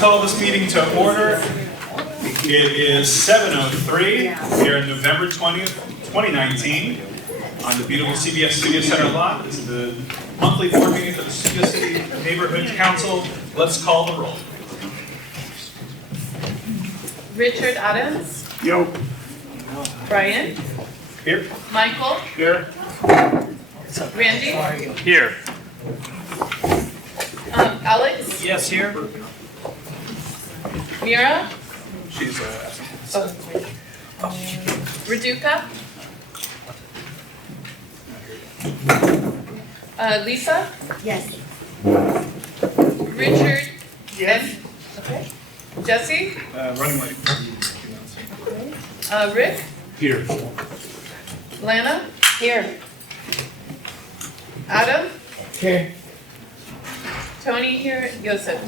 call this meeting to order. It is 7:03 here on November 20th, 2019 on the beautiful CBS Studio Center lot. This is the monthly board meeting for the Studio City Neighborhood Council. Let's call the roll. Richard Adams. Yo. Brian. Here. Michael. Here. Randy. Here. Alex. Yes, here. Mira. She's Raduca. Lisa. Yes. Richard. Yes. Okay. Jesse. running late. Rick. Here. Lana. Here. Adam. Okay. Tony here. Yosef.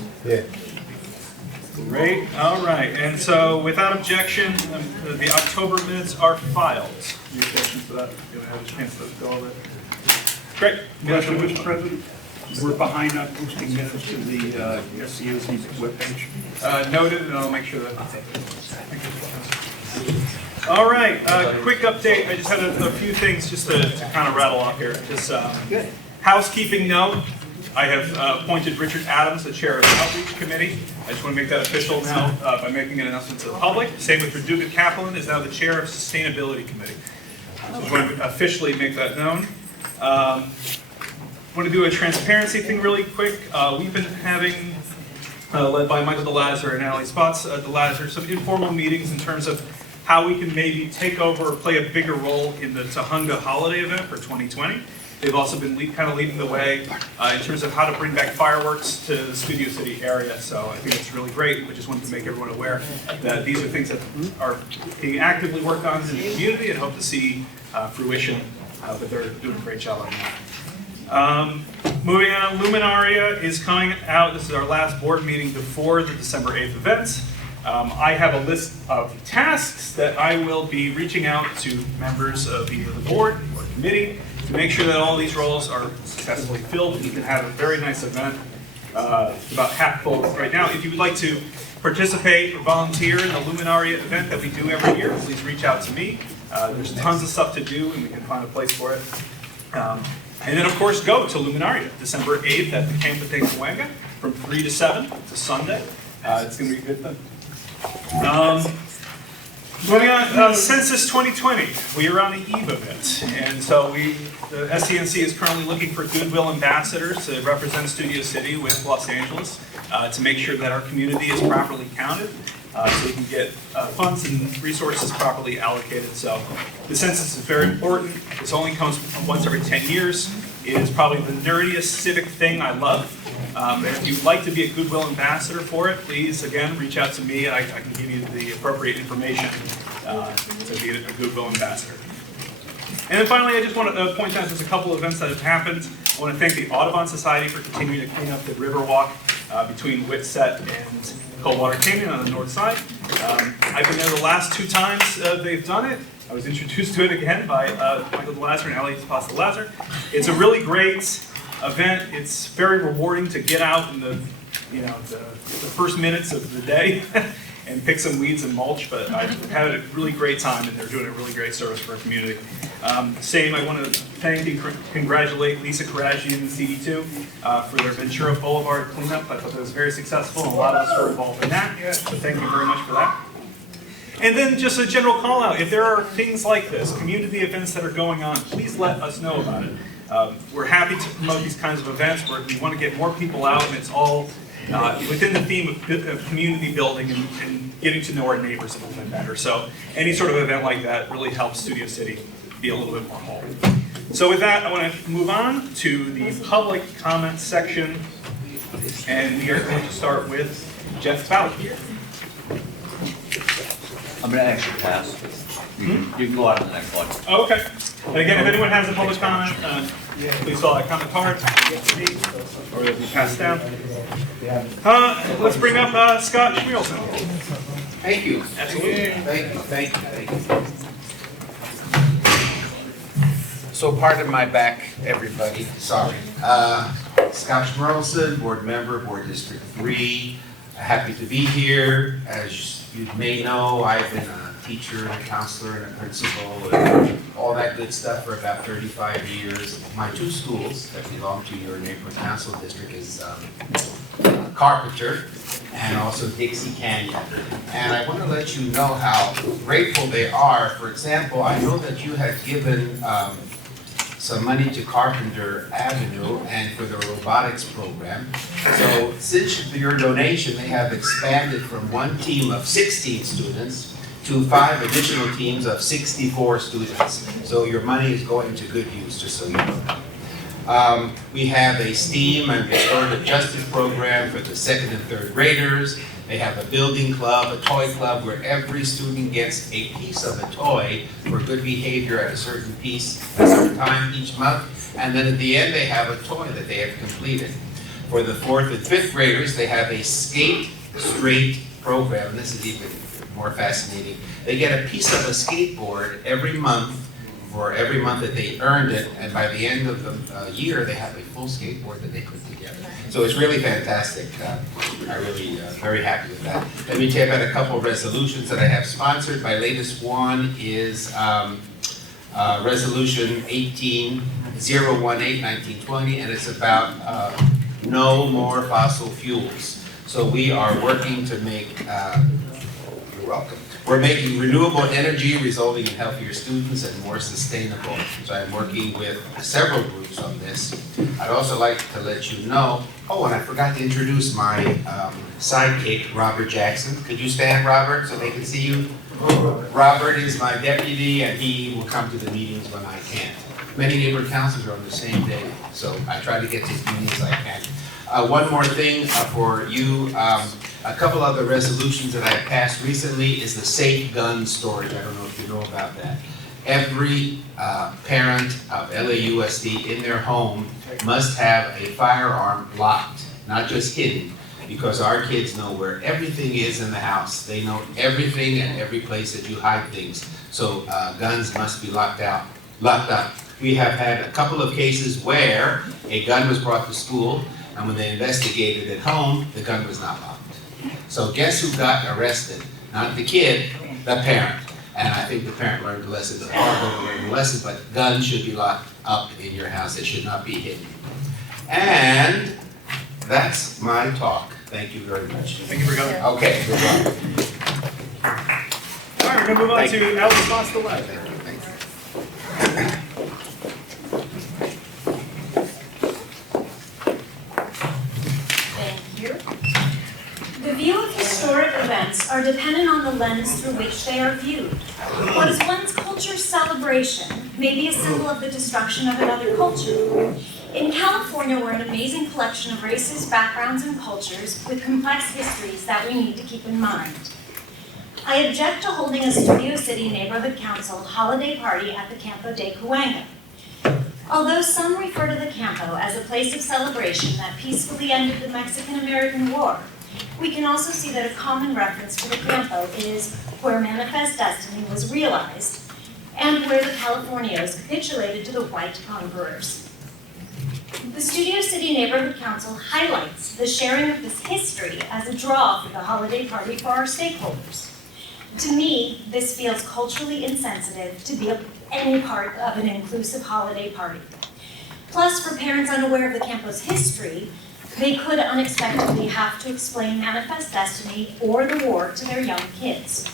Great. All right. And so, without objection, the October minutes are filed. Any objections to that? You want to have a chance to go over it? Great. Mr. President, we're behind on posting minutes to the SCNC webpage. Noted, and I'll make sure that. All right, quick update. I just had a few things just to kind of rattle off here. Just housekeeping note. I have appointed Richard Adams, the chair of the Outreach Committee. I just want to make that official now by making an announcement to the public. Same with Raduca Kaplan is now the chair of Sustainability Committee. So I just want to officially make that known. I want to do a transparency thing really quick. We've been having, led by Michael DeLazar and Allie Spots DeLazar, some informal meetings in terms of how we can maybe take over or play a bigger role in the Tahunga holiday event for 2020. They've also been kind of leading the way in terms of how to bring back fireworks to the Studio City area. So I think it's really great. We just wanted to make everyone aware that these are things that are being actively worked on in the community and hope to see fruition, but they're doing a great job on that. Moving on, Luminaria is coming out. This is our last board meeting before the December 8th events. I have a list of tasks that I will be reaching out to members of either the board or committee to make sure that all these roles are successfully filled and you can have a very nice event. About half full right now. If you would like to participate or volunteer in the Luminaria event that we do every year, please reach out to me. There's tons of stuff to do and we can find a place for it. And then of course go to Luminaria, December 8th at the Campo de Cahuenga from 3 to 7. It's a Sunday. It's going to be a good thing. Moving on, Census 2020. We are on the eve of it. And so the SCNC is currently looking for goodwill ambassadors to represent Studio City with Los Angeles to make sure that our community is properly counted so we can get funds and resources properly allocated. So the census is very important. This only comes once every 10 years. It is probably the nerdiest civic thing I love. If you'd like to be a goodwill ambassador for it, please, again, reach out to me and I can give you the appropriate information to be a goodwill ambassador. And then finally, I just want to point out there's a couple of events that have happened. I want to thank the Audubon Society for continuing to clean up the river walk between Whitsett and Coldwater Canyon on the north side. I've been there the last 2 times they've done it. I was introduced to it again by Michael DeLazar and Allie Spots DeLazar. It's a really great event. It's very rewarding to get out in the first minutes of the day and pick some weeds and mulch, but I've had a really great time and they're doing a really great service for our community. Same, I want to thank and congratulate Lisa Karadjian and CD2 for their Ventura Boulevard cleanup. I thought that was very successful and a lot of us were involved in that, so thank you very much for that. And then just a general call out, if there are things like this, community events that are going on, please let us know about it. We're happy to promote these kinds of events where we want to get more people out and it's all within the theme of community building and getting to know our neighbors a little bit better. So any sort of event like that really helps Studio City be a little bit more whole. So with that, I want to move on to the public comment section. And we are going to start with Jeff Fowler. I'm going to actually pass. You can go out to the next one. Oh, okay. And again, if anyone has a public comment, please fill out a comment card, or they'll be passed down. Let's bring up Scott Schmielson. Thank you. Absolutely. Thank you. So pardon my back, everybody. Sorry. Scott Schmielson, board member, Board District 3. Happy to be here. As you may know, I've been a teacher and a counselor and a principal and all that good stuff for about 35 years. My two schools that belong to your neighborhood council district is Carpenter and also Dixie Canyon. And I want to let you know how grateful they are. For example, I know that you have given some money to Carpenter Avenue and for the robotics program. So since your donation, they have expanded from one team of 16 students to 5 additional teams of 64 students. So your money is going to good use, just so you know. We have a STEAM and restorative justice program for the 2nd and 3rd graders. They have a building club, a toy club, where every student gets a piece of a toy for good behavior at a certain time each month. And then at the end, they have a toy that they have completed. For the 4th and 5th graders, they have a skate straight program. And this is even more fascinating. They get a piece of a skateboard every month for every month that they earned it, and by the end of the year, they have a full skateboard that they put together. So it's really fantastic. I'm really very happy with that. Let me tell you about a couple of resolutions that I have sponsored. My latest one is Resolution 18018-1920, and it's about no more fossil fuels. So we are working to make, you're welcome. We're making renewable energy resulting in healthier students and more sustainable. So I'm working with several groups on this. I'd also like to let you know, oh, and I forgot to introduce my sidekick, Robert Jackson. Could you stand, Robert, so they can see you? Robert is my deputy, and he will come to the meetings when I can't. Many neighborhood councils are on the same day, so I try to get to as many as I can. One more thing for you. A couple other resolutions that I passed recently is the safe gun storage. I don't know if you know about that. Every parent of LAUSD in their home must have a firearm locked, not just hidden, because our kids know where everything is in the house. They know everything and every place that you hide things. So guns must be locked up. We have had a couple of cases where a gun was brought to school, and when they investigated at home, the gun was not locked. So guess who got arrested? Not the kid, the parent. And I think the parent learned the lesson, the father learned the lesson, but guns should be locked up in your house. They should not be hidden. And that's my talk. Thank you very much. Thank you for coming. Okay, good luck. All right, we're going to move on to Alice Moss the left. The view of historic events are dependent on the lens through which they are viewed. What is one's culture's celebration may be a symbol of the destruction of another culture. In California, we're an amazing collection of races, backgrounds, and cultures with complex histories that we need to keep in mind. I object to holding a Studio City Neighborhood Council holiday party at the Campo de Cahuenga. Although some refer to the Campo as a place of celebration that peacefully ended the Mexican-American War, we can also see that a common reference to the Campo is where Manifest Destiny was realized and where the Californios capitulated to the white conquerors. The Studio City Neighborhood Council highlights the sharing of this history as a draw for the holiday party for our stakeholders. To me, this feels culturally insensitive to be any part of an inclusive holiday party. Plus, for parents unaware of the Campo's history, they could unexpectedly have to explain Manifest Destiny or the war to their young kids.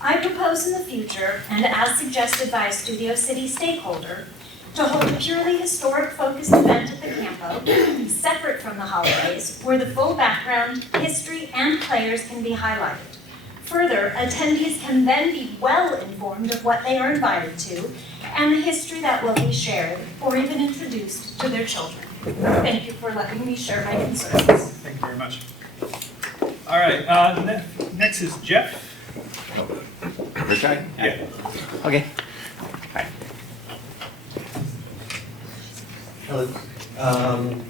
I propose in the future, and as suggested by a Studio City stakeholder, to hold a purely historic-focused event at the Campo, separate from the holidays, where the full background, history, and players can be highlighted. Further, attendees can then be well informed of what they are invited to and the history that will be shared or even introduced to their children. Thank you for letting me share my concerns. Thank you very much. All right, next is Jeff. Okay? Yeah. Okay. Hi. Hello.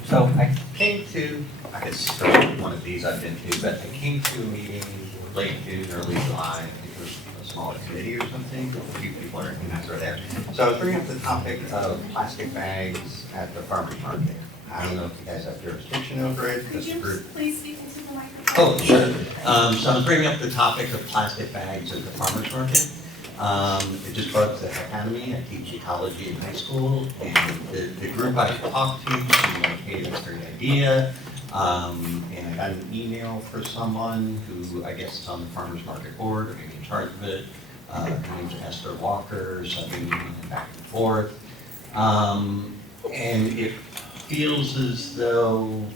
So I came to, I guess one of these I've been to, but I came to a meeting late June, early July. I think it was a smaller committee or something. A few people are there. So I was bringing up the topic of plastic bags at the farmer's market. I don't know if you guys have jurisdiction over it. Could you please speak into the microphone? Oh, sure. So I'm bringing up the topic of plastic bags at the farmer's market. It just bugs the heck out of me. I teach ecology in high school, and the group I talked to seemed like, hey, that's a great idea. And I got an email for someone who I guess is on the farmer's market board, or maybe in charge of it. Her name's Esther Walker, so I've been meeting back and forth. And it feels as though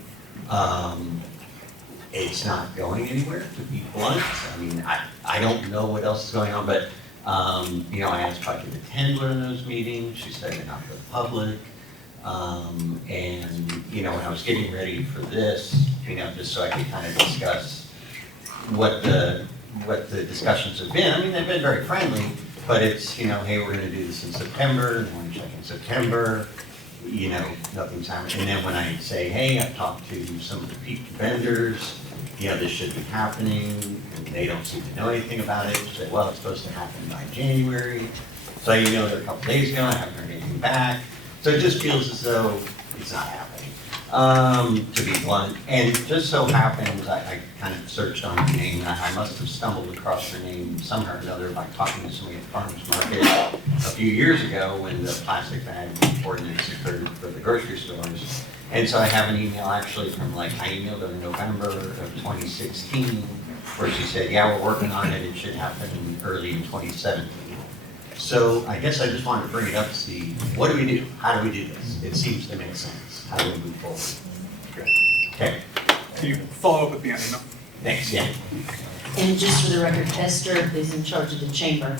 it's not going anywhere, to be blunt. I mean, I don't know what else is going on, but you know, I asked if I could attend one of those meetings. She said they're not for the public. And you know, when I was getting ready for this, you know, just so I could kind of discuss what the discussions have been. I mean, they've been very friendly, but it's, you know, hey, we're going to do this in September. Then we check in September. You know, nothing's happening. And then when I say, hey, I've talked to some of the vendors, you know, this should be happening, and they don't seem to know anything about it. Say, well, it's supposed to happen by January. So I emailed her a couple days ago, I haven't heard anything back. So it just feels as though it's not happening, to be blunt. And it just so happens, I kind of searched on her name, and I must have stumbled across her name somehow or another by talking to somebody at the farmer's market a few years ago when the plastic bag ordinance occurred for the grocery stores. And so I have an email actually from, like, I emailed her in November of 2016, where she said, yeah, we're working on it, it should happen early in 2017. So I guess I just wanted to bring it up to see, what do we do? How do we do this? It seems to make sense. How do we move forward? Okay, Can you follow up with me on email? thanks, yeah. And just for the record, Esther is in charge of the chamber,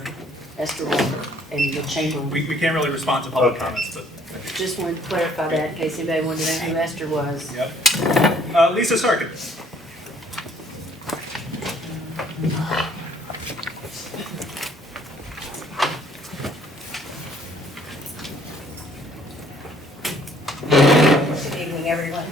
Esther Walker, and the chamber. We can't really respond to public Okay. comments, but, Just wanted to clarify that in case anybody wanted to know who Esther was. yep. Lisa Sarkin. Good evening, everyone.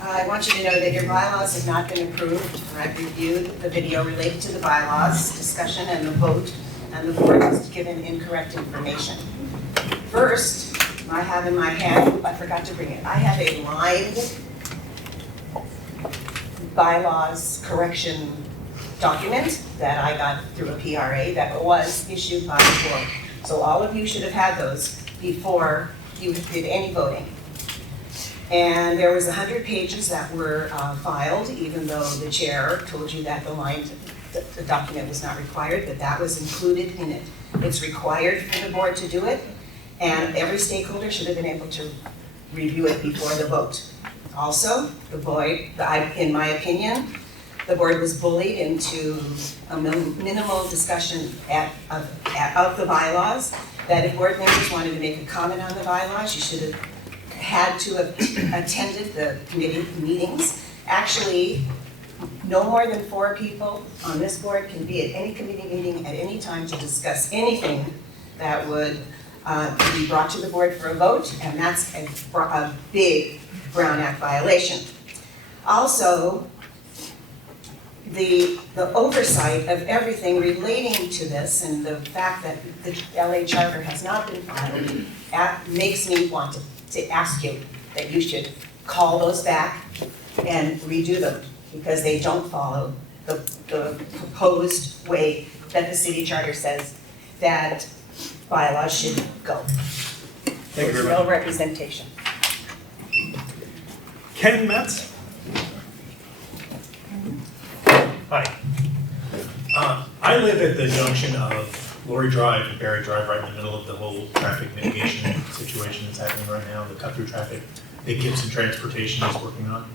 I want you to know that your bylaws have not been approved. I've reviewed the video related to the bylaws discussion and the vote, and the board has given incorrect information. First, I have in my hand, I forgot to bring it, I have a lined bylaws correction document that I got through a PRA that was issued by the board. So all of you should have had those before you did any voting. And there was 100 pages that were filed, even though the chair told you that the document was not required, but that was included in it. It's required for the board to do it, and every stakeholder should have been able to review it before the vote. Also, in my opinion, the board was bullied into a minimal discussion of the bylaws, that if board members wanted to make a comment on the bylaws, you should have had to have attended the committee meetings. Actually, no more than 4 people on this board can be at any committee meeting at any time to discuss anything that would be brought to the board for a vote, and that's a big Brown Act violation. Also, the oversight of everything relating to this and the fact that the LA Charter has not been filed makes me want to ask you that you should call those back and redo them, because they don't follow the proposed way that the city charter says that bylaws should go. Thank you very There's much. no representation. Ken Metz. Hi. I live at the junction of Lori Drive and Barry Drive, right in the middle of the whole traffic mitigation situation that's happening right now, the cut-through traffic that Gibson Transportation is working on.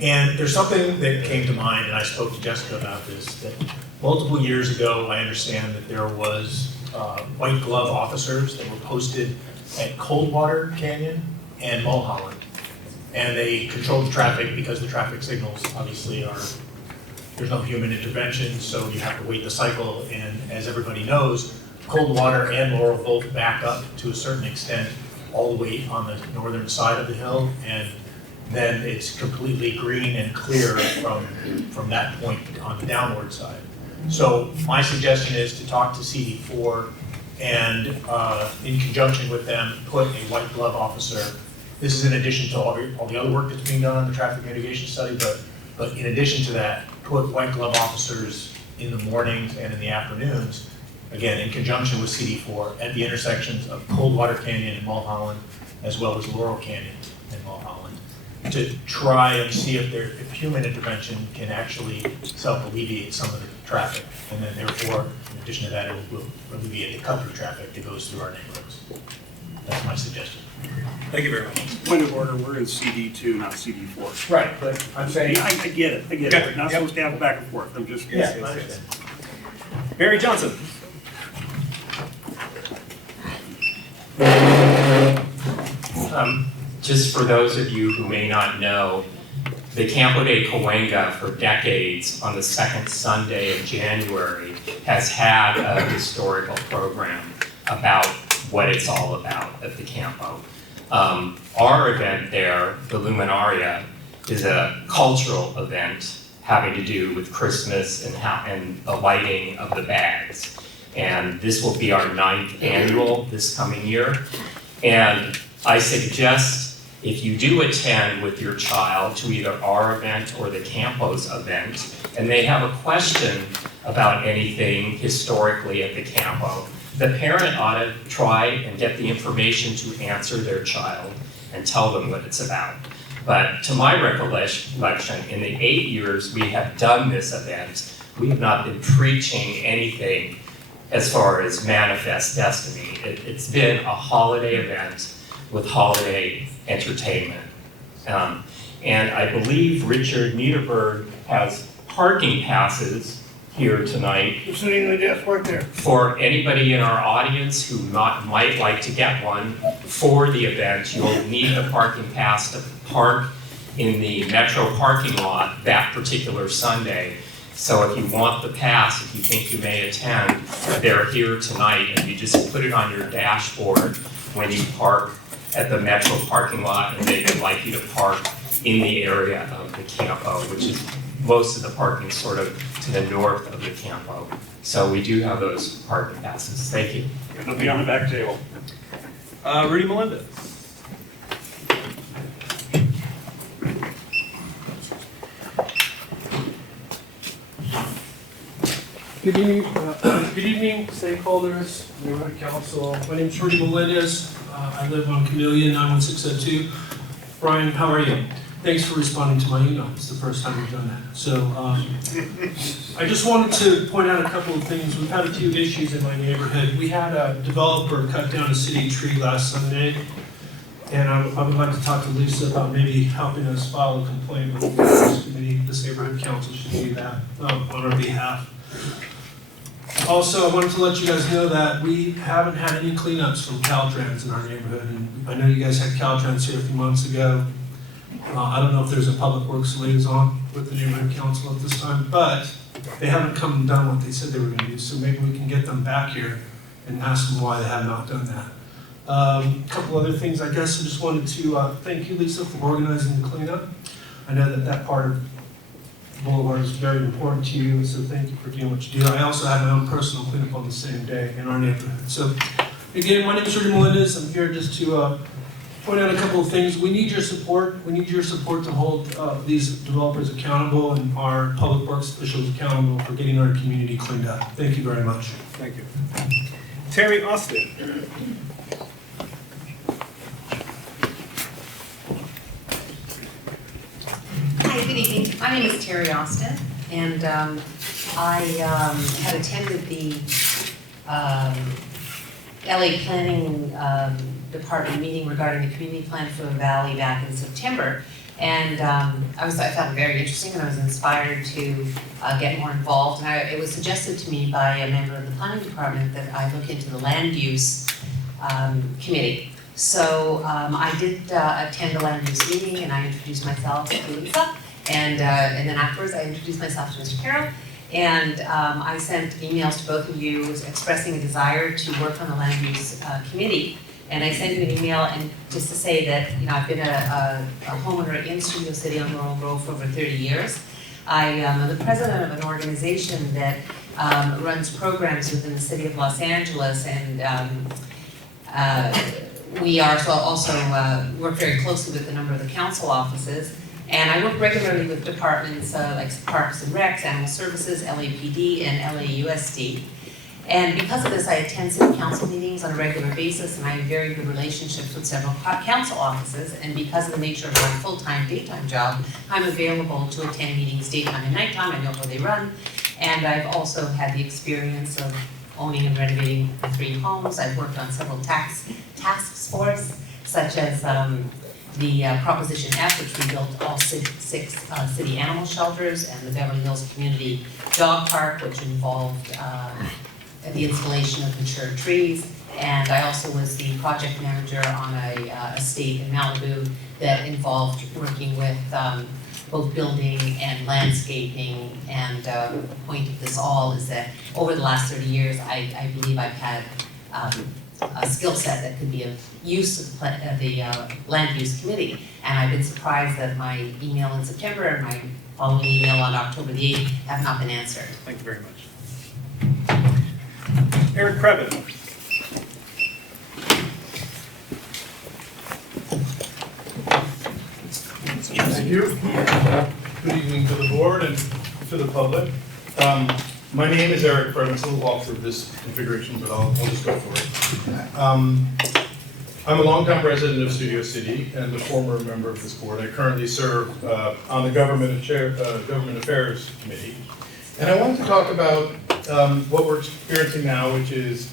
And there's something that came to mind, and I spoke to Jessica about this, that multiple years ago, I understand that there was white glove officers that were posted at Coldwater Canyon and Mulholland. And they controlled the traffic because the traffic signals obviously there's no human intervention, so you have to wait the cycle. And as everybody knows, Coldwater and Laurel both back up to a certain extent all the way on the northern side of the hill, and then it's completely green and clear from that point on the downward side. So my suggestion is to talk to CD4 and in conjunction with them, put a white glove officer. This is in addition to all the other work that's being done on the traffic mitigation study, but But in addition to that, put white glove officers in the mornings and in the afternoons, again, in conjunction with CD4, at the intersections of Coldwater Canyon and Mulholland, as well as Laurel Canyon and Mulholland, to try and see if human intervention can actually self-alleviate some of the traffic. And then therefore, in addition to that, it will alleviate the cut-through traffic that goes through our neighborhoods. That's my suggestion. Thank you very much. Point of order, we're in CD2, not CD4. Right, but I'm saying. I get it, We're not supposed to have it back and forth, I'm just. Yeah, I understand. Barry Johnson. Just for those of you who may not know, the Campo de Cahuenga for decades on the second Sunday of January has had a historical program about what it's all about at the Campo. Our event there, the Luminaria, is a cultural event having to do with Christmas and the lighting of the bags. And this will be our 9th annual this coming year. And I suggest if you do attend with your child to either our event or the Campo's event, and they have a question about anything historically at the Campo, the parent ought to try and get the information to answer their child and tell them what it's about. But to my recollection, in the 8 years we have done this event, we have not been preaching anything as far as manifest destiny. It's been a holiday event with holiday entertainment. And I believe Richard Niederberg has parking passes here tonight. You're sitting in the desk right there. For anybody in our audience who might like to get one for the event, you'll need a parking pass to park in the Metro parking lot that particular Sunday. So if you want the pass, if you think you may attend, they're here tonight, and you just put it on your dashboard when you park at the Metro parking lot, and they would like you to park in the area of the Campo, which is most of the parking sort of to the north of the Campo. So we do have those parking passes. Thank you. It'll be on the back table. Rudy Melendez. Good evening, stakeholders, neighborhood council. My name is Rudy Melendez. I live on Camellia, 91602. Brian, how are you? Thanks for responding to my email. It's the first time we've done that. So I just wanted to point out a couple of things. We've had a few issues in my neighborhood. We had a developer cut down a city tree last Sunday, and I would like to talk to Lisa about maybe helping us file a complaint with the Finance Committee. This neighborhood council should do that on our behalf. Also, I wanted to let you guys know that we haven't had any cleanups from Caltrans in our neighborhood, and I know you guys had Caltrans here a few months ago. I don't know if there's a public works liaison with the neighborhood council at this time, but they haven't come and done what they said they were gonna do, so maybe we can get them back here and ask them why they have not done that. A couple other things, I guess I just wanted to thank you, Lisa, for organizing the cleanup. I know that part of Boulevard is very important to you, so thank you for doing what you do. I also had my own personal cleanup on the same day in our neighborhood. So again, my name is Rudy Melendez. I'm here just to point out a couple of things. We need your support. We need your support to hold these developers accountable and our public works officials accountable for getting our community cleaned up. Thank you very much. Thank you. Terry Austin. Hi, good evening. My name is Terry Austin, and I had attended the LA Planning Department meeting regarding the community plan for the Valley back in September. And I found it very interesting, and I was inspired to get more involved. And it was suggested to me by a member of the planning department that I look into the land use committee. So I did attend the land use meeting, and I introduced myself to Lisa, and then afterwards I introduced myself to Mr. Carroll, and I sent emails to both of you expressing a desire to work on the land use committee. And I sent you an email and just to say that, I've been a homeowner in Studio City on Laurel Grove for over 30 years. I am the president of an organization that runs programs within the city of Los Angeles, and we also work very closely with a number of the council offices. And I work regularly with departments like Parks and Recs, Animal Services, LAPD, and LAUSD. And because of this, I attend city council meetings on a regular basis, and I have very good relationships with several council offices. And because of the nature of my full-time, daytime job, I'm available to attend meetings daytime and nighttime. I know how they run. And I've also had the experience of owning and renovating 3 homes. I've worked on several task forces, such as the Proposition F, which we built all six city animal shelters, and the Beverly Hills Community Dog Park, which involved the installation of mature trees. And I also was the project manager on a estate in Malibu that involved working with both building and landscaping. And the point of this all is that over the last 30 years, I believe I've had a skill set that could be of use to the Land Use Committee. And I've been surprised that my email in September and my following email on October the 8th have not been answered. Thank you very much. Eric Krevin. Thank you. Good evening to the board and to the public. My name is Eric Krevin. It's a little off for this configuration, but I'll just go for it. I'm a longtime resident of Studio City and a former member of this board. I currently serve on the Government Affairs Committee. And I wanted to talk about what we're experiencing now, which is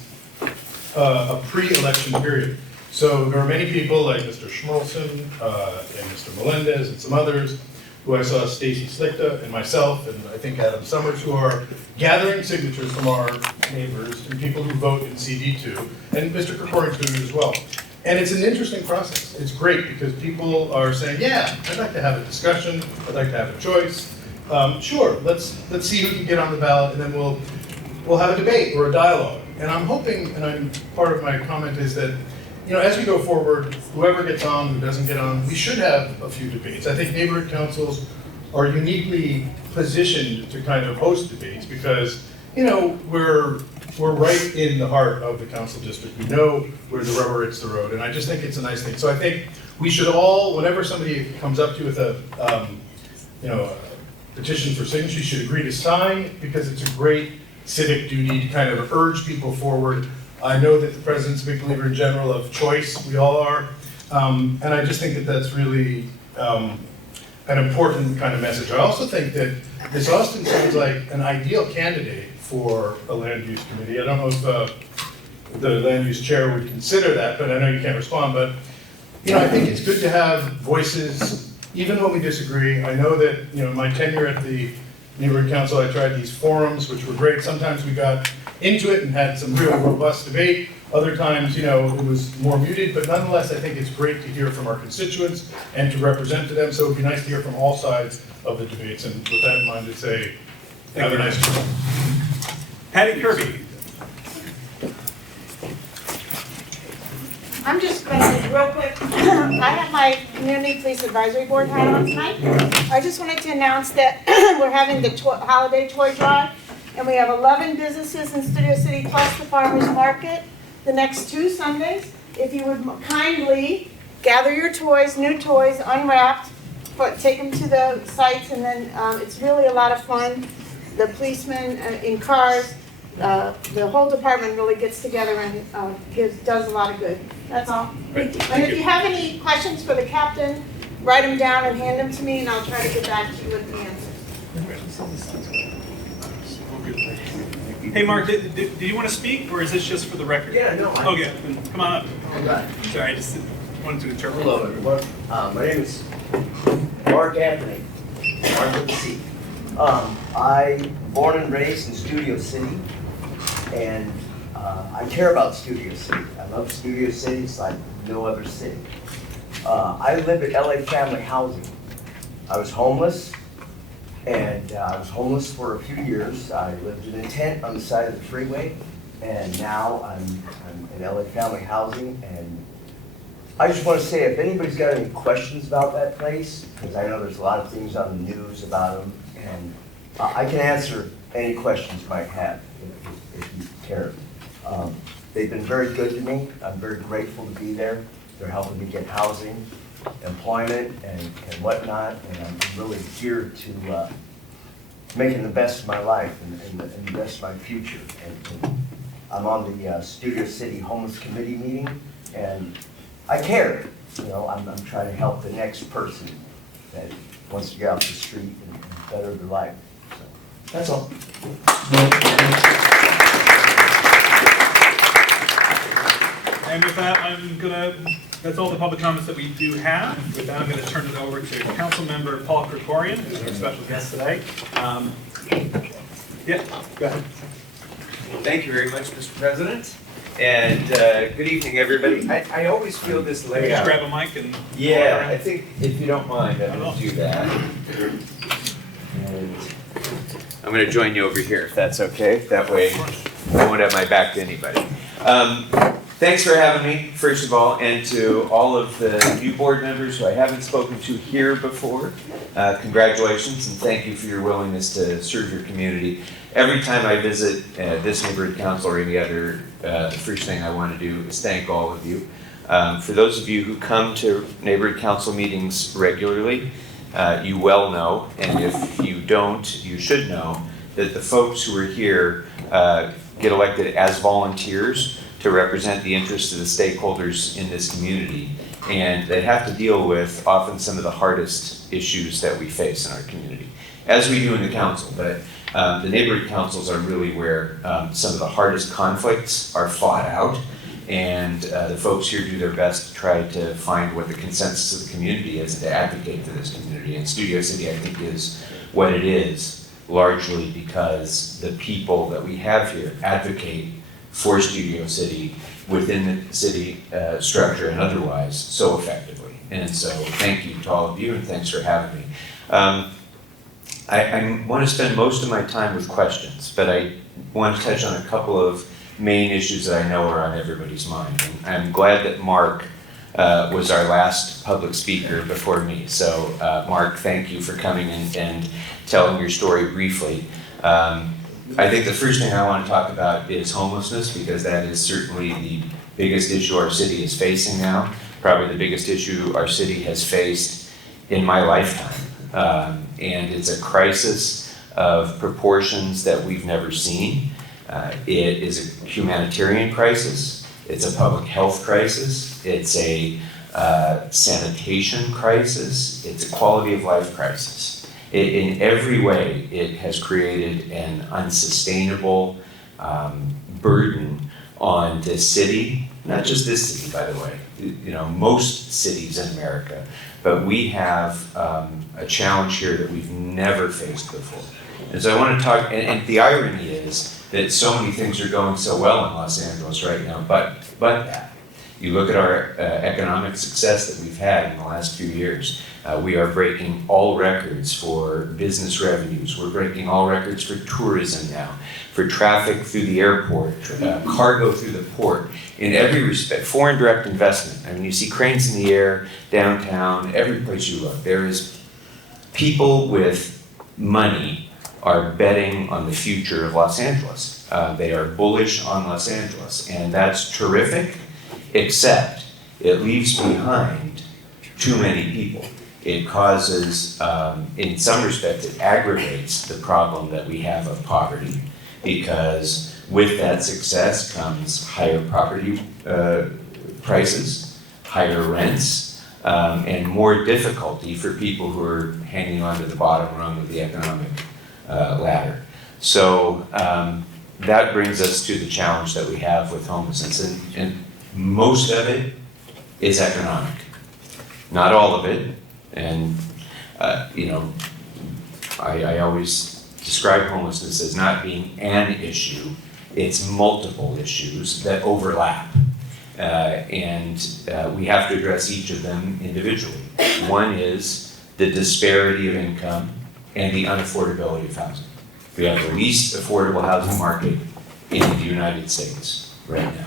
a pre-election period. So there are many people like Mr. Schmolson and Mr. Melendez and some others who I saw, Stacy Slichta and myself, and I think Adam Summers, who are gathering signatures from our neighbors and people who vote in CD2, and Mr. Krekorian is doing it as well. And it's an interesting process. It's great because people are saying, yeah, I'd like to have a discussion, I'd like to have a choice. Sure, let's see who can get on the ballot, and then we'll have a debate or a dialogue. And I'm hoping, and part of my comment is that, you know, as we go forward, whoever gets on, who doesn't get on, we should have a few debates. I think neighborhood councils are uniquely positioned to kind of host debates because, you know, we're right in the heart of the council district. We know where the rubber hits the road, and I just think it's a nice thing. So I think we should all, whenever somebody comes up to you with a petition for signature, you should agree to sign because it's a great civic duty to kind of urge people forward. I know that the president's a big believer in general of choice, we all are, and I just think that that's really an important kind of message. I also think that Ms. Austin sounds like an ideal candidate for a land use committee. I don't know if the land use chair would consider that, but I know you can't respond, but you know, I think it's good to have voices, even when we disagree. I know that, you know, my tenure at the neighborhood council, I tried these forums, which were great. Sometimes we got into it and had some real robust debate. Other times, you know, it was more muted, but nonetheless, I think it's great to hear from our constituents and to represent to them. So it'd be nice to hear from all sides of the debates. And with that in mind, to say, have a nice day. Patty Kirby. I'm just going to, real quick, I have my Community Police Advisory Board hat on tonight. I just wanted to announce that we're having the holiday toy drive, and we have 11 businesses in Studio City plus the Farmers Market the next 2 Sundays. If you would kindly gather your toys, new toys, unwrapped, but take them to the sites, and then it's really a lot of fun. The policemen in cars, the whole department really gets together and does a lot of good. That's all. Great. And if you have any questions for the captain, write them down and hand them to me, and I'll try to get back to you with the answers. Hey, Mark, do you want to speak, or is this just for the record? Yeah, no. Okay, come on up. Okay. Sorry, I just wanted to interpret. Hello, everyone. My name is Mark Anthony, Mark with a C. I'm born and raised in Studio City, and I care about Studio City. I love Studio City. It's like no other city. I live at LA Family Housing. I was homeless, and I was homeless for a few years. I lived in a tent on the side of the freeway, and now I'm in LA Family Housing. And I just want to say, if anybody's got any questions about that place, because I know there's a lot of things on the news about them, and I can answer any questions you might have if you care. They've been very good to me. I'm very grateful to be there. They're helping me get housing. employment and whatnot, and I'm really geared to making the best of my life and the best of my future. And I'm on the Studio City Homeless Committee meeting, and I care. You know, I'm trying to help the next person that wants to get off the street and better their life. So, that's all. And with that, that's all the public comments that we do have. With that, I'm gonna turn it over to Councilmember Paul Krekorian, who's our special guest today. Yeah, go ahead. Thank you very much, Mr. President. And good evening, everybody. I always feel this layout. Just grab a mic and. Yeah, I think if you don't mind, I'm going to do that. And I'm going to join you over here, if that's okay. That way I won't have my back to anybody. Thanks for having me, first of all, and to all of the new board members who I haven't spoken to here before. Congratulations, and thank you for your willingness to serve your community. Every time I visit this neighborhood council or any other, the first thing I want to do is thank all of you. For those of you who come to neighborhood council meetings regularly, you well know, and if you don't, you should know, that the folks who are here get elected as volunteers to represent the interests of the stakeholders in this community. And they have to deal with often some of the hardest issues that we face in our community, as we do in the council. But the neighborhood councils are really where some of the hardest conflicts are fought out, and the folks here do their best to try to find what the consensus of the community is and to advocate for this community. And Studio City, I think, is what it is, largely because the people that we have here advocate for Studio City within the city structure and otherwise so effectively. And so thank you to all of you, and thanks for having me. I want to spend most of my time with questions, but I want to touch on a couple of main issues that I know are on everybody's mind. And I'm glad that Mark was our last public speaker before me. So Mark, thank you for coming and telling your story briefly. I think the first thing I want to talk about is homelessness, because that is certainly the biggest issue our city is facing now, probably the biggest issue our city has faced in my lifetime. And it's a crisis of proportions that we've never seen. It is a humanitarian crisis, it's a public health crisis, it's a sanitation crisis, it's a quality of life crisis. In every way, it has created an unsustainable burden on this city, not just this city, by the way, you know, most cities in America, but we have a challenge here that we've never faced before. And so I want to talk, and the irony is that so many things are going so well in Los Angeles right now, but that. You look at our economic success that we've had in the last few years. We are breaking all records for business revenues. We're breaking all records for tourism now, for traffic through the airport, cargo through the port. In every respect, foreign direct investment. I mean, you see cranes in the air, downtown, every place you look. There is people with money are betting on the future of Los Angeles. They are bullish on Los Angeles, and that's terrific, except it leaves behind too many people. It causes, in some respects, it aggravates the problem that we have of poverty, because with that success comes higher property prices, higher rents, and more difficulty for people who are hanging on to the bottom rung of the economic ladder. So that brings us to the challenge that we have with homelessness, and most of it is economic. Not all of it, and you know, I always describe homelessness as not being an issue, it's multiple issues that overlap. And we have to address each of them individually. One is the disparity of income and the unaffordability of housing. We have the least affordable housing market in the United States right now.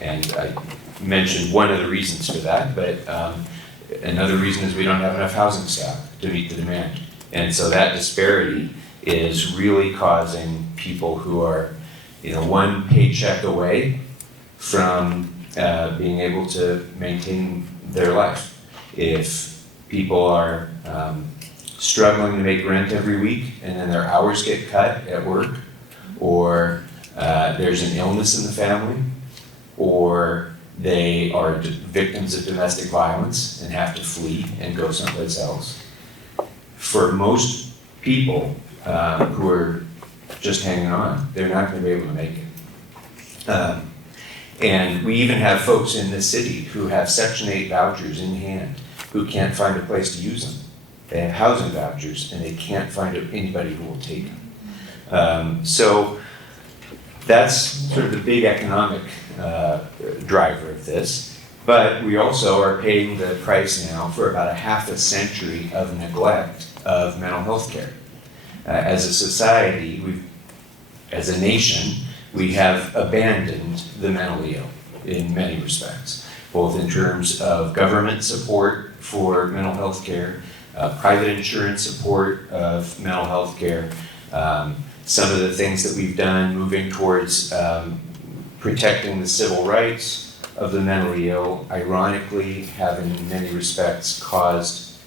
And I mentioned one of the reasons for that, but another reason is we don't have enough housing stock to meet the demand. And so that disparity is really causing people who are, you know, one paycheck away from being able to maintain their life. if people are struggling to make rent every week and then their hours get cut at work, or there's an illness in the family, or they are victims of domestic violence and have to flee and go someplace else. For most people who are just hanging on, they're not going to be able to make it. And we even have folks in this city who have Section 8 vouchers in hand who can't find a place to use them. They have housing vouchers and they can't find anybody who will take them. So that's sort of the big economic driver of this. But we also are paying the price now for about a half a century of neglect of mental health care. As a society, as a nation, we have abandoned the mentally ill in many respects, both in terms of government support for mental health care, private insurance support of mental health care, some of the things that we've done moving towards protecting the civil rights of the mentally ill, ironically, have in many respects caused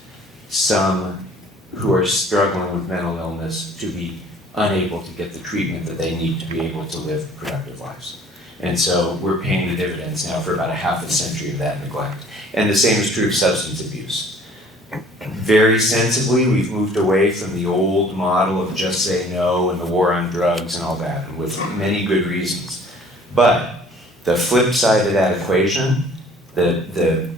some who are struggling with mental illness to be unable to get the treatment that they need to be able to live productive lives. And so we're paying the dividends now for about a half a century of that neglect. And the same is true of substance abuse. Very sensibly, we've moved away from the old model of just say no and the war on drugs and all that, and with many good reasons. But the flip side of that equation, the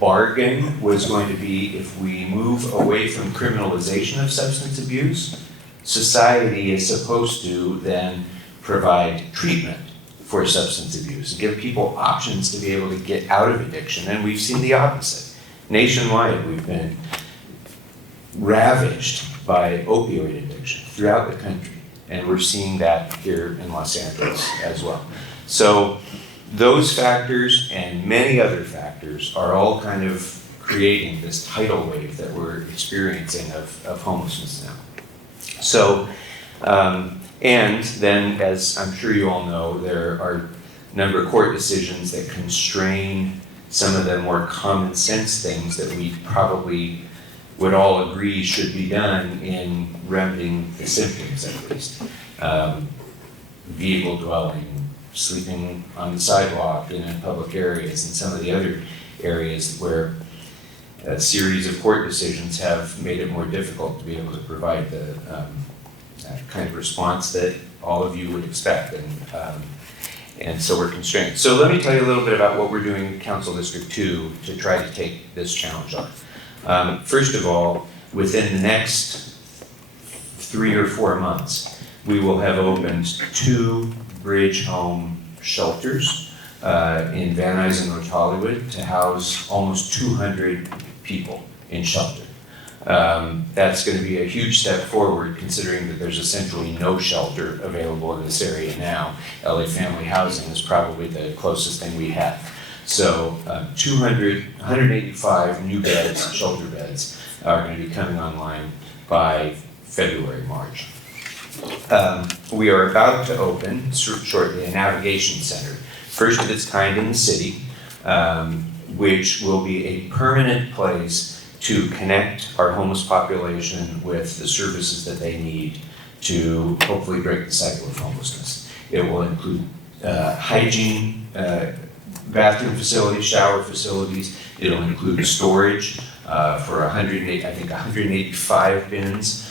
bargain was going to be, if we move away from criminalization of substance abuse, society is supposed to then provide treatment for substance abuse and give people options to be able to get out of addiction. And we've seen the opposite. Nationwide, we've been ravaged by opioid addiction throughout the country. And we're seeing that here in Los Angeles as well. So those factors and many other factors are all kind of creating this tidal wave that we're experiencing of homelessness now. So, and then, as I'm sure you all know, there are a number of court decisions that constrain some of the more common sense things that we probably would all agree should be done in remedying the symptoms, at least. Vehicle dwelling, sleeping on the sidewalk and in public areas, and some of the other areas where a series of court decisions have made it more difficult to be able to provide the kind of response that all of you would expect, and so we're constrained. So let me tell you a little bit about what we're doing in Council District 2 to try to take this challenge on. First of all, within the next 3 or 4 months, we will have opened 2 bridge home shelters in Van Nuys and North Hollywood to house almost 200 people in shelter. That's going to be a huge step forward, considering that there's essentially no shelter available in this area now. LA Family Housing is probably the closest thing we have. So 185 new beds, shelter beds, are going to be coming online by February, March. We are about to open shortly a navigation center, first of its kind in the city, which will be a permanent place to connect our homeless population with the services that they need to hopefully break the cycle of homelessness. It will include hygiene, bathroom facilities, shower facilities. It'll include storage for 185 bins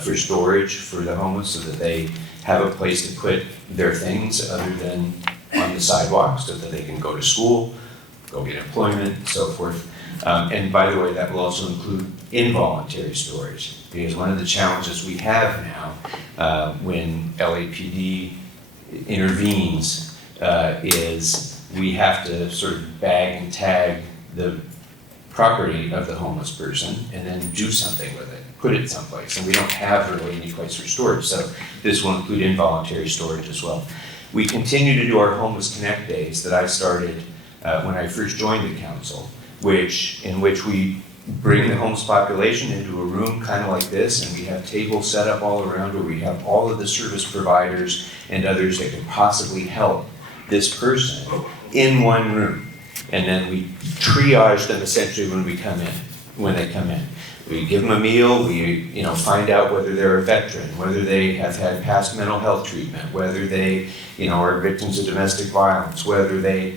for storage for the homeless, so that they have a place to put their things other than on the sidewalk, so that they can go to school, go get employment, and so forth. And by the way, that will also include involuntary storage, because one of the challenges we have now when LAPD intervenes is we have to sort of bag and tag the property of the homeless person and then do something with it, put it someplace, and we don't have really any place for storage, so this will include involuntary storage as well. We continue to do our Homeless Connect days that I started when I first joined the council, in which we bring the homeless population into a room kind of like this, and we have tables set up all around where we have all of the service providers and others that can possibly help this person in one room. And then we triage them essentially when they come in. We give them a meal, we find out whether they're a veteran, whether they have had past mental health treatment, whether they are victims of domestic violence, whether they,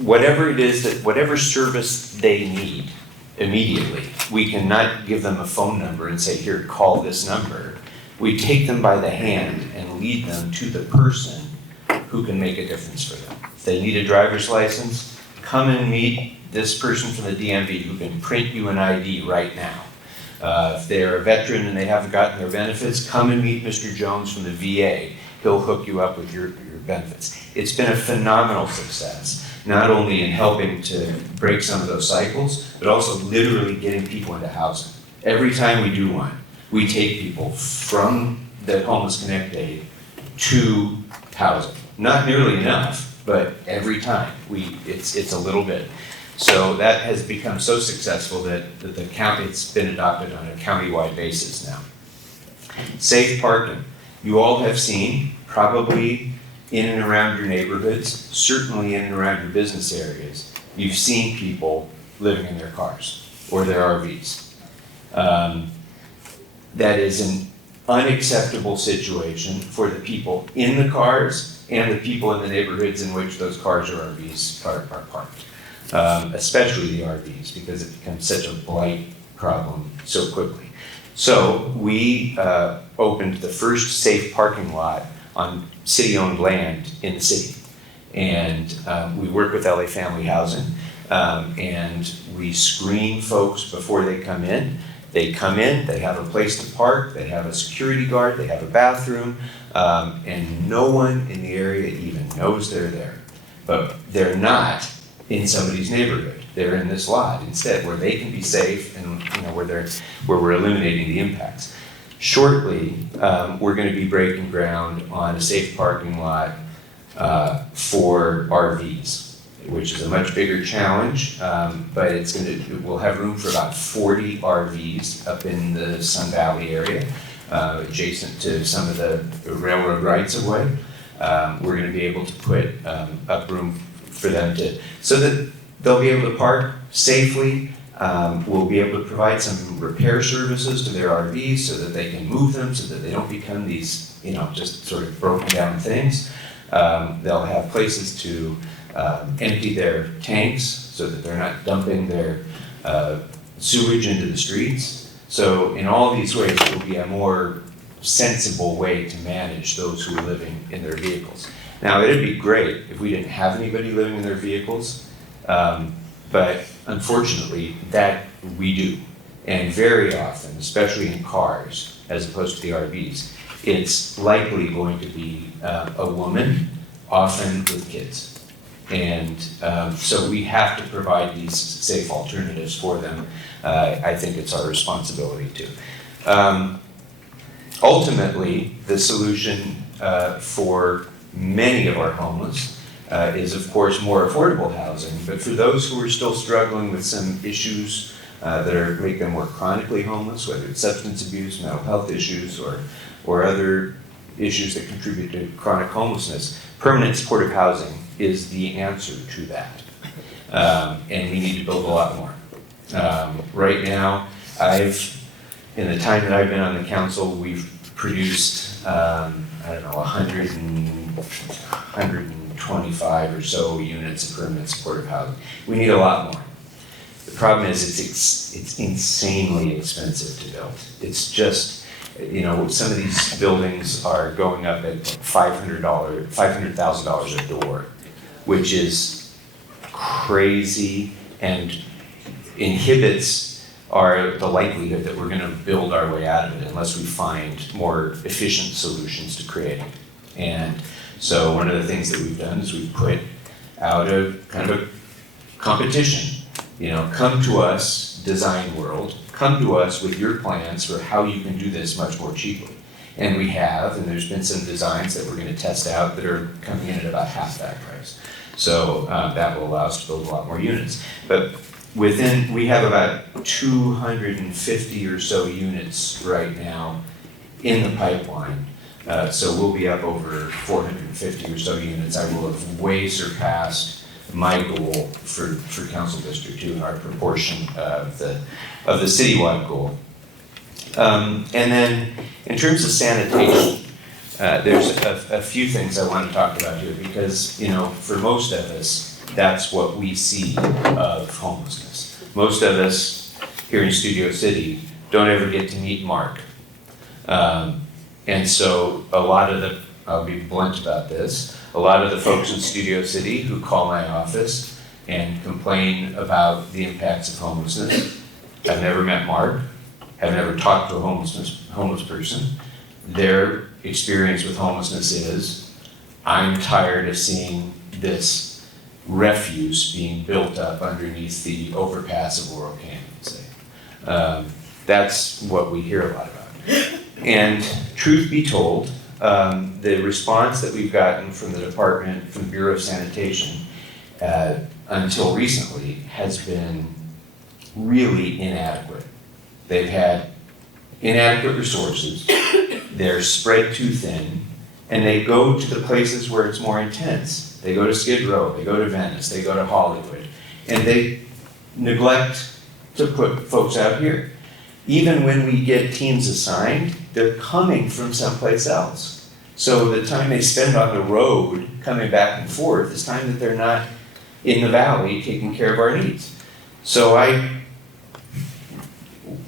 whatever it is, whatever service they need immediately. We cannot give them a phone number and say, here, call this number. We take them by the hand and lead them to the person who can make a difference for them. If they need a driver's license, come and meet this person from the DMV who can print you an ID right now. If they're a veteran and they haven't gotten their benefits, come and meet Mr. Jones from the VA. He'll hook you up with your benefits. It's been a phenomenal success, not only in helping to break some of those cycles, but also literally getting people into housing. Every time we do one, we take people from the Homeless Connect Aid to housing. Not nearly enough, but every time it's a little bit. So that has become so successful that the county, it's been adopted on a countywide basis now. Safe parking. You all have seen, probably in and around your neighborhoods, certainly in and around your business areas, you've seen people living in their cars or their RVs. That is an unacceptable situation for the people in the cars and the people in the neighborhoods in which those cars or RVs are parked. Especially the RVs, because it becomes such a blight problem so quickly. So we opened the first safe parking lot on city-owned land in the city. And we work with LA Family Housing, and we screen folks before they come in. They come in, they have a place to park, they have a security guard, they have a bathroom, and no one in the area even knows they're there. But they're not in somebody's neighborhood. They're in this lot instead, where they can be safe and where we're eliminating the impacts. Shortly, we're going to be breaking ground on a safe parking lot for RVs, which is a much bigger challenge, but we'll have room for about 40 RVs up in the Sun Valley area, adjacent to some of the railroad rights of way. We're going to be able to put up room for them so that they'll be able to park safely. We'll be able to provide some repair services to their RVs so that they can move them, so that they don't become these, just sort of broken down things. They'll have places to empty their tanks so that they're not dumping their sewage into the streets. So in all these ways, it will be a more sensible way to manage those who are living in their vehicles. Now, it'd be great if we didn't have anybody living in their vehicles, but unfortunately, that we do. And very often, especially in cars, as opposed to the RVs, it's likely going to be a woman, often with kids. And so we have to provide these safe alternatives for them. I think it's our responsibility to. Ultimately, the solution for many of our homeless is, of course, more affordable housing. But for those who are still struggling with some issues that make them more chronically homeless, whether it's substance abuse, mental health issues, or other issues that contribute to chronic homelessness, permanent supportive housing is the answer to that. And we need to build a lot more. Right now, in the time that I've been on the council, we've produced, 125 or so units of permanent supportive housing. We need a lot more. The problem is it's insanely expensive to build. It's just, some of these buildings are going up at $500,000 a door, which is crazy and inhibits the likelihood that we're going to build our way out of it unless we find more efficient solutions to creating it. And so one of the things that we've done is we've put out a kind of a competition. Come to us, design world, come to us with your plans for how you can do this much more cheaply. And we have, and there's been some designs that we're going to test out that are coming in at about half that price. So that will allow us to build a lot more units. But we have about 250 or so units right now in the pipeline. So we'll be up over 450 or so units. I will have way surpassed my goal for Council District 2 and our proportion of the citywide goal. And then in terms of sanitation, there's a few things I want to talk about here because, for most of us, that's what we see of homelessness. Most of us here in Studio City don't ever get to meet Mark. And so I'll be blunt about this, a lot of the folks in Studio City who call my office and complain about the impacts of homelessness have never met Mark, have never talked to a homeless person. Their experience with homelessness is, I'm tired of seeing this refuse being built up underneath the overpass of Laurel Canyon, say. That's what we hear a lot about. And truth be told, the response that we've gotten from the department, from the Bureau of Sanitation, until recently has been really inadequate. They've had inadequate resources, they're spread too thin, and they go to the places where it's more intense. They go to Skid Row, they go to Venice, they go to Hollywood, and they neglect to put folks out here. Even when we get teams assigned, they're coming from someplace else. So the time they spend on the road coming back and forth is time that they're not in the valley taking care of our needs. So I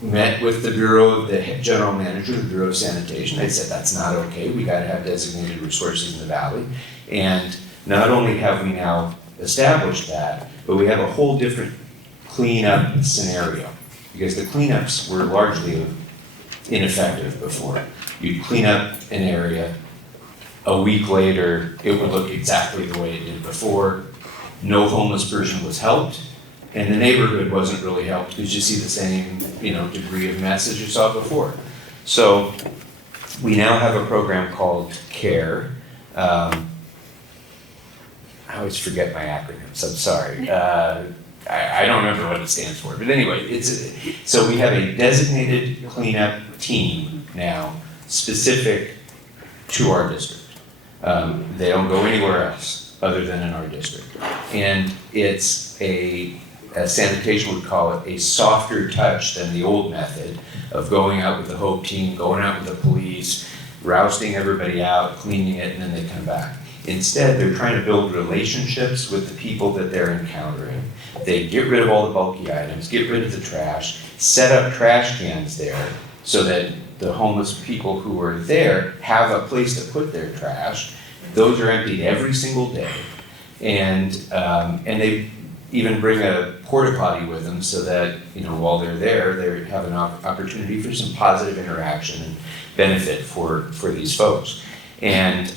met with the general manager of the Bureau of Sanitation. I said, that's not okay. We gotta have designated resources in the valley. And not only have we now established that, but we have a whole different cleanup scenario. Because the cleanups were largely ineffective before. You'd clean up an area, a week later, it would look exactly the way it did before. No homeless person was helped, and the neighborhood wasn't really helped because you see the same, degree of mess as you saw before. So we now have a program called CARE. I always forget my acronyms, I'm sorry. I don't remember what it stands for, but anyway, so we have a designated cleanup team now specific to our district. They don't go anywhere else other than in our district. And it's sanitation would call it a softer touch than the old method of going out with the Hope team, going out with the police, rousting everybody out, cleaning it, and then they come back. Instead, they're trying to build relationships with the people that they're encountering. They get rid of all the bulky items, get rid of the trash, set up trash cans there so that the homeless people who are there have a place to put their trash. Those are emptied every single day. And they even bring a porta potty with them so that, while they're there, they have an opportunity for some positive interaction and benefit for these folks. And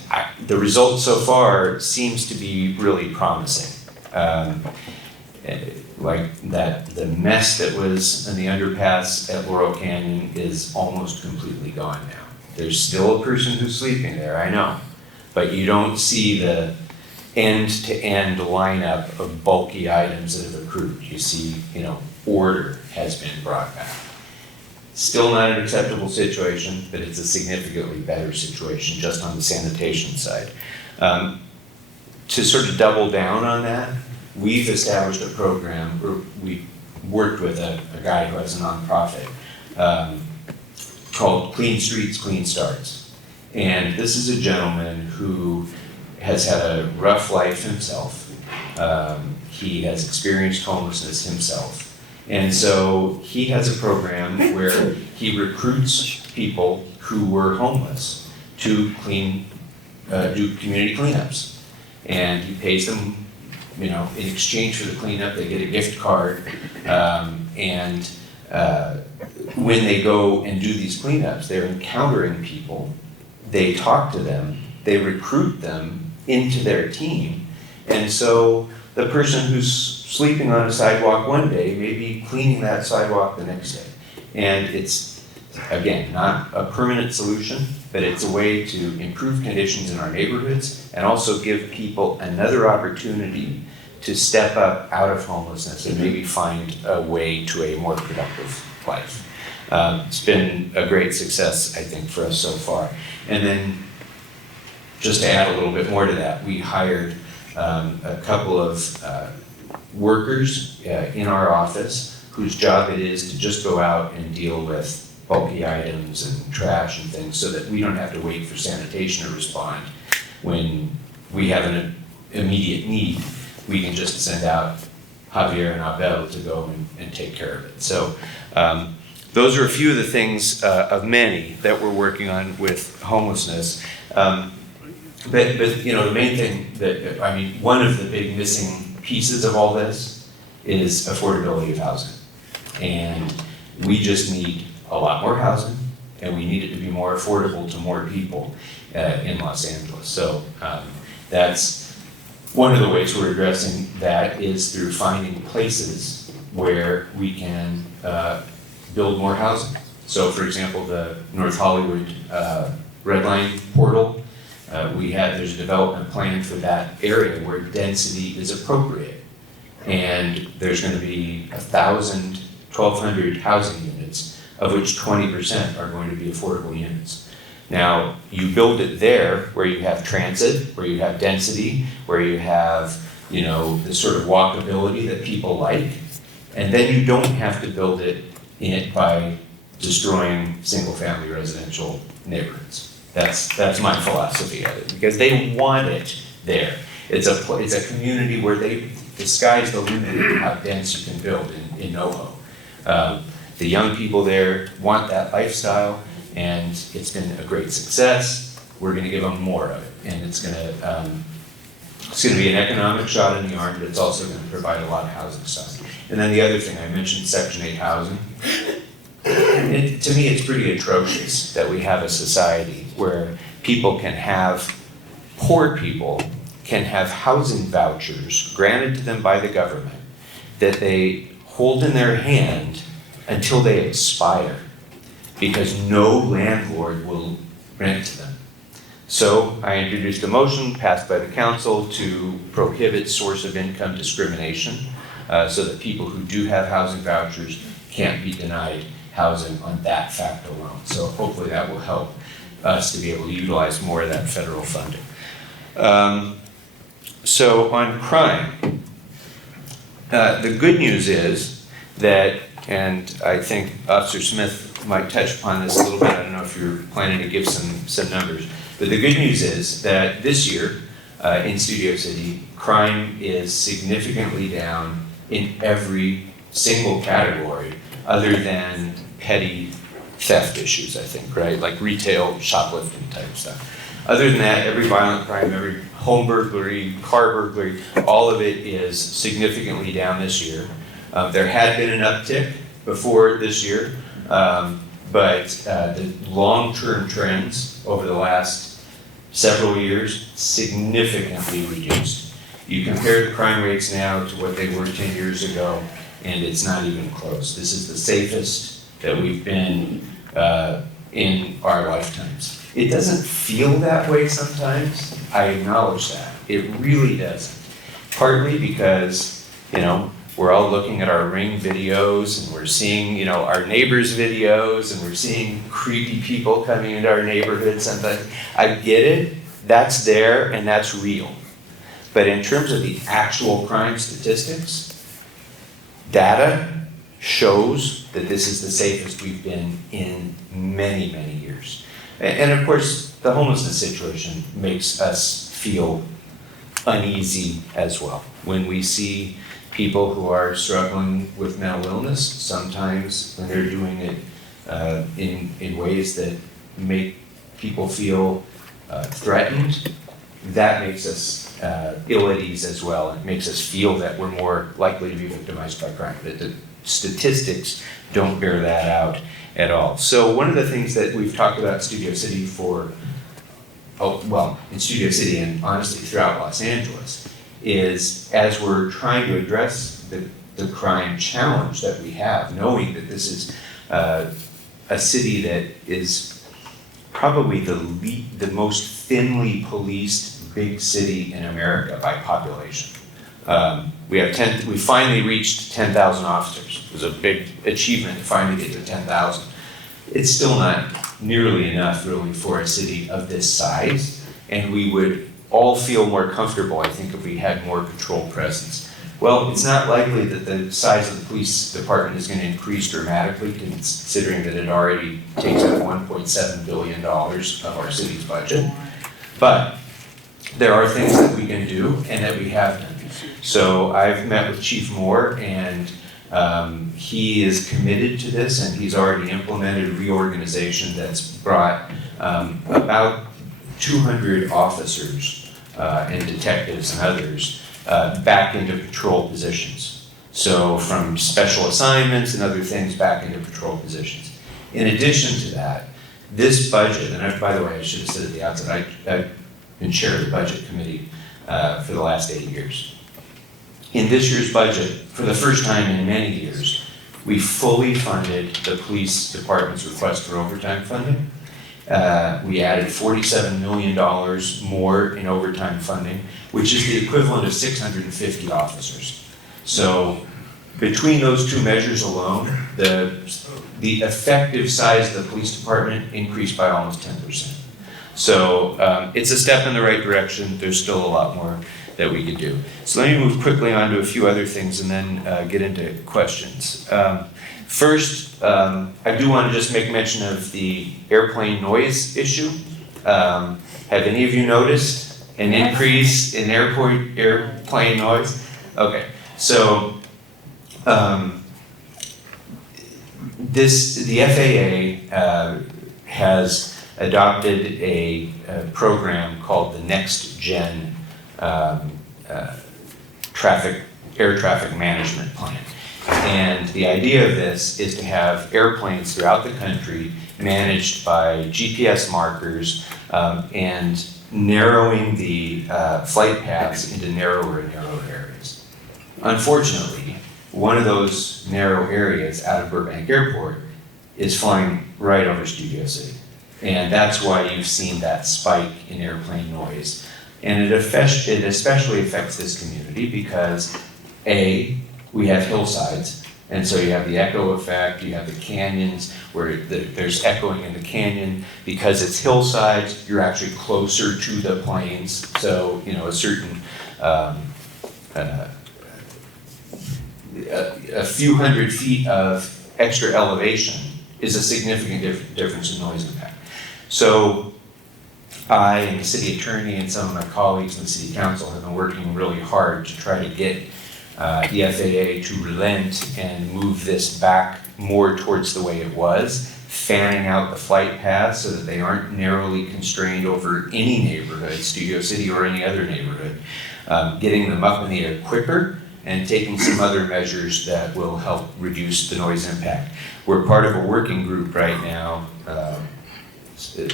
the result so far seems to be really promising. Like the mess that was in the underpass at Laurel Canyon is almost completely gone now. There's still a person who's sleeping there, I know, but you don't see the end-to-end lineup of bulky items that have accrued. You see, order has been brought back. Still not an acceptable situation, but it's a significantly better situation just on the sanitation side. To sort of double down on that, we've established a program where we worked with a guy who has a nonprofit called Clean Streets, Clean Starts. And this is a gentleman who has had a rough life himself. He has experienced homelessness himself. And so he has a program where he recruits people who were homeless to do community cleanups. And he pays them, in exchange for the cleanup, they get a gift card. And when they go and do these cleanups, they're encountering people, they talk to them, they recruit them into their team. And so the person who's sleeping on a sidewalk one day may be cleaning that sidewalk the next day. And it's, again, not a permanent solution, but it's a way to improve conditions in our neighborhoods and also give people another opportunity to step up out of homelessness and maybe find a way to a more productive life. It's been a great success, I think, for us so far. And then, just to add a little bit more to that, we hired a couple of workers in our office whose job it is to just go out and deal with bulky items and trash and things so that we don't have to wait for sanitation to respond when we have an immediate need. We can just send out Javier and Abel to go and take care of it. So those are a few of the things of many that we're working on with homelessness. But you know, the main thing that, I mean, one of the big missing pieces of all this is affordability of housing. And we just need a lot more housing, and we need it to be more affordable to more people in Los Angeles. So that's one of the ways we're addressing that is through finding places where we can build more housing. So for example, the North Hollywood Red Line portal, there's a development plan for that area where density is appropriate. And there's gonna be 1,000, 1,200 housing units, of which 20% are going to be affordable units. Now, you build it there where you have transit, where you have density, where you have, you know, the sort of walkability that people like, and then you don't have to build it by destroying single-family residential neighborhoods. That's my philosophy of it, because they want it there. It's a community where the sky's the limit of how dense you can build in NoHo. The young people there want that lifestyle, and it's been a great success. We're gonna give them more of it, and it's gonna be an economic shot in the arm, but it's also gonna provide a lot of housing stuff. And then the other thing, I mentioned Section 8 housing. To me, it's pretty atrocious that we have a society where poor people can have housing vouchers granted to them by the government that they hold in their hand until they expire, because no landlord will rent to them. So I introduced a motion passed by the council to prohibit source of income discrimination so that people who do have housing vouchers can't be denied housing on that fact alone. So hopefully that will help us to be able to utilize more of that federal funding. So on crime, the good news is that, and I think Officer Smith might touch upon this a little bit, I don't know if you're planning to give some numbers, but the good news is that this year in Studio City, crime is significantly down in every single category other than petty theft issues, I think, right? Like retail, shoplifting type stuff. Other than that, every violent crime, every home burglary, car burglary, all of it is significantly down this year. There had been an uptick before this year, but the long-term trends over the last several years significantly reduced. You compare the crime rates now to what they were 10 years ago, and it's not even close. This is the safest that we've been in our lifetimes. It doesn't feel that way sometimes. I acknowledge that. It really doesn't. Partly because, you know, we're all looking at our Ring videos and we're seeing, you know, our neighbors' videos and we're seeing creepy people coming into our neighborhood sometimes. I get it. That's there and that's real. But in terms of the actual crime statistics, data shows that this is the safest we've been in many, many years. And of course, the homelessness situation makes us feel uneasy as well. When we see people who are struggling with mental illness, sometimes when they're doing it in ways that make people feel threatened, that makes us ill at ease as well. It makes us feel that we're more likely to be victimized by crime. The statistics don't bear that out at all. So one of the things that we've talked about in Studio City in Studio City and honestly throughout Los Angeles, is as we're trying to address the crime challenge that we have, knowing that this is a city that is probably the most thinly policed big city in America by population. We finally reached 10,000 officers. It was a big achievement to finally get to 10,000. It's still not nearly enough really for a city of this size, and we would all feel more comfortable, I think, if we had more controlled presence. Well, it's not likely that the size of the police department is going to increase dramatically, considering that it already takes up $1.7 billion of our city's budget. But there are things that we can do and that we have done. So I've met with Chief Moore, and he is committed to this, and he's already implemented a reorganization that's brought about 200 officers and detectives and others back into patrol positions. So from special assignments and other things back into patrol positions. In addition to that, this budget, and by the way, I should have said at the outset, I've been chair of the budget committee for the last 8 years. In this year's budget, for the first time in many years, we fully funded the police department's request for overtime funding. We added $47 million more in overtime funding, which is the equivalent of 650 officers. So between those two measures alone, the effective size of the police department increased by almost 10%. So it's a step in the right direction. There's still a lot more that we could do. So let me move quickly on to a few other things and then get into questions. First, I do want to just make mention of the airplane noise issue. Have any of you noticed an increase in airplane noise? Okay, so the FAA has adopted a program called the Next Gen Air Traffic Management Plan. And the idea of this is to have airplanes throughout the country managed by GPS markers and narrowing the flight paths into narrower and narrower areas. Unfortunately, one of those narrow areas out of Burbank Airport is flying right over Studio City. And that's why you've seen that spike in airplane noise. And it especially affects this community because A, we have hillsides, and so you have the echo effect, you have the canyons where there's echoing in the canyon. Because it's hillsides, you're actually closer to the planes, so a certain a few hundred feet of extra elevation is a significant difference in noise impact. So I and the city attorney and some of my colleagues in the city council have been working really hard to try to get the FAA to relent and move this back more towards the way it was, fanning out the flight paths so that they aren't narrowly constrained over any neighborhood, Studio City or any other neighborhood, getting them up in the air quicker and taking some other measures that will help reduce the noise impact. We're part of a working group right now,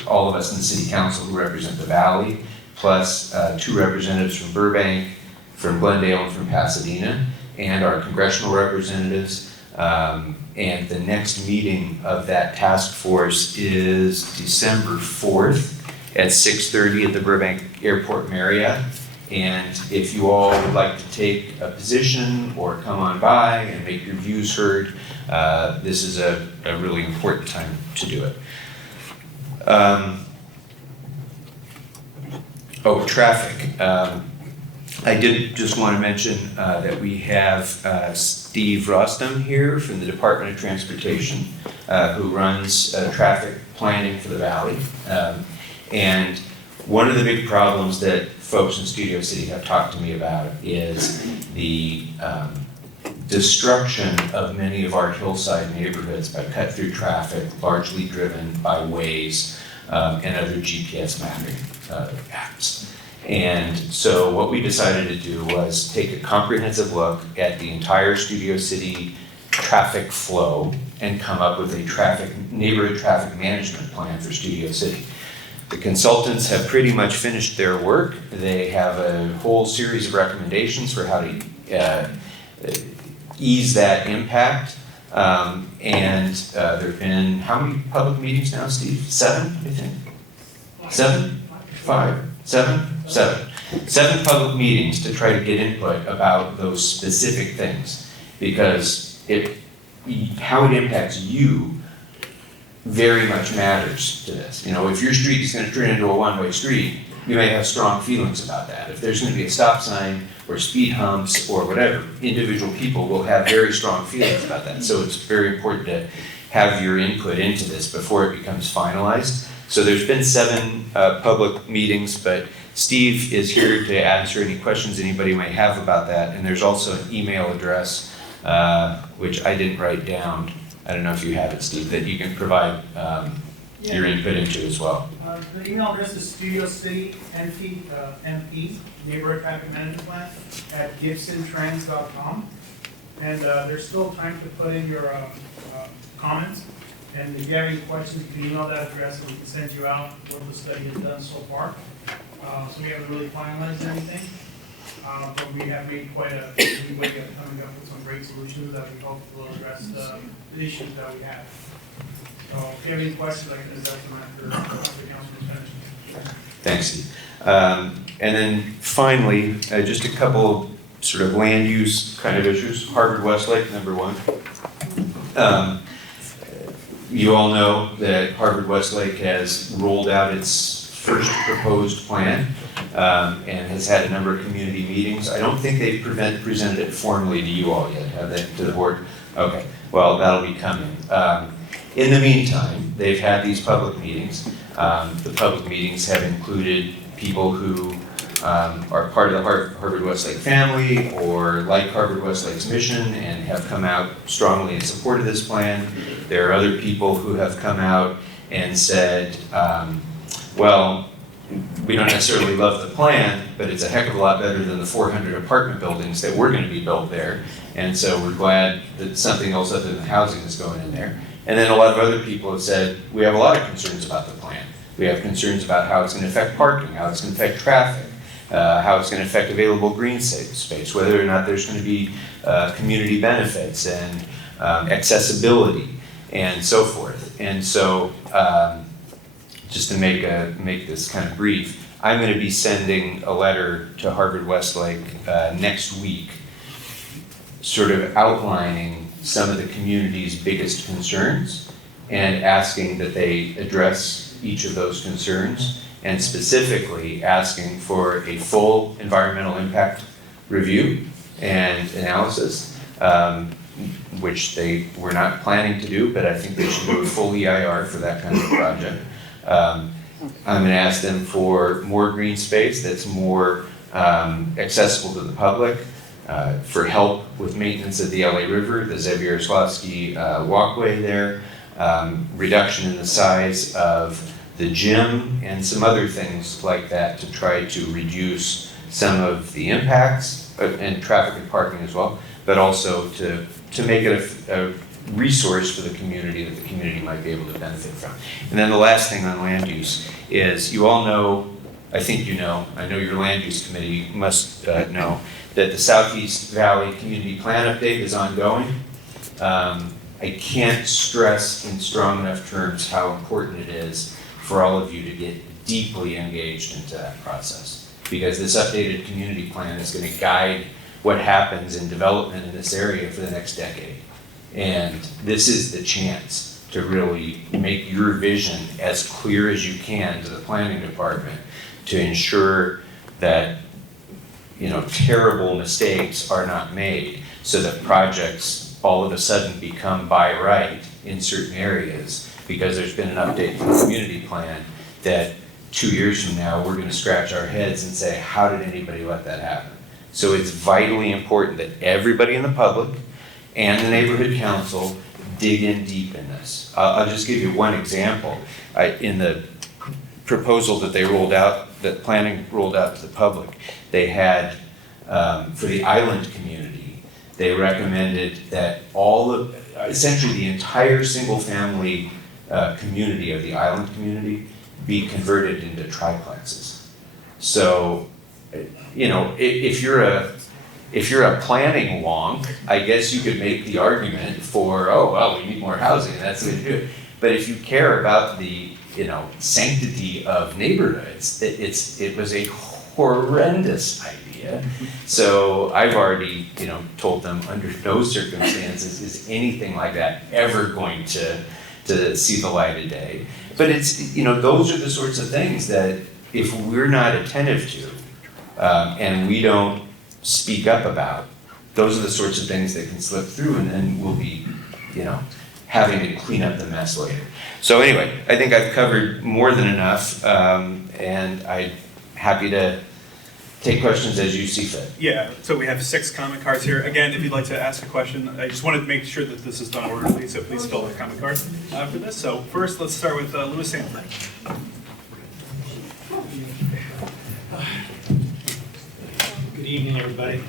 all of us in the city council who represent the Valley, plus 2 representatives from Burbank, from Glendale, and from Pasadena, and our congressional representatives. And the next meeting of that task force is December 4th at 6:30 at the Burbank Airport Marriott. And if you all would like to take a position or come on by and make your views heard, this is a really important time to do it. Traffic. I did just want to mention that we have Steve Rosner here from the Department of Transportation, who runs traffic planning for the Valley. And one of the big problems that folks in Studio City have talked to me about is the destruction of many of our hillside neighborhoods by cut-through traffic, largely driven by Waze and other GPS mapping apps. And so what we decided to do was take a comprehensive look at the entire Studio City traffic flow and come up with a neighborhood traffic management plan for Studio City. The consultants have pretty much finished their work. They have a whole series of recommendations for how to ease that impact. And there have been, how many public meetings now, Steve? 7, I think? 7? 5? 7? 7. 7 public meetings to try to get input about those specific things, because how it impacts you very much matters to this. If your street is going to turn into a one-way street, you may have strong feelings about that. If there's going to be a stop sign or speed humps or whatever, individual people will have very strong feelings about that. So it's very important to have your input into this before it becomes finalized. So there's been 7 public meetings, but Steve is here to answer any questions anybody may have about that. And there's also an email address, which I didn't write down. I don't know if you have it, Steve, that you can provide your input into as well. The email address is Studio City MP, Neighborhood Traffic Management Plan, at gibsontrans.com. And there's still time to put in your comments. And if you have any questions, you can email that address and we can send you out what the study has done so far. So we haven't really finalized anything, but we have made quite a good way of coming up with some great solutions that we hope will address the issues that we have. So if you have any questions, I can address them after the council is finished. Thanks, Steve. And then finally, just a couple sort of land use kind of issues. Harvard Westlake, number 1. You all know that Harvard Westlake has rolled out its first proposed plan and has had a number of community meetings. I don't think they've presented it formally to you all yet, have they, to the board? Okay, well, that'll be coming. In the meantime, they've had these public meetings. The public meetings have included people who are part of the Harvard Westlake family or like Harvard Westlake's mission and have come out strongly in support of this plan. There are other people who have come out and said, well, we don't necessarily love the plan, but it's a heck of a lot better than the 400 apartment buildings that were going to be built there. And so we're glad that something else other than housing is going in there. And then a lot of other people have said, we have a lot of concerns about the plan. We have concerns about how it's going to affect parking, how it's going to affect traffic, how it's going to affect available green space, whether or not there's going to be community benefits and accessibility and so forth. And so just to make this kind of brief, I'm going to be sending a letter to Harvard Westlake next week, sort of outlining some of the community's biggest concerns and asking that they address each of those concerns, and specifically asking for a full environmental impact review and analysis, which they were not planning to do, but I think they should do a full EIR for that kind of project. I'm going to ask them for more green space that's more accessible to the public, for help with maintenance of the LA River, the Zabieroslavsky walkway there, reduction in the size of the gym, and some other things like that to try to reduce some of the impacts and traffic and parking as well, but also to make it a resource for the community that the community might be able to benefit from. And then the last thing on land use is, you all know, I think you know, I know your land use committee must know, that the Southeast Valley Community Plan update is ongoing. I can't stress in strong enough terms how important it is for all of you to get deeply engaged into that process, because this updated community plan is going to guide what happens in development in this area for the next decade. And this is the chance to really make your vision as clear as you can to the planning department to ensure that, you know, terrible mistakes are not made, so that projects all of a sudden become by right in certain areas because there's been an update to the community plan that 2 years from now we're going to scratch our heads and say, how did anybody let that happen? So it's vitally important that everybody in the public and the neighborhood council dig in deep in this. I'll just give you one example. In the proposal that they rolled out, that planning rolled out to the public, they had, for the island community, they recommended that essentially the entire single family community of the island community be converted into triplexes. So, you know, if you're a planning wonk, I guess you could make the argument for, oh, well, we need more housing, and that's the way to do it. But if you care about the, you know, sanctity of neighborhoods, it was a horrendous idea. So I've already, you know, told them under no circumstances is anything like that ever going to see the light of day. But it's, you know, those are the sorts of things that if we're not attentive to, and we don't speak up about, those are the sorts of things that can slip through, and then we'll be, having to clean up the mess later. So anyway, I think I've covered more than enough, and I'm happy to take questions as you see fit. Yeah, so we have 6 comment cards here. Again, if you'd like to ask a question, I just wanted to make sure that this is done orderly, so please fill out a comment card for this. So first, let's start with Louis Sanford. Good evening, everybody.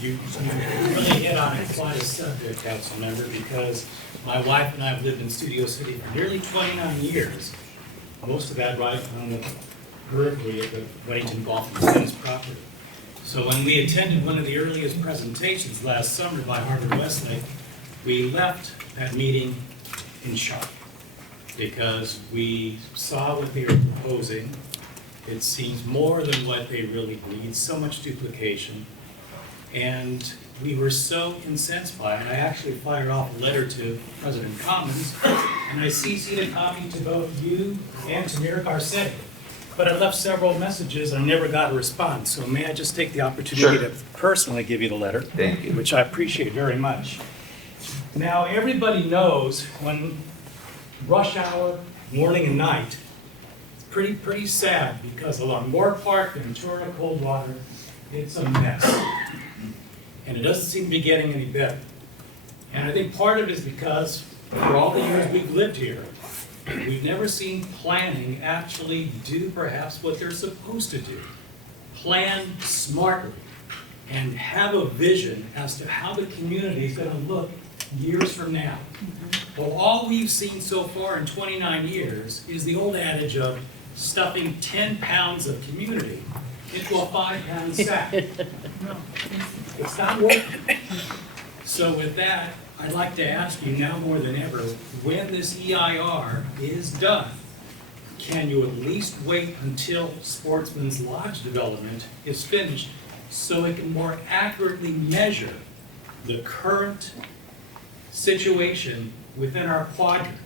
You really hit on quite a subject, Councilmember, because my wife and I have lived in Studio City for nearly 29 years. Most of that right on the periphery of the Weddington Golf and Tennis property. So when we attended one of the earliest presentations last summer by Harvard Westlake, we left that meeting in shock because we saw what they were proposing. It seems more than what they really need, so much duplication. And we were so incensed by it. I actually fired off a letter to President Commons, and I CC'd a copy to both you and to Mayor Garcetti. But I left several messages and I never got a response. So may I just take the opportunity to personally give you the letter? Thank you. Which I appreciate very much. Now, everybody knows when rush hour, morning and night, it's pretty sad because along Moore Park and Ventura Coldwater, it's a mess. And it doesn't seem to be getting any better. And I think part of it is because for all the years we've lived here, we've never seen planning actually do perhaps what they're supposed to do. Plan smartly and have a vision as to how the community is going to look years from now. Well, all we've seen so far in 29 years is the old adage of stuffing 10 pounds of community into a 5-pound sack. No, it's not working. So with that, I'd like to ask you now more than ever, when this EIR is done, can you at least wait until Sportsman's Lodge development is finished so it can more accurately measure the current situation within our quadrant?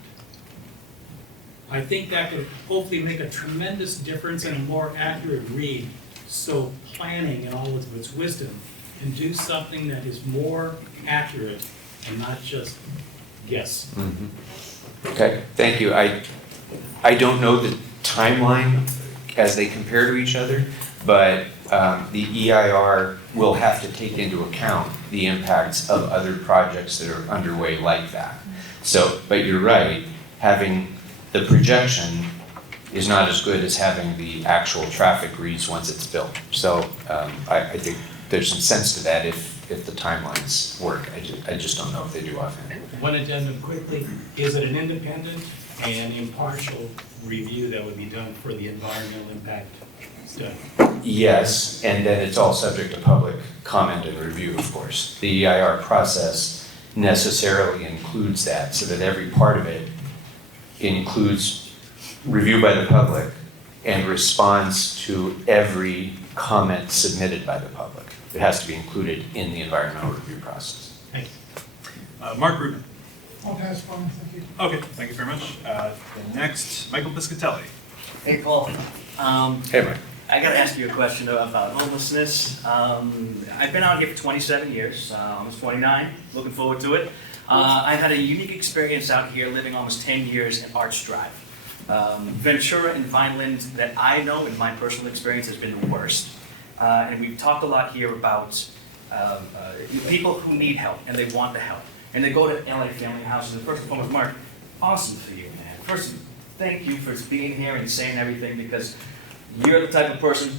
I think that could hopefully make a tremendous difference and a more accurate read, so planning in all of its wisdom can do something that is more accurate and not just guess. Okay, thank you. I don't know the timeline as they compare to each other, but the EIR will have to take into account the impacts of other projects that are underway like that. So, but you're right, having the projection is not as good as having the actual traffic reads once it's built. So I think there's some sense to that if the timelines work. I just don't know if they do offhand. One addendum quickly, is it an independent and impartial review that would be done for the environmental impact study? Yes, and then it's all subject to public comment and review, of course. The EIR process necessarily includes that, so that every part of it includes review by the public and response to every comment submitted by the public. It has to be included in the environmental review process. Thank you. Mark Rubin. Okay, that's fine, thank you. Okay, thank you very much. Next, Michael Piscatelli. Hey, Paul. Hey, Mike. I gotta ask you a question about homelessness. I've been out here for 27 years, almost 29, looking forward to it. I've had a unique experience out here living almost 10 years in Arch Drive. Ventura and Vineland that I know in my personal experience has been the worst. And we've talked a lot here about people who need help and they want the help. And they go to LA Family Houses. And first and foremost, Mark, awesome for you, man. First, thank you for being here and saying everything because you're the type of person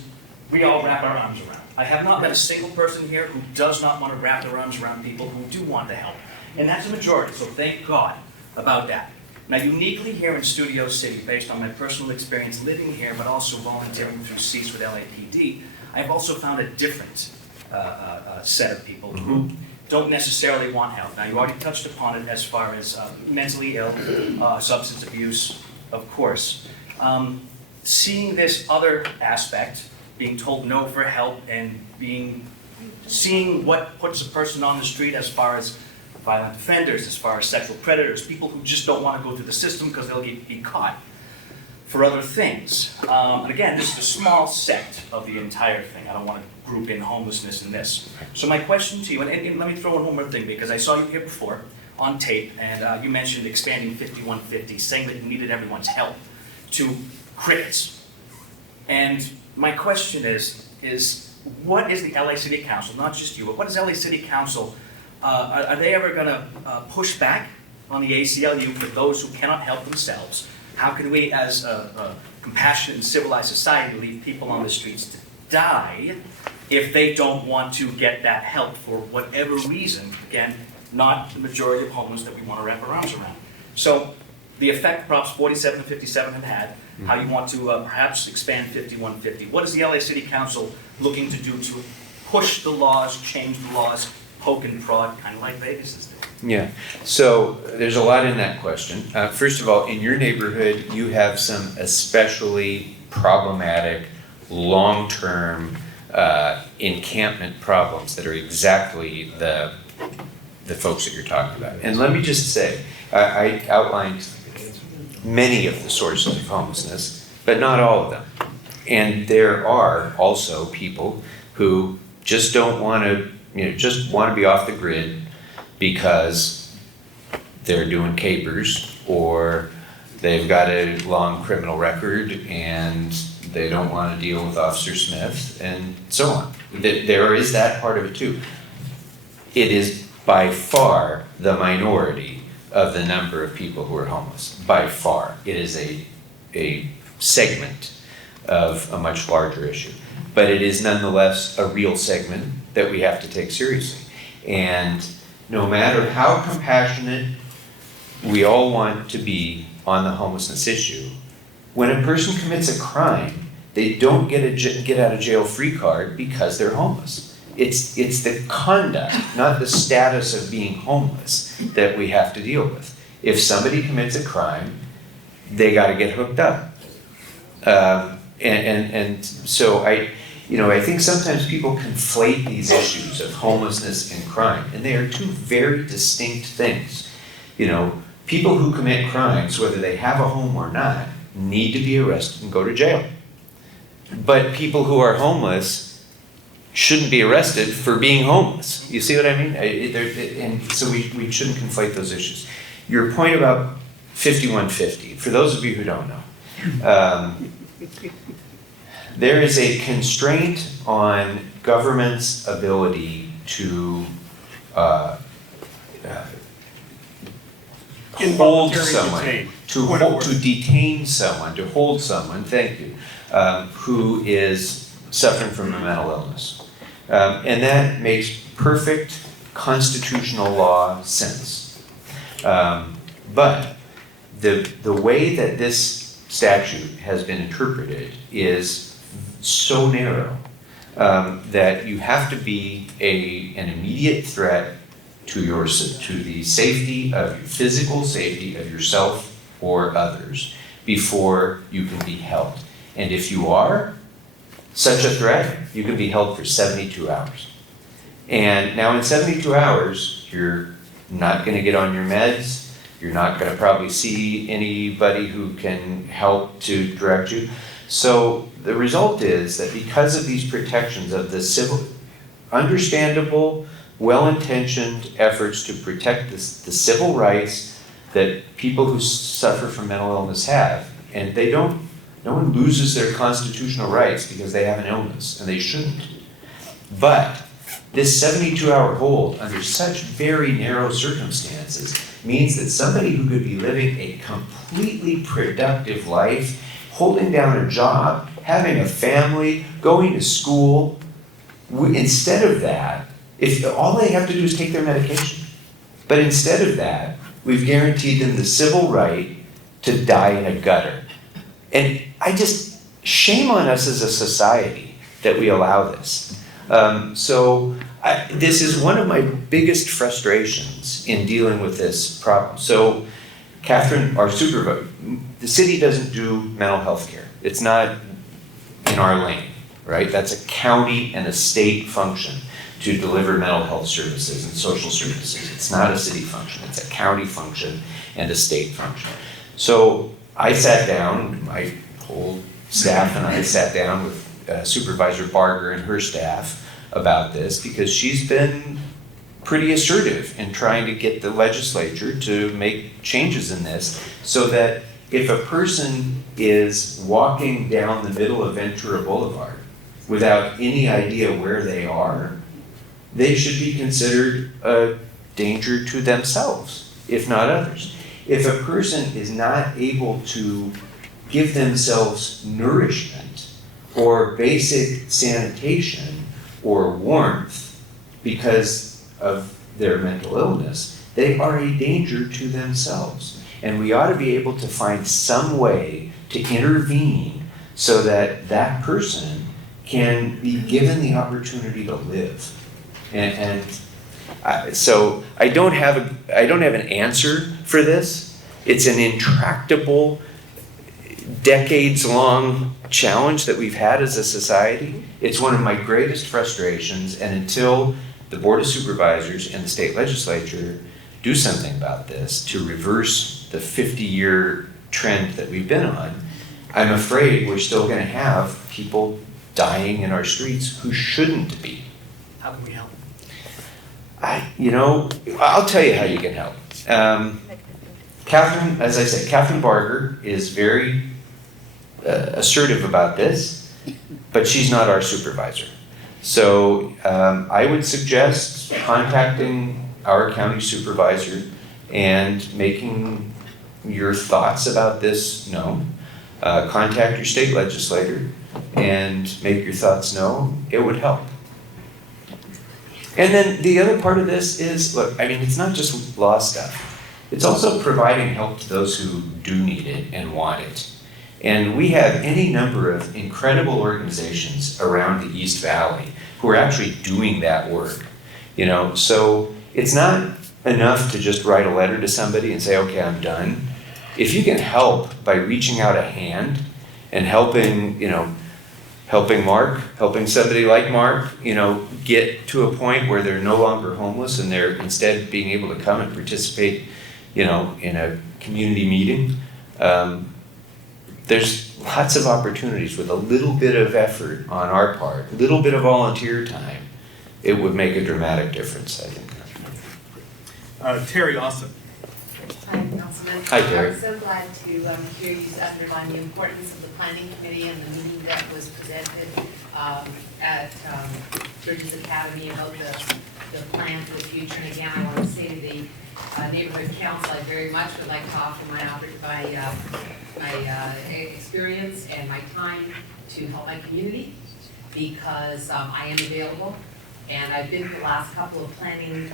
we all wrap our arms around. I have not met a single person here who does not want to wrap their arms around people who do want the help. And that's a majority, so thank God about that. Now, uniquely here in Studio City, based on my personal experience living here, but also volunteering through Seats with LAPD, I've also found a different set of people who don't necessarily want help. Now, you already touched upon it as far as mentally ill, substance abuse, of course. Seeing this other aspect, being told no for help and seeing what puts a person on the street as far as violent offenders, as far as sexual predators, people who just don't want to go through the system because they'll be caught. for other things. And again, this is a small sect of the entire thing. I don't want to group in homelessness in this. So my question to you, and let me throw in one more thing, because I saw you here before on tape, and you mentioned expanding 5150, saying that you needed everyone's help to crickets. And my question is what is the LA City Council, not just you, but what is LA City Council, are they ever going to push back on the ACLU for those who cannot help themselves? How can we, as a compassionate and civilized society, leave people on the streets to die if they don't want to get that help for whatever reason? Again, not the majority of homeless that we want to wrap our arms around. So the effect Props 47 and 57 have had, how you want to perhaps expand 5150. What is the LA City Council looking to do to push the laws, change the laws, poke and prod, kind of like Vegas is doing? Yeah, so there's a lot in that question. First of all, in your neighborhood, you have some especially problematic, long-term encampment problems that are exactly the folks that you're talking about. And let me just say, I outlined many of the sources of homelessness, but not all of them. And there are also people who just don't want to, just want to be off the grid because they're doing capers or they've got a long criminal record and they don't want to deal with Officer Smith and so on. There is that part of it too. It is by far the minority of the number of people who are homeless. By far. It is a segment of a much larger issue. But it is nonetheless a real segment that we have to take seriously. And no matter how compassionate we all want to be on the homelessness issue, when a person commits a crime, they don't get a get out of jail free card because they're homeless. It's the conduct, not the status of being homeless, that we have to deal with. If somebody commits a crime, they got to get hooked up. And so I think sometimes people conflate these issues of homelessness and crime, and they are two very distinct things. People who commit crimes, whether they have a home or not, need to be arrested and go to jail. But people who are homeless shouldn't be arrested for being homeless. You see what I mean? And so we shouldn't conflate those issues. Your point about 5150, for those of you who don't know, there is a constraint on government's ability to hold someone, to detain someone, to hold someone, thank you, who is suffering from a mental illness. And that makes perfect constitutional law sense. But the way that this statute has been interpreted is so narrow that you have to be an immediate threat to the safety of your physical safety of yourself or others before you can be held. And if you are such a threat, you can be held for 72 hours. And now in 72 hours, you're not going to get on your meds. You're not going to probably see anybody who can help to direct you. So the result is that because of these protections of the civil, understandable, well-intentioned efforts to protect the civil rights that people who suffer from mental illness have, and no one loses their constitutional rights because they have an illness, and they shouldn't. But this 72-hour hold under such very narrow circumstances means that somebody who could be living a completely productive life, holding down a job, having a family, going to school, instead of that, if all they have to do is take their medication. But instead of that, we've guaranteed them the civil right to die in a gutter. And shame on us as a society that we allow this. This is one of my biggest frustrations in dealing with this problem. So, Catherine, our supervisor, the city doesn't do mental health care. It's not in our lane, right? That's a county and a state function to deliver mental health services and social services. It's not a city function. It's a county function and a state function. So I sat down, my whole staff and I sat down with Supervisor Barger and her staff about this, because she's been pretty assertive in trying to get the legislature to make changes in this, so that if a person is walking down the middle of Ventura Boulevard without any idea where they are, they should be considered a danger to themselves, if not others. If a person is not able to give themselves nourishment or basic sanitation or warmth because of their mental illness, they are a danger to themselves. And we ought to be able to find some way to intervene so that that person can be given the opportunity to live. So I don't have an answer for this. It's an intractable, decades-long challenge that we've had as a society. It's one of my greatest frustrations, and until the Board of Supervisors and the state legislature do something about this to reverse the 50-year trend that we've been on, I'm afraid we're still going to have people dying in our streets who shouldn't be. How can we help? I'll tell you how you can help. Catherine, as I said, Catherine Barger is very assertive about this, but she's not our supervisor. So I would suggest contacting our county supervisor and making your thoughts about this known. Contact your state legislator and make your thoughts known. It would help. And then the other part of this is, look, I mean, it's not just law stuff. It's also providing help to those who do need it and want it. And we have any number of incredible organizations around the East Valley who are actually doing that work. So it's not enough to just write a letter to somebody and say, okay, I'm done. If you can help by reaching out a hand and helping Mark, helping somebody like Mark, get to a point where they're no longer homeless and they're instead being able to come and participate, in a community meeting. There's lots of opportunities with a little bit of effort on our part, a little bit of volunteer time. It would make a dramatic difference, I think. Terry Austin. Hi, Councilman. Hi, Terry. I'm so glad to hear you underline the importance of the planning committee and the meeting that was presented at Bridges Academy about the plan for the future. And again, I want to say to the neighborhood council, I very much would like to offer my experience and my time to help my community, because I am available. And I've been to the last couple of planning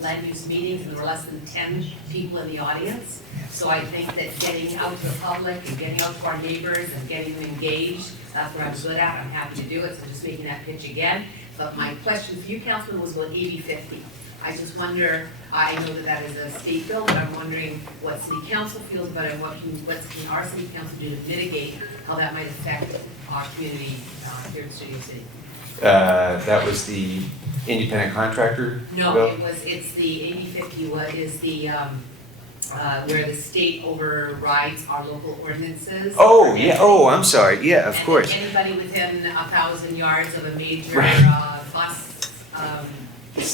land use meetings, and there were less than 10 people in the audience. So I think that getting out to the public and getting out to our neighbors and getting them engaged, that's what I'm good at. I'm happy to do it, so just making that pitch again. But my question for you, Councilman, was about AB50. I just wonder, I know that is a state bill, but I'm wondering what city council feels about it, and what can our city council do to mitigate how that might affect our community here in Studio City. That was the independent contractor No, bill? it's the AB50, what is the, where the state overrides our local ordinances. Oh, yeah, I'm sorry, yeah, of course. Anybody within 1,000 yards of a major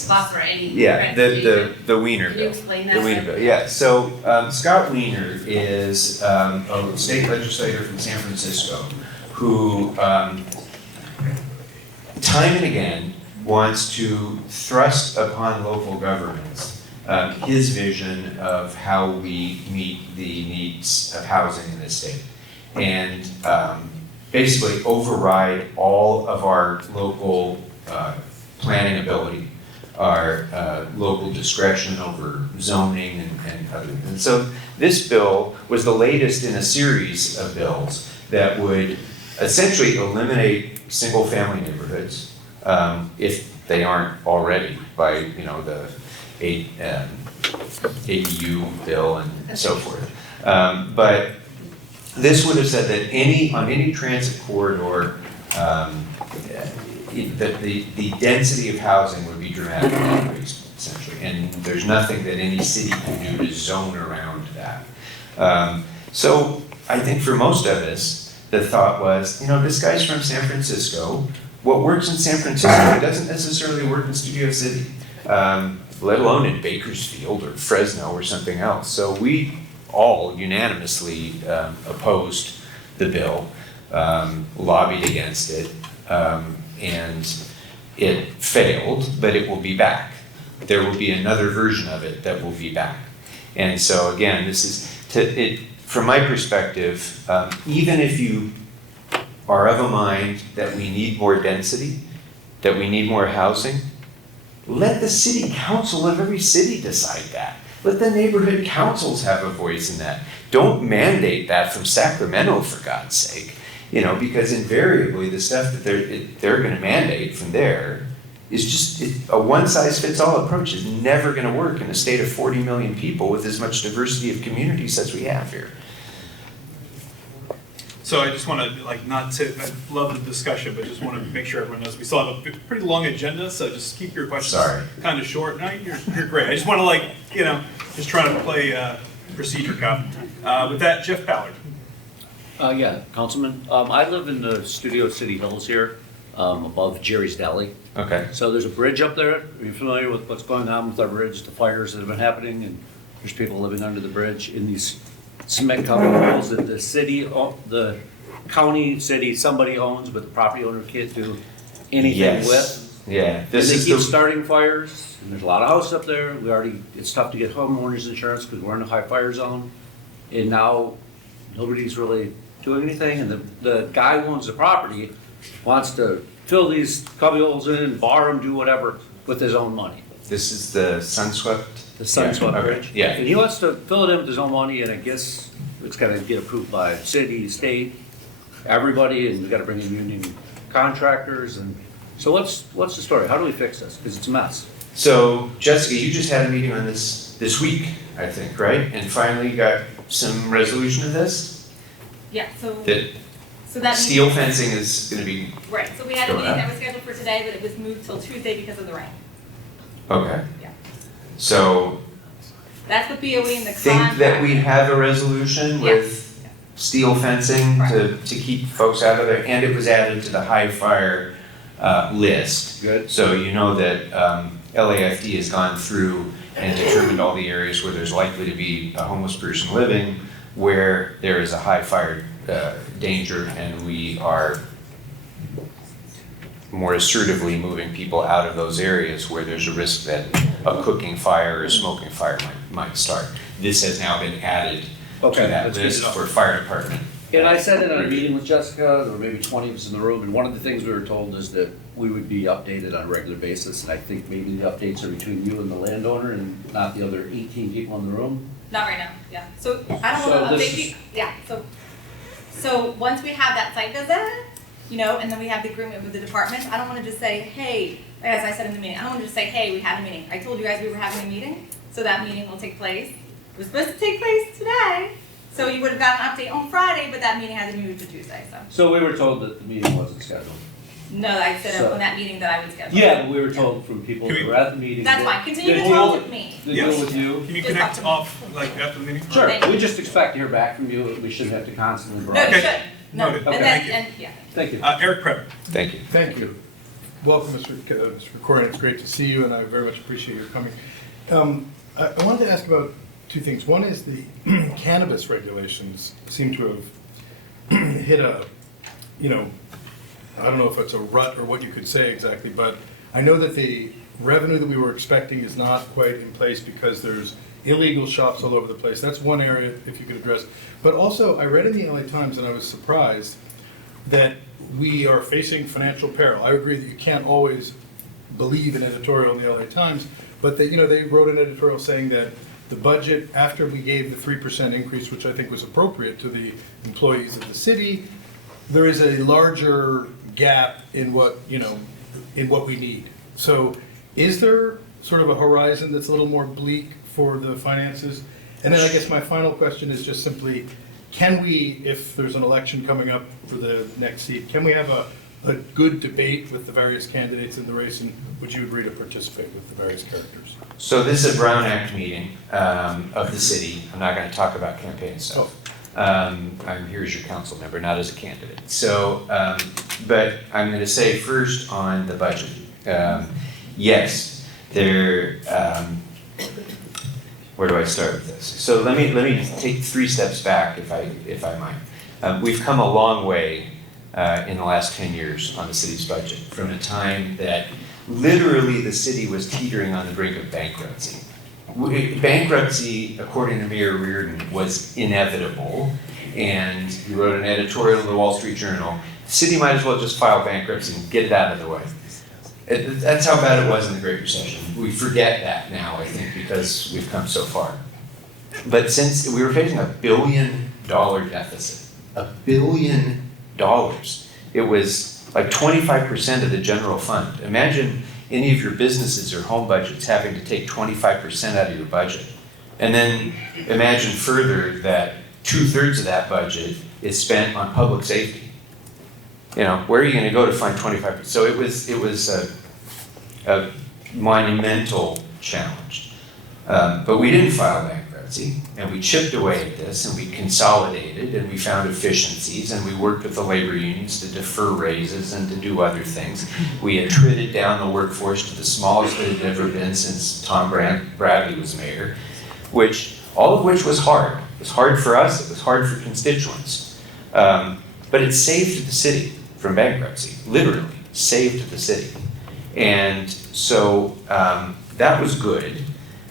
bus or any. Yeah, the Wiener Can you bill. explain The that? Wiener bill, yeah. So Scott Wiener is a state legislator from San Francisco who time and again wants to thrust upon local governments his vision of how we meet the needs of housing in this state. And basically override all of our local planning ability, our local discretion over zoning and other things. And so this bill was the latest in a series of bills that would essentially eliminate single-family neighborhoods if they aren't already by the ADU bill and so forth. But this would have said that on any transit corridor, the density of housing would be dramatically increased, essentially. And there's nothing that any city can do to zone around that. So I think for most of us, the thought was, this guy's from San Francisco. What works in San Francisco doesn't necessarily work in Studio City, let alone in Bakersfield or Fresno or something else. So we all unanimously opposed the bill, lobbied against it, and it failed, but it will be back. There will be another version of it that will be back. And so again, this is, from my perspective, even if you are of a mind that we need more density, that we need more housing, let the city council of every city decide that. Let the neighborhood councils have a voice in that. Don't mandate that from Sacramento, for God's sake. Because invariably the stuff that they're going to mandate from there is just a one-size-fits-all approach is never going to work in a state of 40 million people with as much diversity of communities as we have here. So I just want to, I love the discussion, but just want to make sure everyone knows we still have a pretty long agenda, so just keep your questions kind of short. No, you're great. I just want to just trying to play procedure cop. With that, Jeff Ballard. Yeah, Councilman. I live in the Studio City Hills here, above Jerry's Deli. Okay. So there's a bridge up there. Are you familiar with what's going on with our bridge, the fires that have been happening? And there's people living under the bridge in these cement covered walls that the city, the county, city, somebody owns, but the property owner can't do anything with. Yeah. And they keep starting fires, and there's a lot of houses up there. It's tough to get homeowners insurance because we're in a high fire zone. And now nobody's really doing anything, and the guy who owns the property wants to fill these cubby holes in, bar them, do whatever with his own money. This is the Sunswept? The Sunswept Bridge. Yeah. And he wants to fill it in with his own money, and I guess it's gotta get approved by city, state, everybody, and we gotta bring in union contractors, and so what's the story? How do we fix this? Because it's a mess. So Jessica, you just had a meeting on this week, I think, right? And finally got some resolution of this? Yeah, so that steel fencing is going to be right. So we had a meeting that was scheduled for today, but it was moved till Tuesday because of the rain. Okay. Yeah. So that's what BOE and the think that we have a resolution with steel fencing to keep folks out of there, and it was added to the high fire list. Good. So you know that LAFD has gone through and determined all the areas where there's likely to be a homeless person living, where there is a high fire danger, and we are more assertively moving people out of those areas where there's a risk that a cooking fire or a smoking fire might start. This has now been added to that list for fire department. And I said in a meeting with Jessica, there were maybe 20 of us in the room, and one of the things we were told is that we would be updated on a regular basis, and I think maybe the updates are between you and the landowner and not the other 18 people in the room. Not right now. Yeah. So I don't want to update you. Yeah. So once we have that site visit, and then we have the agreement with the department, I don't want to just say, hey, as I said in the meeting, I don't want to just say, hey, we had a meeting. I told you guys we were having a meeting, so that meeting will take place. It was supposed to take place today, so you would have gotten an update on Friday, but that meeting hasn't moved to Tuesday. So we were told that the meeting wasn't scheduled. No, I said on that meeting that I would schedule. Yeah, but we were told from people who were at the meeting. That's fine. Continue to talk with me. They deal with you. Can you connect off after the meeting? Sure. We just expect to hear back from you. We shouldn't have to constantly. No, you should. No. Noted. And Okay. then, Thank you. Eric Kremer. Thank you. Thank you. Welcome, Mr. Krekorian. It's great to see you, and I very much appreciate your coming. I wanted to ask about two things. One is the cannabis regulations seem to have hit a, I don't know if it's a rut or what you could say exactly, but I know that the revenue that we were expecting is not quite in place because there's illegal shops all over the place. That's one area, if you could address. But also, I read in the LA Times, and I was surprised, that we are facing financial peril. I agree that you can't always believe an editorial in the LA Times, but that, they wrote an editorial saying that the budget, after we gave the 3% increase, which I think was appropriate to the employees of the city, there is a larger gap in what we need. So is there sort of a horizon that's a little more bleak for the finances? And then I guess my final question is just simply, can we, if there's an election coming up for the next seat, can we have a good debate with the various candidates in the race, and would you agree to participate with the various characters? So this is a Brown Act meeting of the city. I'm not going to talk about campaign stuff. I'm here as your council member, not as a candidate. So, but I'm going to say first on the budget. Yes, there. Where do I start with this? So let me take 3 steps back, if I might. We've come a long way in the last 10 years on the city's budget, from a time that literally the city was teetering on the brink of bankruptcy. Bankruptcy, according to Mayor Reardon, was inevitable, and he wrote an editorial in the Wall Street Journal. The city might as well just file bankruptcy and get it out of the way. That's how bad it was in the Great Recession. We forget that now, I think, because we've come so far. But since we were facing $1 billion deficit, $1 billion, it was like 25% of the general fund. Imagine any of your businesses or home budgets having to take 25% out of your budget. And then imagine further that 2/3 of that budget is spent on public safety. You know, where are you going to go to find 25%? So it was a monumental challenge. But we didn't file bankruptcy, and we chipped away at this, and we consolidated, and we found efficiencies, and we worked with the labor unions to defer raises and to do other things. We had trimmed down the workforce to the smallest it had ever been since Tom Bradley was mayor, all of which was hard. It was hard for us, it was hard for constituents. But it saved the city from bankruptcy, literally saved the city. And so that was good.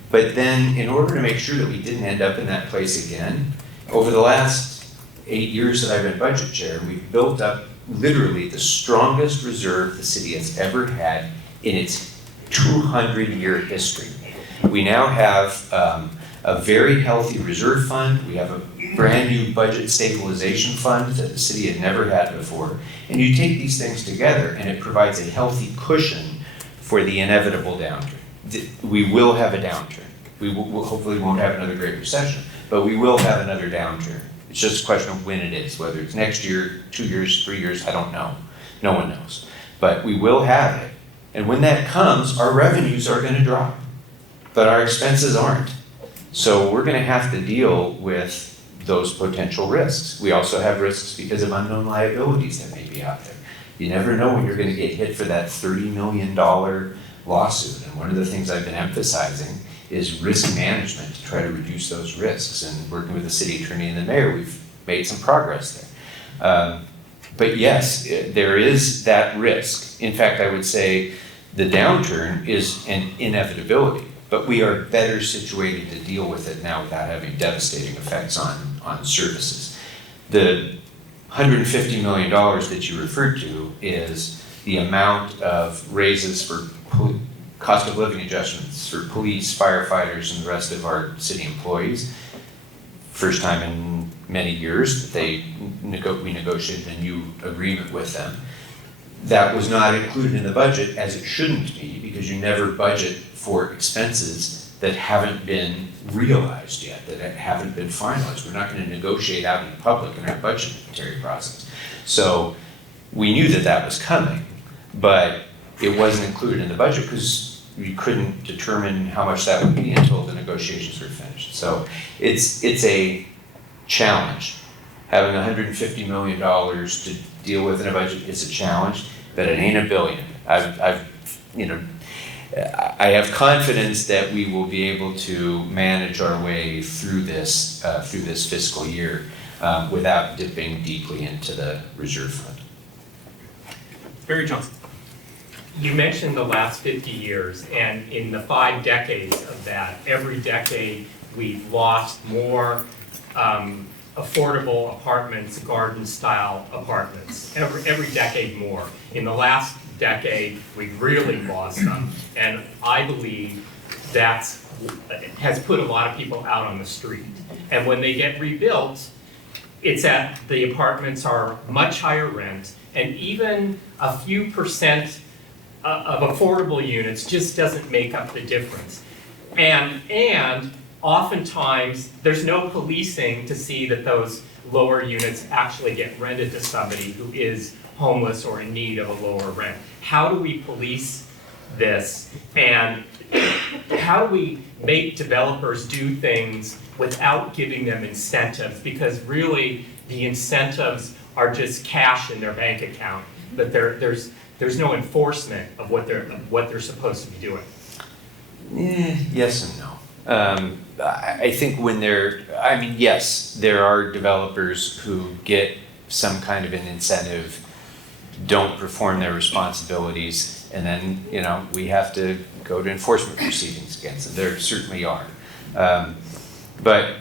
But then in order to make sure that we didn't end up in that place again, over the last 8 years that I've been budget chair, we've built up literally the strongest reserve the city has ever had in its 200-year history. We now have a very healthy reserve fund. We have a brand new budget stabilization fund that the city had never had before. And you take these things together and it provides a healthy cushion for the inevitable downturn. We will have a downturn. We hopefully won't have another Great Recession, but we will have another downturn. It's just a question of when it is, whether it's next year, 2 years, 3 years, I don't know. No one knows. But we will have it. And when that comes, our revenues are going to drop, but our expenses aren't. So we're going to have to deal with those potential risks. We also have risks because of unknown liabilities that may be out there. You never know when you're going to get hit for that $30 million lawsuit. And one of the things I've been emphasizing is risk management to try to reduce those risks. And working with the city attorney and the mayor, we've made some progress there. But yes, there is that risk. In fact, I would say the downturn is an inevitability, but we are better situated to deal with it now without having devastating effects on services. The $150 million that you referred to is the amount of raises for cost of living adjustments for police, firefighters, and the rest of our city employees. First time in many years that we negotiated a new agreement with them. That was not included in the budget, as it shouldn't be, because you never budget for expenses that haven't been realized yet, that haven't been finalized. We're not going to negotiate out in the public in our budgetary process. So we knew that that was coming, but it wasn't included in the budget because we couldn't determine how much that would be until the negotiations were finished. So it's a challenge. Having $150 million to deal with in a budget is a challenge, but it ain't $1 billion. I have confidence that we will be able to manage our way through this fiscal year without dipping deeply into the reserve fund. Barry Johnson. You mentioned the last 50 years, and in the 5 decades of that, every decade we've lost more affordable apartments, garden-style apartments. Every decade more. In the last decade, we've really lost them, and I believe that has put a lot of people out on the street. And when they get rebuilt, it's that the apartments are much higher rent, and even a few percent of affordable units just doesn't make up the difference. And oftentimes, there's no policing to see that those lower units actually get rented to somebody who is homeless or in need of a lower rent. How do we police this, and how do we make developers do things without giving them incentives? Because really, the incentives are just cash in their bank account, but there's no enforcement of what they're supposed to be doing. Yes and no. I think yes, there are developers who get some kind of an incentive, don't perform their responsibilities, and then, we have to go to enforcement proceedings against them. There certainly are. But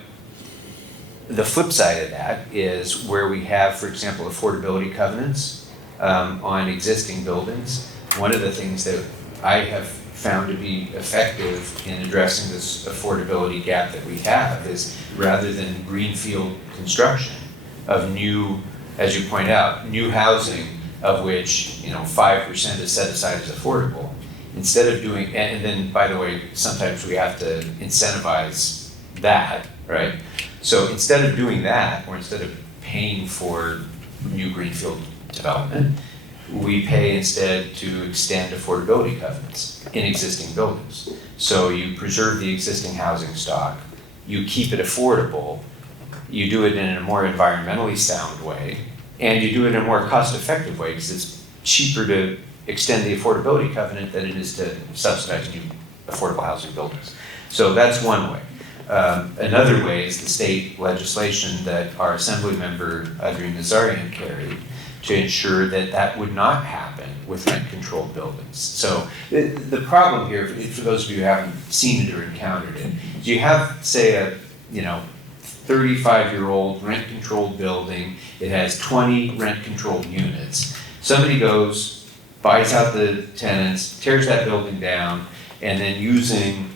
the flip side of that is where we have, for example, affordability covenants on existing buildings. One of the things that I have found to be effective in addressing this affordability gap that we have is, rather than greenfield construction of new, as you point out, new housing of which 5% is set aside as affordable, instead of doing, and then by the way, sometimes we have to incentivize that, right? So instead of doing that, or instead of paying for new greenfield development, we pay instead to extend affordability covenants in existing buildings. So you preserve the existing housing stock, you keep it affordable, you do it in a more environmentally sound way, and you do it in a more cost-effective way because it's cheaper to extend the affordability covenant than it is to subsidize new affordable housing buildings. So that's one way. Another way is the state legislation that our Assembly member Adrian Nazarian carried to ensure that that would not happen with rent-controlled buildings. So the problem here, for those of you who haven't seen it or encountered it, is you have, say, a 35-year-old rent-controlled building. It has 20 rent-controlled units. Somebody goes, buys out the tenants, tears that building down, and then using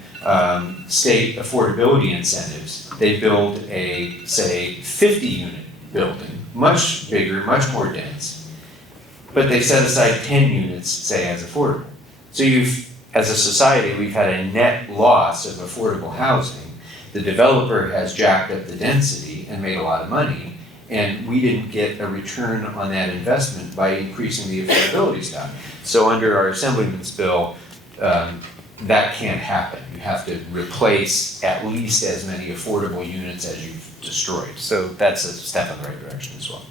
state affordability incentives, they build a, say, 50-unit building, much bigger, much more dense, but they set aside 10 units, say, as affordable. So as a society, we've had a net loss of affordable housing. The developer has jacked up the density and made a lot of money, and we didn't get a return on that investment by increasing the affordability stock. So under our Assemblyman's bill, that can't happen. You have to replace at least as many affordable units as you've destroyed. So that's a step in the right direction as well.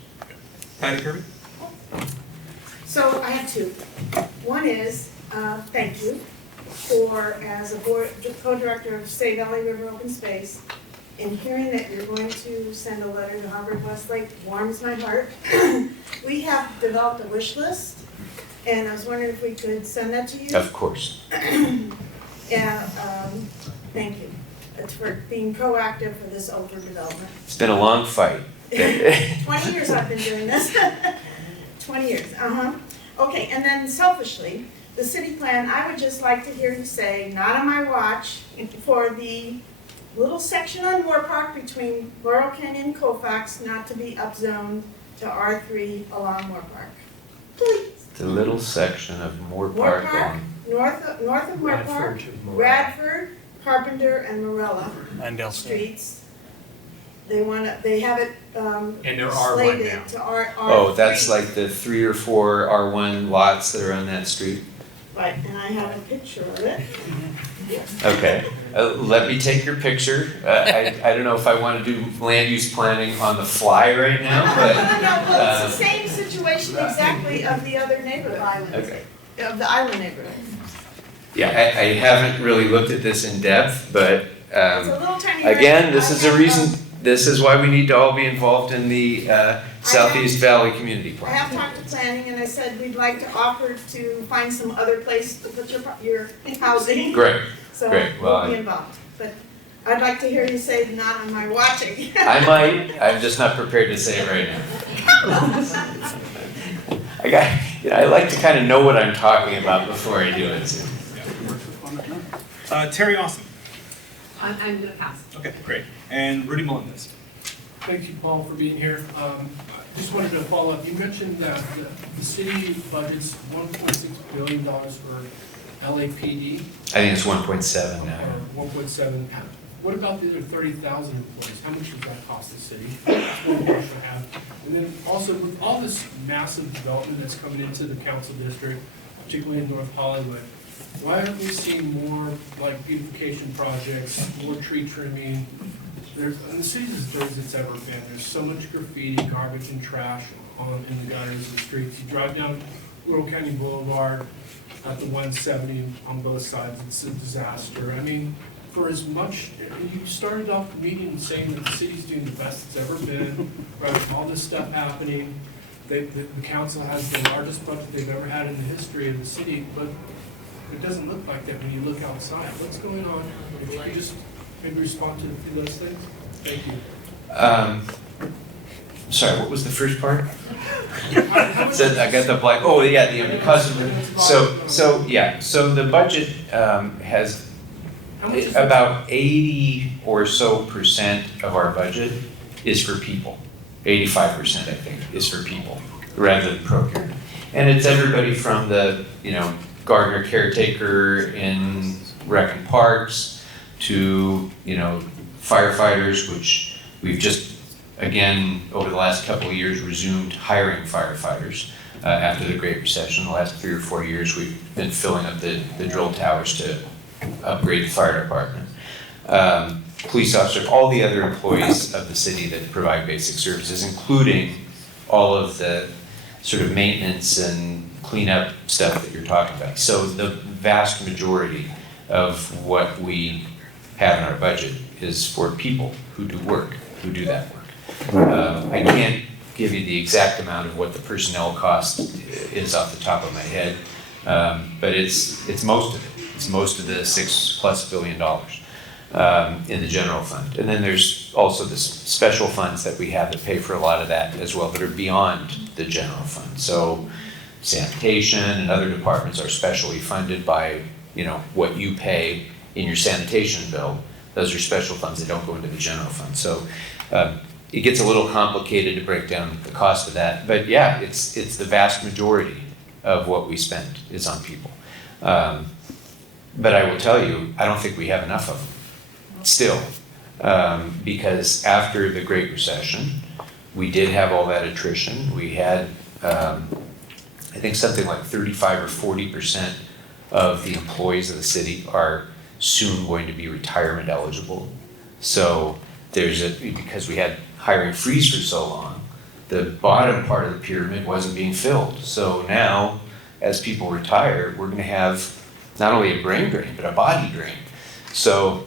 Patty Kirby? So I have two. One is, thank you for, as a board, co-director of State Valley River Open Space, in hearing that you're going to send a letter to Harvard Westlake warms my heart. We have developed a wish list, and I was wondering if we could send that to you. Of course. Yeah, thank you. It's for being proactive for this overdevelopment. It's been a long fight. 20 years I've been doing this. 20 years, Okay, and then selfishly, the city plan, I would just like to hear you say, not on my watch, for the little section on Moore Park between Laurel Canyon and Colfax not to be upzoned to R3 along Moore Park. Please. The little section of Moore Moore Park Park, north of Moore Park, Radford, Carpenter, and Morella streets. They have it And they're R1 slated now. to R3. Oh, that's like the 3 or 4 R1 lots that are on that street? Right, and I have a picture of it. Okay, let me take your picture. I don't know if I want to do land use planning on the fly right now, but. No, well, it's the same situation exactly of the other neighborhood. Okay. Of the island neighborhood. Yeah, I haven't really looked at this in depth, but It's a little tiny. again, this is a reason, this is why we need to all be involved in the Southeast Valley Community I Plan. have talked to planning and I said we'd like to offer to find some other place to put your housing. Great, So great. Well, we'll be involved, but I'd like to hear you say not on my watching. I might, I'm just not prepared to say it right now. I like to kind of know what I'm talking about before I do it. Terry Austin. I'm gonna pass. Okay, great. And Rudy Melendez. Thank you, Paul, for being here. Just wanted to follow up. You mentioned that the city budgets $1.6 billion for LAPD. I think it's 1.7 now. 1.7. What about the other 30,000 employees? How much does that cost the city? That's one question I have. And then also with all this massive development that's coming into the council district, particularly in North Hollywood, why aren't we seeing more like beautification projects, more tree trimming? In the city's as dirty as it's ever been. There's so much graffiti, garbage and trash in the gutters and streets. You drive down Laurel County Boulevard at the 170 on both sides, it's a disaster. I mean, for as much, you started off the meeting saying that the city's doing the best it's ever been, right, all this stuff happening. The council has the largest budget they've ever had in the history of the city, but it doesn't look like that when you look outside. What's going on? If you could just maybe respond to a few of those things? Thank you. Sorry, what was the first part? So I got the blank. Oh, yeah, the customer. So the budget has about 80 or so percent of our budget is for people. 85%, I think, is for people rather than procurement. And it's everybody from the, gardener caretaker in rec and parks to, firefighters, which we've just, again, over the last couple of years, resumed hiring firefighters after the Great Recession. The last 3 or 4 years, we've been filling up the drill towers to upgrade the fire department. Police officers, all the other employees of the city that provide basic services, including all of the sort of maintenance and cleanup stuff that you're talking about. So the vast majority of what we have in our budget is for people who do work, who do that work. I can't give you the exact amount of what the personnel cost is off the top of my head, but it's most of it. It's most of the $6+ billion in the general fund. And then there's also the special funds that we have that pay for a lot of that as well, that are beyond the general fund. So sanitation and other departments are specially funded by, what you pay in your sanitation bill. Those are special funds that don't go into the general fund. So it gets a little complicated to break down the cost of that. But yeah, it's the vast majority of what we spend is on people. But I will tell you, I don't think we have enough of them still, because after the Great Recession, we did have all that attrition. We had, I think something like 35 or 40% of the employees of the city are soon going to be retirement eligible. So because we had hiring freeze for so long, the bottom part of the pyramid wasn't being filled. So now, as people retire, we're gonna have not only a brain drain, but a body drain. So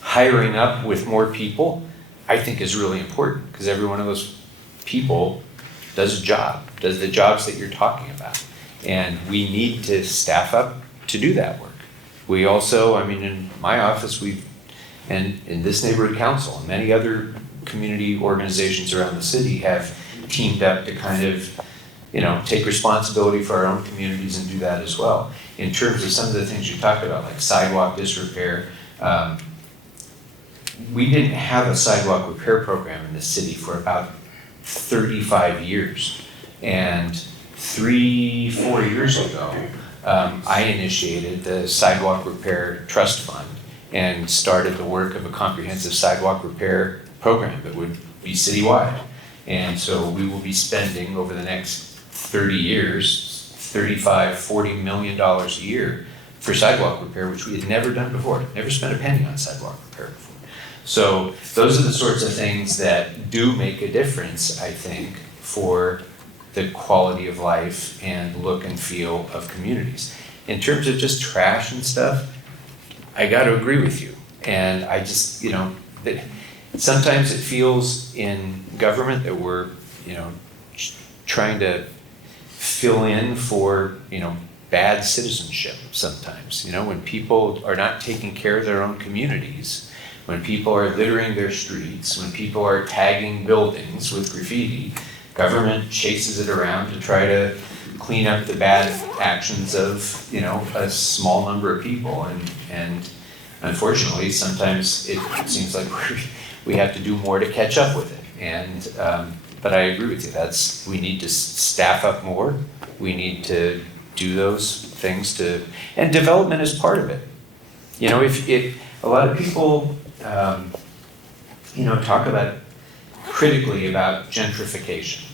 hiring up with more people, I think, is really important, because every one of those people does a job, does the jobs that you're talking about. And we need to staff up to do that work. We also, in my office, and in this neighborhood council, and many other community organizations around the city have teamed up to kind of, take responsibility for our own communities and do that as well. In terms of some of the things you talked about, like sidewalk disrepair, we didn't have a sidewalk repair program in the city for about 35 years. And 3-4 years ago, I initiated the Sidewalk Repair Trust Fund and started the work of a comprehensive sidewalk repair program that would be citywide. And so we will be spending over the next 30 years, $35–40 million a year for sidewalk repair, which we had never done before. Never spent a penny on sidewalk repair before. So those are the sorts of things that do make a difference, I think, for the quality of life and look and feel of communities. In terms of just trash and stuff, I got to agree with you. And I just, that sometimes it feels in government that we're, trying to fill in for, bad citizenship sometimes. When people are not taking care of their own communities, when people are littering their streets, when people are tagging buildings with graffiti, government chases it around to try to clean up the bad actions of, a small number of people. And unfortunately, sometimes it seems like we have to do more to catch up with it. And, but I agree with you, we need to staff up more. We need to do those things and development is part of it. If a lot of people, talk about critically about gentrification.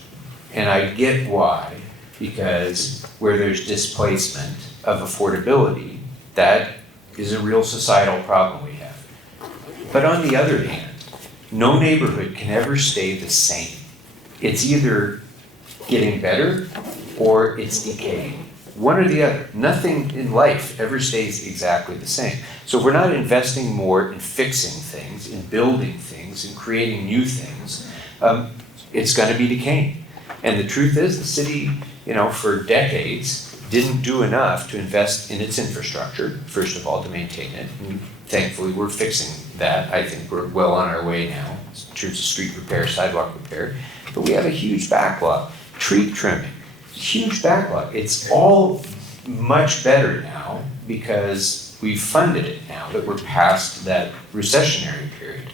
And I get why, because where there's displacement of affordability, that is a real societal problem we have. But on the other hand, no neighborhood can ever stay the same. It's either getting better or it's decaying. One or the other. Nothing in life ever stays exactly the same. So if we're not investing more in fixing things, in building things, in creating new things, it's going to be decaying. And the truth is, the city, for decades, didn't do enough to invest in its infrastructure, first of all, to maintain it. And thankfully, we're fixing that. I think we're well on our way now, in terms of street repair, sidewalk repair. But we have a huge backlog. Tree trimming, huge backlog. It's all much better now because we've funded it now that we're past that recessionary period.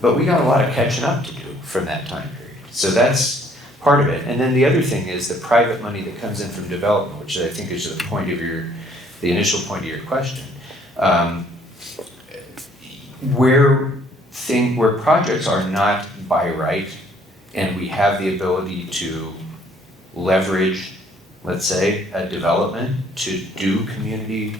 But we got a lot of catching up to do from that time period. So that's part of it. And then the other thing is the private money that comes in from development, which I think is the initial point of your question. Where projects are not by right, and we have the ability to leverage, let's say, a development to do community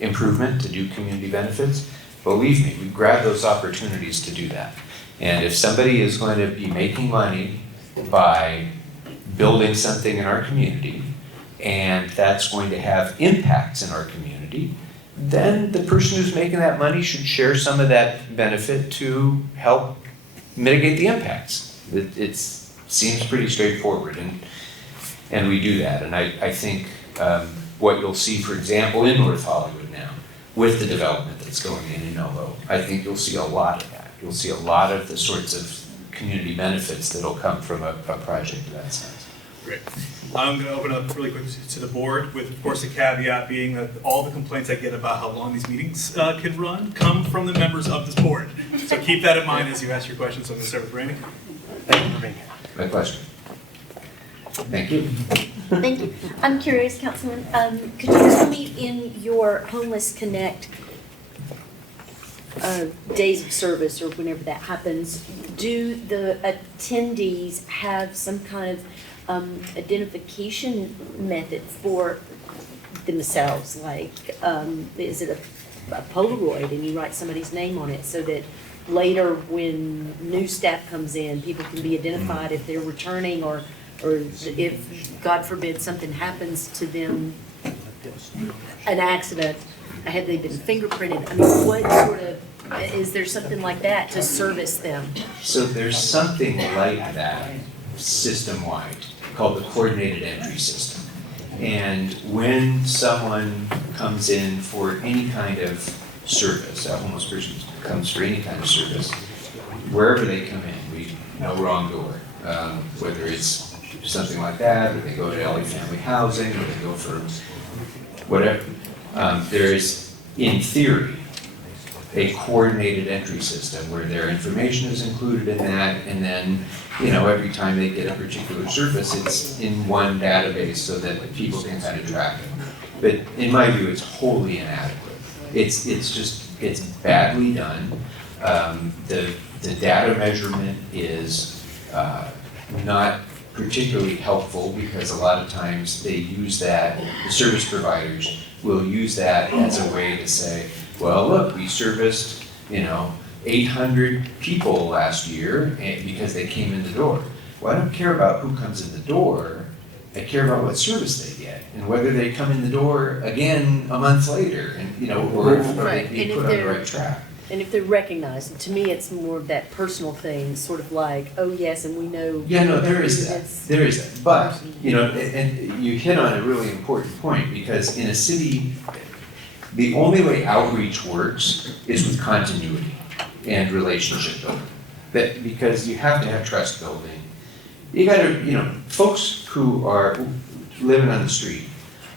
improvement, to do community benefits, believe me, we grab those opportunities to do that. And if somebody is going to be making money by building something in our community, and that's going to have impacts in our community, then the person who's making that money should share some of that benefit to help mitigate the impacts. It seems pretty straightforward, and we do that. And I think what you'll see, for example, in North Hollywood now, with the development that's going in Novo, I think you'll see a lot of that. You'll see a lot of the sorts of community benefits that'll come from a project of that size. Great. I'm going to open up really quick to the board with, of course, the caveat being that all the complaints I get about how long these meetings can run come from the members of this board. So keep that in mind as you ask your questions. So I'm going to start with Randy. Thank you for being here. My pleasure. Thank you. Thank you. I'm curious, Councilman, could you tell me in your Homeless Connect days of service or whenever that happens, do the attendees have some kind of identification method for themselves? Like, is it a Polaroid and you write somebody's name on it so that later when new staff comes in, people can be identified if they're returning or if, God forbid, something happens to them, an accident, have they been fingerprinted? I mean, what sort of, is there something like that to service them? So there's something like that system-wide called the coordinated entry system. And when someone comes in for any kind of service, a homeless person comes for any kind of service, wherever they come in, we know wrong door. Whether it's something like that, or they go to LA Family Housing, or they go for whatever. There is, in theory, a coordinated entry system where their information is included in that, and then, every time they get a particular service, it's in one database so that people can kind of track it. But in my view, it's wholly inadequate. It's badly done. The data measurement is not particularly helpful because a lot of times they use that, the service providers will use that as a way to say, well, look, we serviced, 800 people last year because they came in the door. Well, I don't care about who comes in the door. I care about what service they get and whether they come in the door again a month later, and or if they be put on the right track. And if they're recognized, to me, it's more of that personal thing, sort of like, oh yes, and we know. Yeah, no, there is that. There is that. But, and you hit on a really important point, because in a city, the only way outreach works is with continuity and relationship building. Because you have to have trust building. You gotta, folks who are living on the street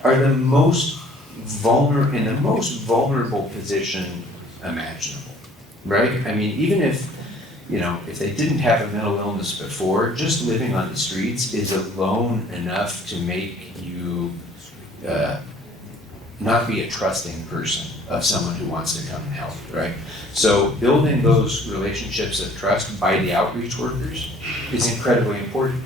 are the most vulnerable position imaginable, right? I mean, even if they didn't have a mental illness before, just living on the streets is alone enough to make you not be a trusting person of someone who wants to come and help, right? So building those relationships of trust by the outreach workers is incredibly important.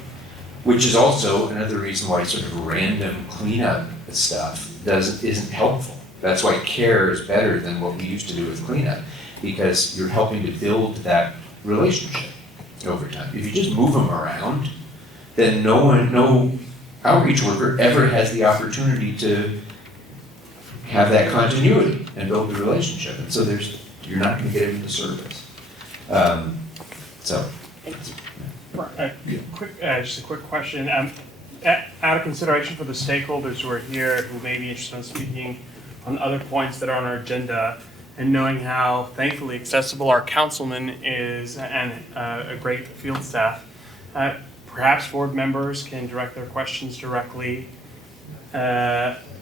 which is also another reason why sort of random cleanup stuff isn't helpful. That's why care is better than what we used to do with cleanup, because you're helping to build that relationship over time. If you just move them around, then no outreach worker ever has the opportunity to have that continuity and build the relationship. And so you're not going to get into the service. Just a quick question. Out of consideration for the stakeholders who are here, who may be interested in speaking on other points that are on our agenda, and knowing how thankfully accessible our councilman is and a great field staff, perhaps board members can direct their questions directly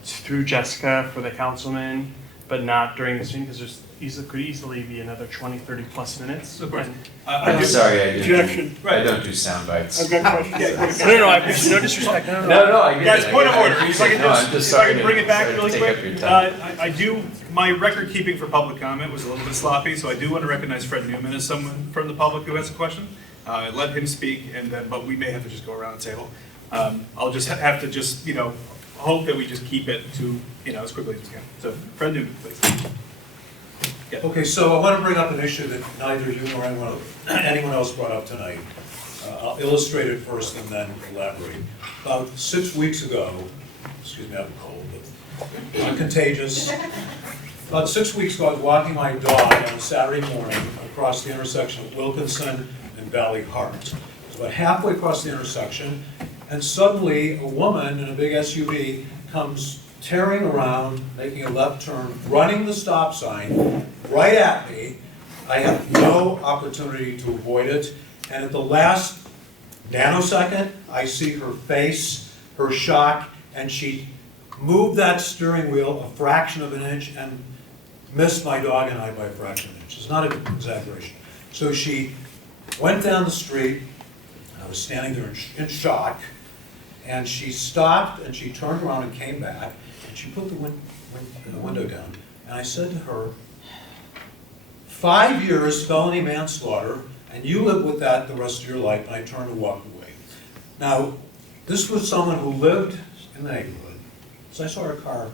through Jessica for the councilman, but not during this meeting, because could easily be another 20, 30 plus minutes. Of course. I'm sorry, I don't do sound bites. I've got a question. No, I appreciate no disrespect. No, I get it. Guys, point of order. If I I can bring it back really quick. I do, my record keeping for public comment was a little bit sloppy, so I do want to recognize Fred Newman as someone from the public who has a question. Let him speak, and then, but we may have to just go around the table. I'll just have to hope that we just keep it to, as quickly as we can. So, Fred Newman, please. Yeah. Okay, so I want to bring up an issue that neither you nor anyone else brought up tonight. I'll illustrate it first and then elaborate. About 6 weeks ago, excuse me, I'm cold, but I'm contagious. About 6 weeks ago, I was walking my dog on a Saturday morning across the intersection of Wilkinson and Valley Hart. It was about halfway across the intersection, and suddenly a woman in a big SUV comes tearing around, making a left turn, running the stop sign right at me. I have no opportunity to avoid it. And at the last nanosecond, I see her face, her shock, and she moved that steering wheel a fraction of an inch and missed my dog and I by a fraction of an inch. It's not an exaggeration. So she went down the street, and I was standing there in shock, and she stopped and she turned around and came back. She put the window down, and I said to her, 5 years felony manslaughter, and you live with that the rest of your life, and I turned and walked away. Now, this was someone who lived in the neighborhood, so I saw her car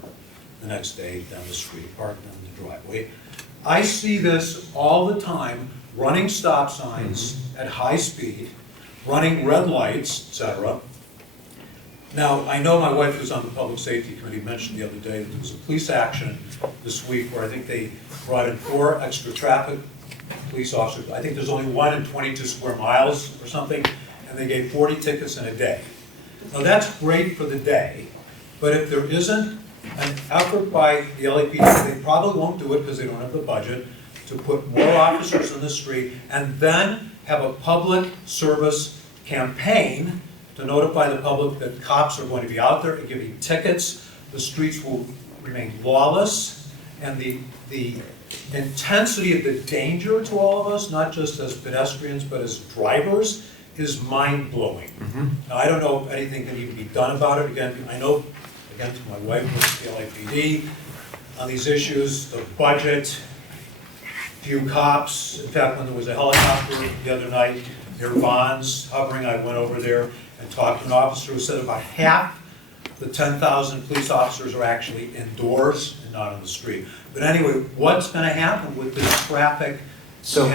the next day down the street, parked in the driveway. I see this all the time, running stop signs at high speed, running red lights, etc. Now, I know my wife who's on the Public Safety Committee mentioned the other day that there was a police action this week where I think they brought in 4 extra traffic police officers. I think there's only 1 in 22 square miles or something, and they gave 40 tickets in a day. Now, that's great for the day, but if there isn't an effort by the LAPD, they probably won't do it because they don't have the budget, to put more officers in the street and then have a public service campaign to notify the public that cops are going to be out there and giving tickets. The streets will remain lawless, and the intensity of the danger to all of us, not just as pedestrians but as drivers, is mind-blowing. Now, I don't know if anything can even be done about it. Again, I know, again, my wife works at the LAPD on these issues, the budget, few cops. In fact, when there was a helicopter the other night near Vaughn's hovering, I went over there and talked to an officer who said about half the 10,000 police officers are actually indoors and not on the street. But anyway, what's going to happen with this traffic? So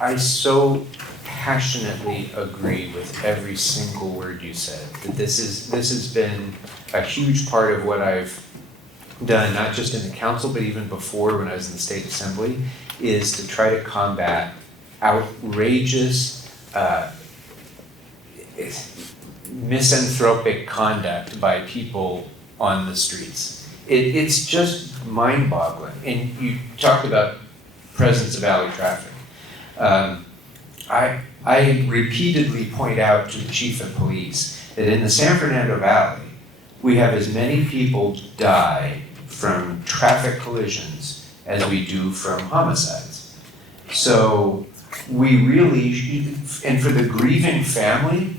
I so passionately agree with every single word you said. That this has been a huge part of what I've done, not just in the council, but even before when I was in the state assembly, is to try to combat outrageous misanthropic conduct by people on the streets. It's just mind-boggling. And you talked about presence of alley traffic. I repeatedly point out to the chief of police that in the San Fernando Valley, we have as many people die from traffic collisions as we do from homicides. So we really, and for the grieving family,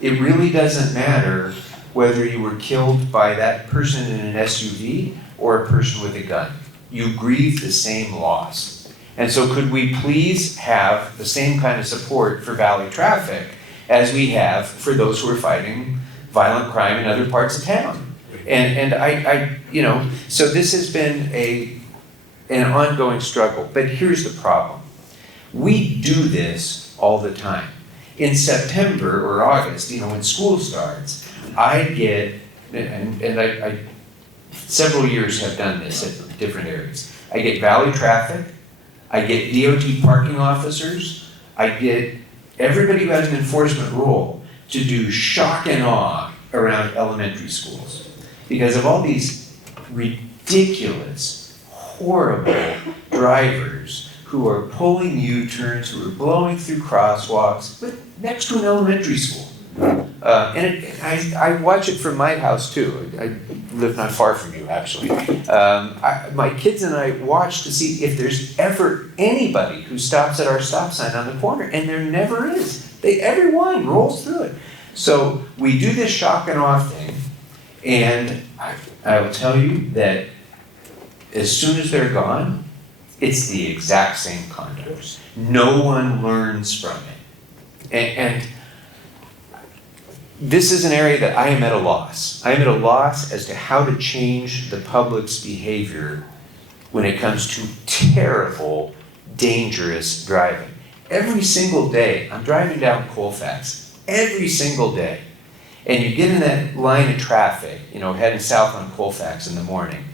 it really doesn't matter whether you were killed by that person in an SUV or a person with a gun. You grieve the same loss. And so could we please have the same kind of support for Valley traffic as we have for those who are fighting violent crime in other parts of town. And I so this has been an ongoing struggle. But here's the problem. We do this all the time. In September or August, when school starts, I get, and I several years have done this at different areas. I get Valley Traffic, I get DOT parking officers, I get everybody who has an enforcement role to do shock and awe around elementary schools. Because of all these ridiculous, horrible drivers who are pulling U-turns, who are blowing through crosswalks, but next to an elementary school. I watch it from my house too. I live not far from you, actually. My kids and I watch to see if there's ever anybody who stops at our stop sign on the corner, and there never is. Everyone rolls through it. So we do this shock and awe thing, and I will tell you that as soon as they're gone, it's the exact same conduct. No one learns from it. And this is an area that I am at a loss. I am at a loss as to how to change the public's behavior when it comes to terrible, dangerous driving. Every single day, I'm driving down Colfax, every single day, and you get in that line of traffic, heading south on Colfax in the morning.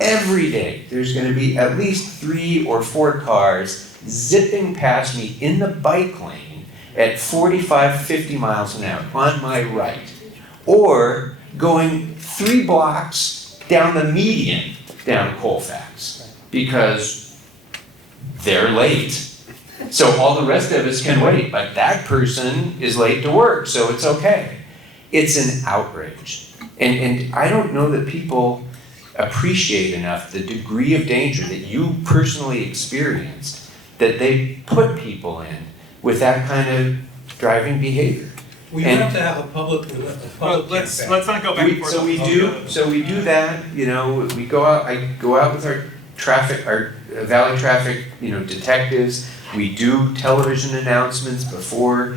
Every day, there's going to be at least 3 or 4 cars zipping past me in the bike lane at 45, 50 miles an hour on my right, or going 3 blocks down the median down Colfax because they're late. So all the rest of us can wait, but that person is late to work, so it's okay. It's an outrage. And I don't know that people appreciate enough the degree of danger that you personally experienced that they put people in with that kind of driving behavior. We have to have a public let's not go back and forth. So we do that, we go out, I go out with our Valley Traffic, detectives. We do television announcements before,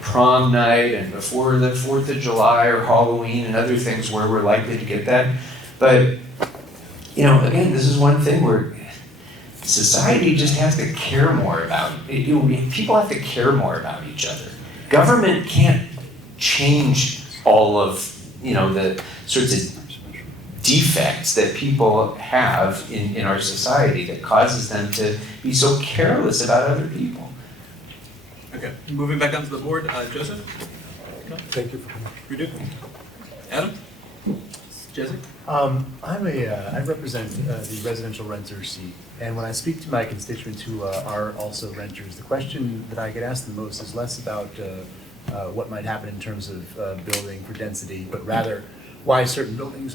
prom night and before the 4th of July or Halloween and other things where we're likely to get that. But, again, this is one thing where society just has to care more about it. People have to care more about each other. Government can't change all of, the sorts of defects that people have in our society that causes them to be so careless about other people. Okay, moving back onto the board, Joseph? Thank you for coming. You do. Adam? Jesse? I represent the residential renter seat, and when I speak to my constituents who are also renters, the question that I get asked the most is less about what might happen in terms of building for density, but rather why certain buildings,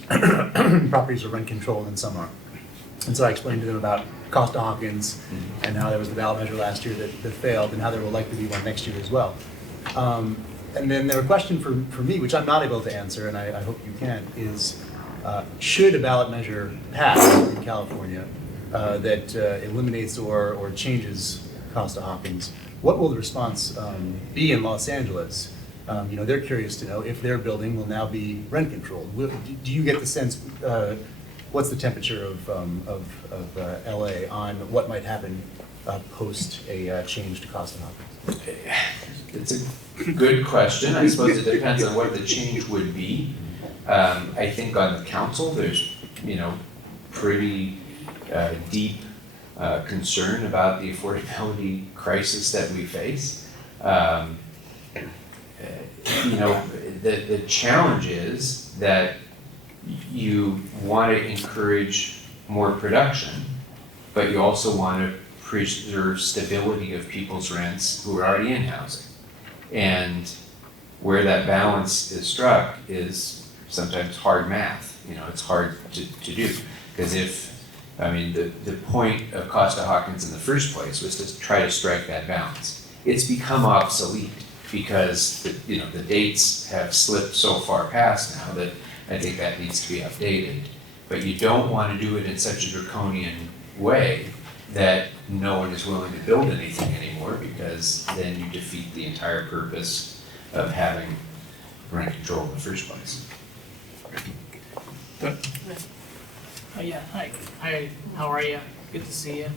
properties are rent controlled and some aren't. And so I explained to them about Costa-Hawkins and how there was the ballot measure last year that failed and how there will likely be one next year as well. And then their question for me, which I'm not able to answer, and I hope you can, is should a ballot measure pass in California that eliminates or changes Costa-Hawkins, what will the response be in Los Angeles? They're curious to know if their building will now be rent controlled. Do you get the sense, what's the temperature of LA on what might happen post a change to Costa-Hawkins? It's a good question. I suppose it depends on what the change would be. I think on the council, there's, pretty deep concern about the affordability crisis that we face. The challenge is that you want to encourage more production, but you also want to preserve stability of people's rents who are already in housing. And where that balance is struck is sometimes hard math. It's hard to do. Because the point of Costa-Hawkins in the first place was to try to strike that balance. It's become obsolete because the dates have slipped so far past now that I think that needs to be updated. But you don't want to do it in such a draconian way that no one is willing to build anything anymore. anymore, because then you defeat the entire purpose of having rent control in the first place. Yeah, hi. Hi, how are you? Good to see you.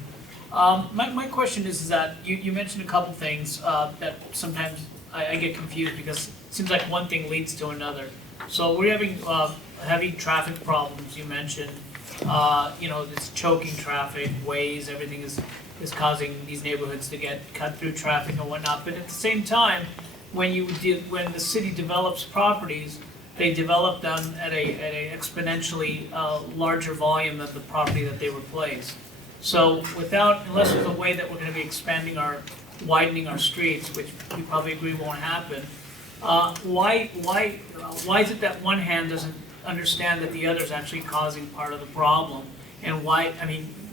My question is that you mentioned a couple things that sometimes I get confused because it seems like one thing leads to another. So we're having heavy traffic problems, you mentioned. It's choking traffic, ways, everything is causing these neighborhoods to get cut through traffic and whatnot. But at the same time, when the city develops properties, they develop them at a exponentially larger volume of the property that they replace. So unless there's a way that we're gonna be widening our streets, which we probably agree won't happen, why is it that one hand doesn't understand that the other is actually causing part of the problem? And why,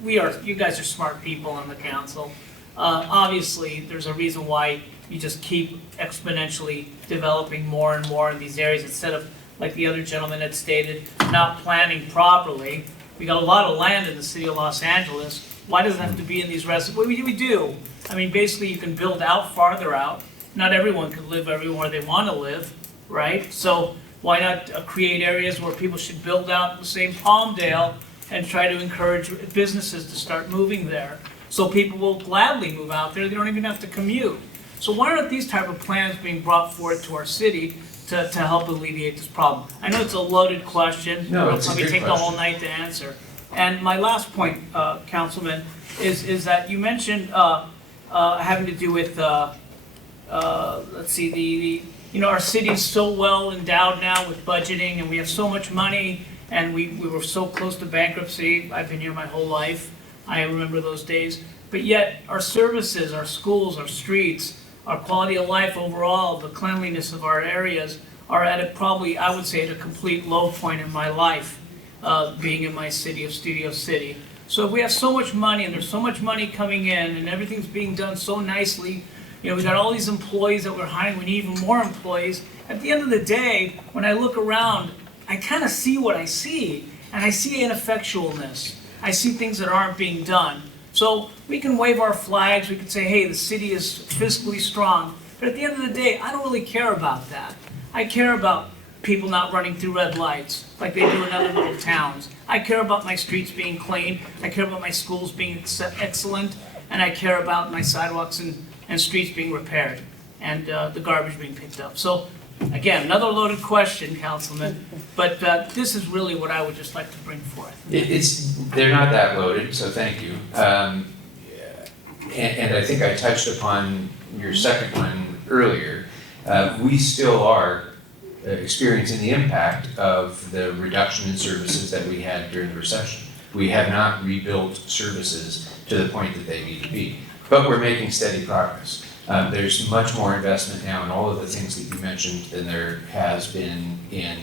you guys are smart people on the council. Obviously, there's a reason why you just keep exponentially developing more and more in these areas instead of, like the other gentleman had stated, not planning properly. We got a lot of land in the city of Los Angeles. Why does it have to be in these well, we do. Basically you can build out farther out. Not everyone can live everywhere they want to live, right? So why not create areas where people should build out the same Palmdale and try to encourage businesses to start moving there? So people will gladly move out there. They don't even have to commute. So why aren't these type of plans being brought forth to our city to help alleviate this problem? I know it's a loaded question. No, It'll it's a probably good take the question. whole night to answer. And my last point, Councilman, is that you mentioned having to do with, let's see, our city is so well endowed now with budgeting, and we have so much money, and we were so close to bankruptcy. I've been here my whole life. I remember those days. But yet, our services, our schools, our streets, our quality of life overall, the cleanliness of our areas are at I would say, at a complete low point in my life, being in my city of Studio City. So if we have so much money, and there's so much money coming in, and everything's being done so nicely, we got all these employees that we're hiring, we need even more employees. At the end of the day, when I look around, I kind of see what I see, and I see ineffectualness. I see things that aren't being done. So we can wave our flags, we can say, hey, the city is fiscally strong, but at the end of the day, I don't really care about that. I care about people not running through red lights like they do in other little towns. I care about my streets being clean, I care about my schools being excellent, and I care about my sidewalks and streets being repaired, and the garbage being picked up. So, again, another loaded question, Councilman, but this is really what I would just like to bring forth. They're not that loaded, so thank you. And I think I touched upon your second one earlier. We still are experiencing the impact of the reduction in services that we had during the recession. We have not rebuilt services to the point that they need to be, but we're making steady progress. There's much more investment now in all of the things that you mentioned than there has been in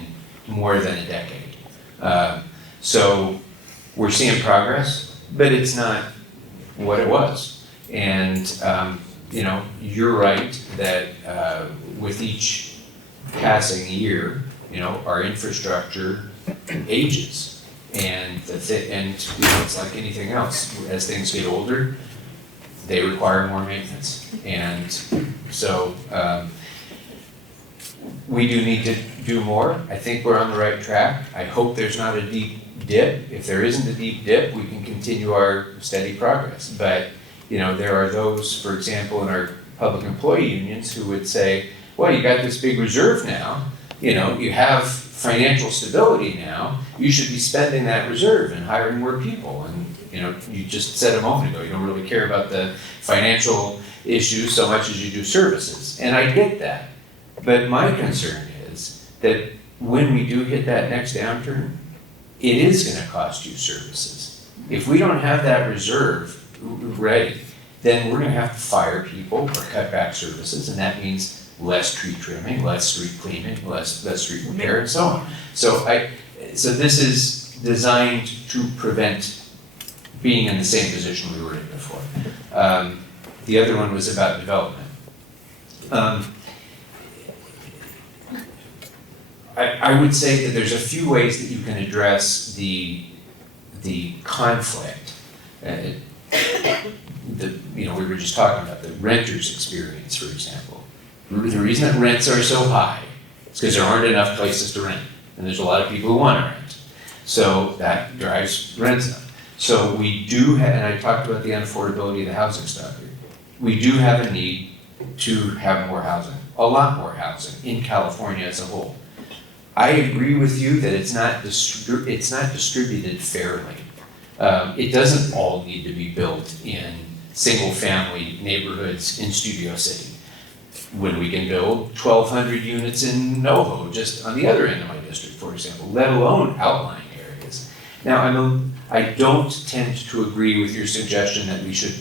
more than a decade. So we're seeing progress, but it's not what it was. And you're right that with each passing year, our infrastructure ages, and it's like anything else. As things get older, they require more maintenance, and so we do need to do more. I think we're on the right track. I hope there's not a deep dip. If there isn't a deep dip, we can continue our steady progress. But there are those, for example, in our public employee unions who would say, well, you got this big reserve now, you have financial stability now, you should be spending that reserve and hiring more people. And you just said a moment ago, you don't really care about the financial issues so much as you do services. And I get that. But my concern is that when we do hit that next downturn, it is going to cost you services. If we don't have that reserve ready, then we're going to have to fire people or cut back services, and that means less tree trimming, less street cleaning, less street repair, and so on. So this is designed to prevent being in the same position we were in before. The other one was about development. I would say that there's a few ways that you can address the conflict. we were just talking about the renter's experience, for example. The reason that rents are so high is because there aren't enough places to rent, and there's a lot of people who want to rent. So that drives rents up. So we do have, and I talked about the unaffordability of the housing stock. We do have a need to have more housing, a lot more housing in California as a whole. I agree with you that it's not distributed fairly. It doesn't all need to be built in single-family neighborhoods in Studio City, when we can build 1,200 units in NoHo, just on the other end of my district, for example, let alone outlying areas. Now, I don't tend to agree with your suggestion that we should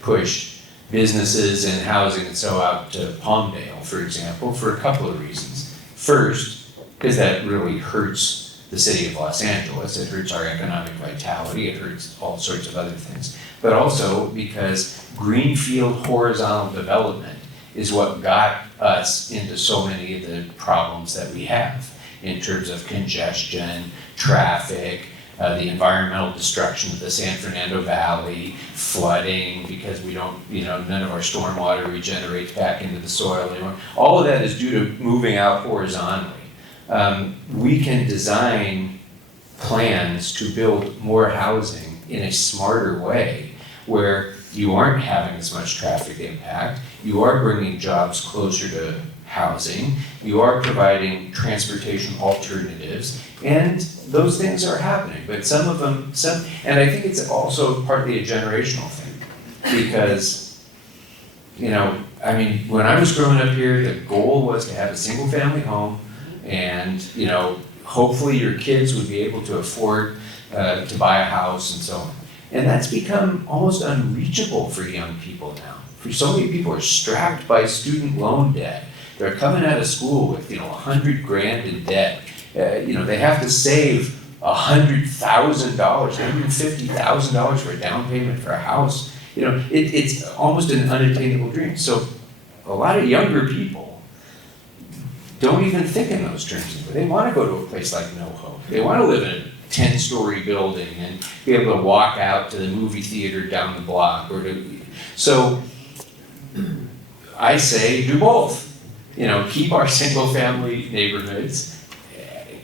push businesses and housing and so out to Palmdale, for example, for a couple of reasons. First, because that really hurts the city of Los Angeles. It hurts our economic vitality. It hurts all sorts of other things. But also because greenfield horizontal development is what got us into so many of the problems that we have in terms of congestion, traffic, the environmental destruction of the San Fernando Valley, flooding because we don't, none of our stormwater regenerates back into the soil anymore. All of that is due to moving out horizontally. We can design plans to build more housing in a smarter way where you aren't having as much traffic impact, you are bringing jobs closer to housing, you are providing transportation alternatives, and those things are happening. But some of them, and I think it's also partly a generational thing, because, when I was growing up here, the goal was to have a single family home, and, hopefully your kids would be able to afford to buy a house and so on. And that's become almost unreachable for young people now. For so many people are strapped by student loan debt. They're coming out of school with, $100,000 in debt. They have to save $100,000, $150,000 for a down payment for a house. It's almost an unattainable dream. So a lot of younger people don't even think in those terms. They want to go to a place like NoHo. They want to live in a 10-story building and be able to walk out to the movie theater down the block. So I say do both. Keep our single-family neighborhoods,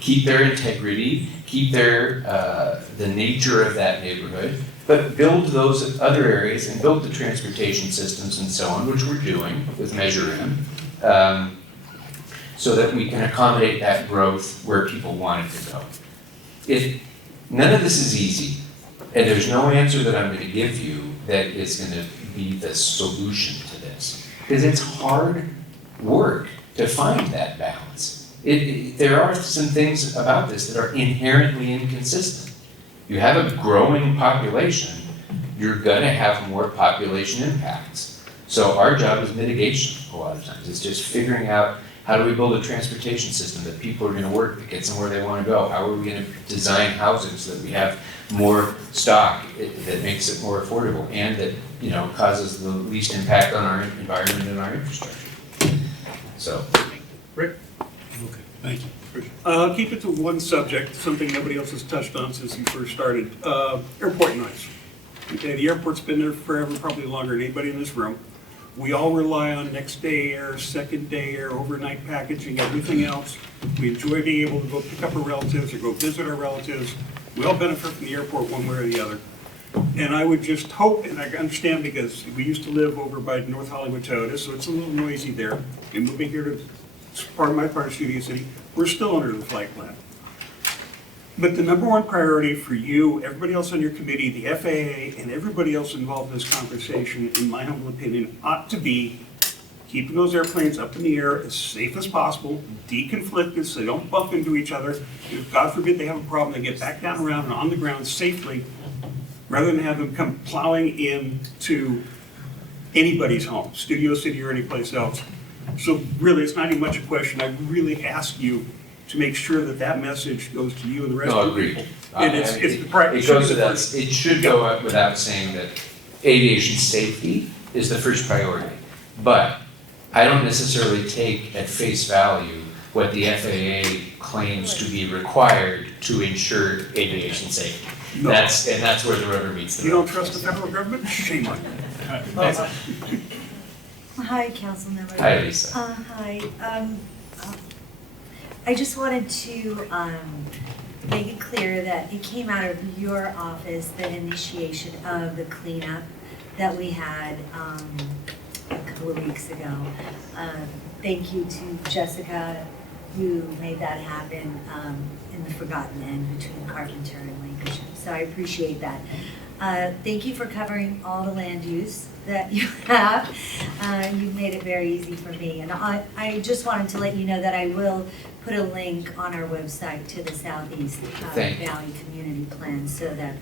keep their integrity, keep the nature of that neighborhood, but build those other areas and build the transportation systems and so on, which we're doing with Measure M, so that we can accommodate that growth where people want it to go. None of this is easy, and there's no answer that I'm going to give you that is going to be the solution to this, because it's hard work to find that balance. There are some things about this that are inherently inconsistent. You have a growing population, you're going to have more population impacts. So our job is mitigation a lot of times. It's just figuring out, how do we build a transportation system that people are going to work, that gets them where they want to go? How are we going to design housing so that we have more stock that makes it more affordable and that causes the least impact on our environment and our infrastructure? So, Rick? Okay, thank you. I'll keep it to one subject, something nobody else has touched on since you first started. Airport noise. Okay, the airport's been there forever, probably longer than anybody in this room. We all rely on next day air, second day air, overnight packaging, everything else. We enjoy being able to go pick up our relatives or go visit our relatives. We all benefit from the airport one way or the other. And I would just hope, and I understand because we used to live over by North Hollywood Toyota, so it's a little noisy there. And moving here to part of Studio City, we're still under the flight plan. But the number one priority for you, everybody else on your committee, the FAA, and everybody else involved in this conversation, in my humble opinion, ought to be keeping those airplanes up in the air as safe as possible, deconflicted so they don't bump into each other. If God forbid they have a problem, they get back down around and on the ground safely, rather than have them come plowing into anybody's home, Studio City or any place else. So really, it's not even much a question. I really ask you to make sure that that message goes to you and the rest of the people. And it should go up without saying that aviation safety is the first priority. But I don't necessarily take at face value what the FAA claims to be required to ensure aviation safety. No. That's where the rubber meets the road. You don't trust the federal government? Shame on you. Thanks. Hi, Councilmember. Hi, Lisa. Hi. I just wanted to make it clear that it came out of your office, the initiation of the cleanup that we had a couple of weeks ago. Thank you to Jessica, who made that happen in the forgotten end between Carpenter and Lancashire. So I appreciate that. Thank you for covering all the land use that you have. You've made it very easy for me. And I just wanted to let you know that I will put a link on our website to the Southeast Valley Community Plan so that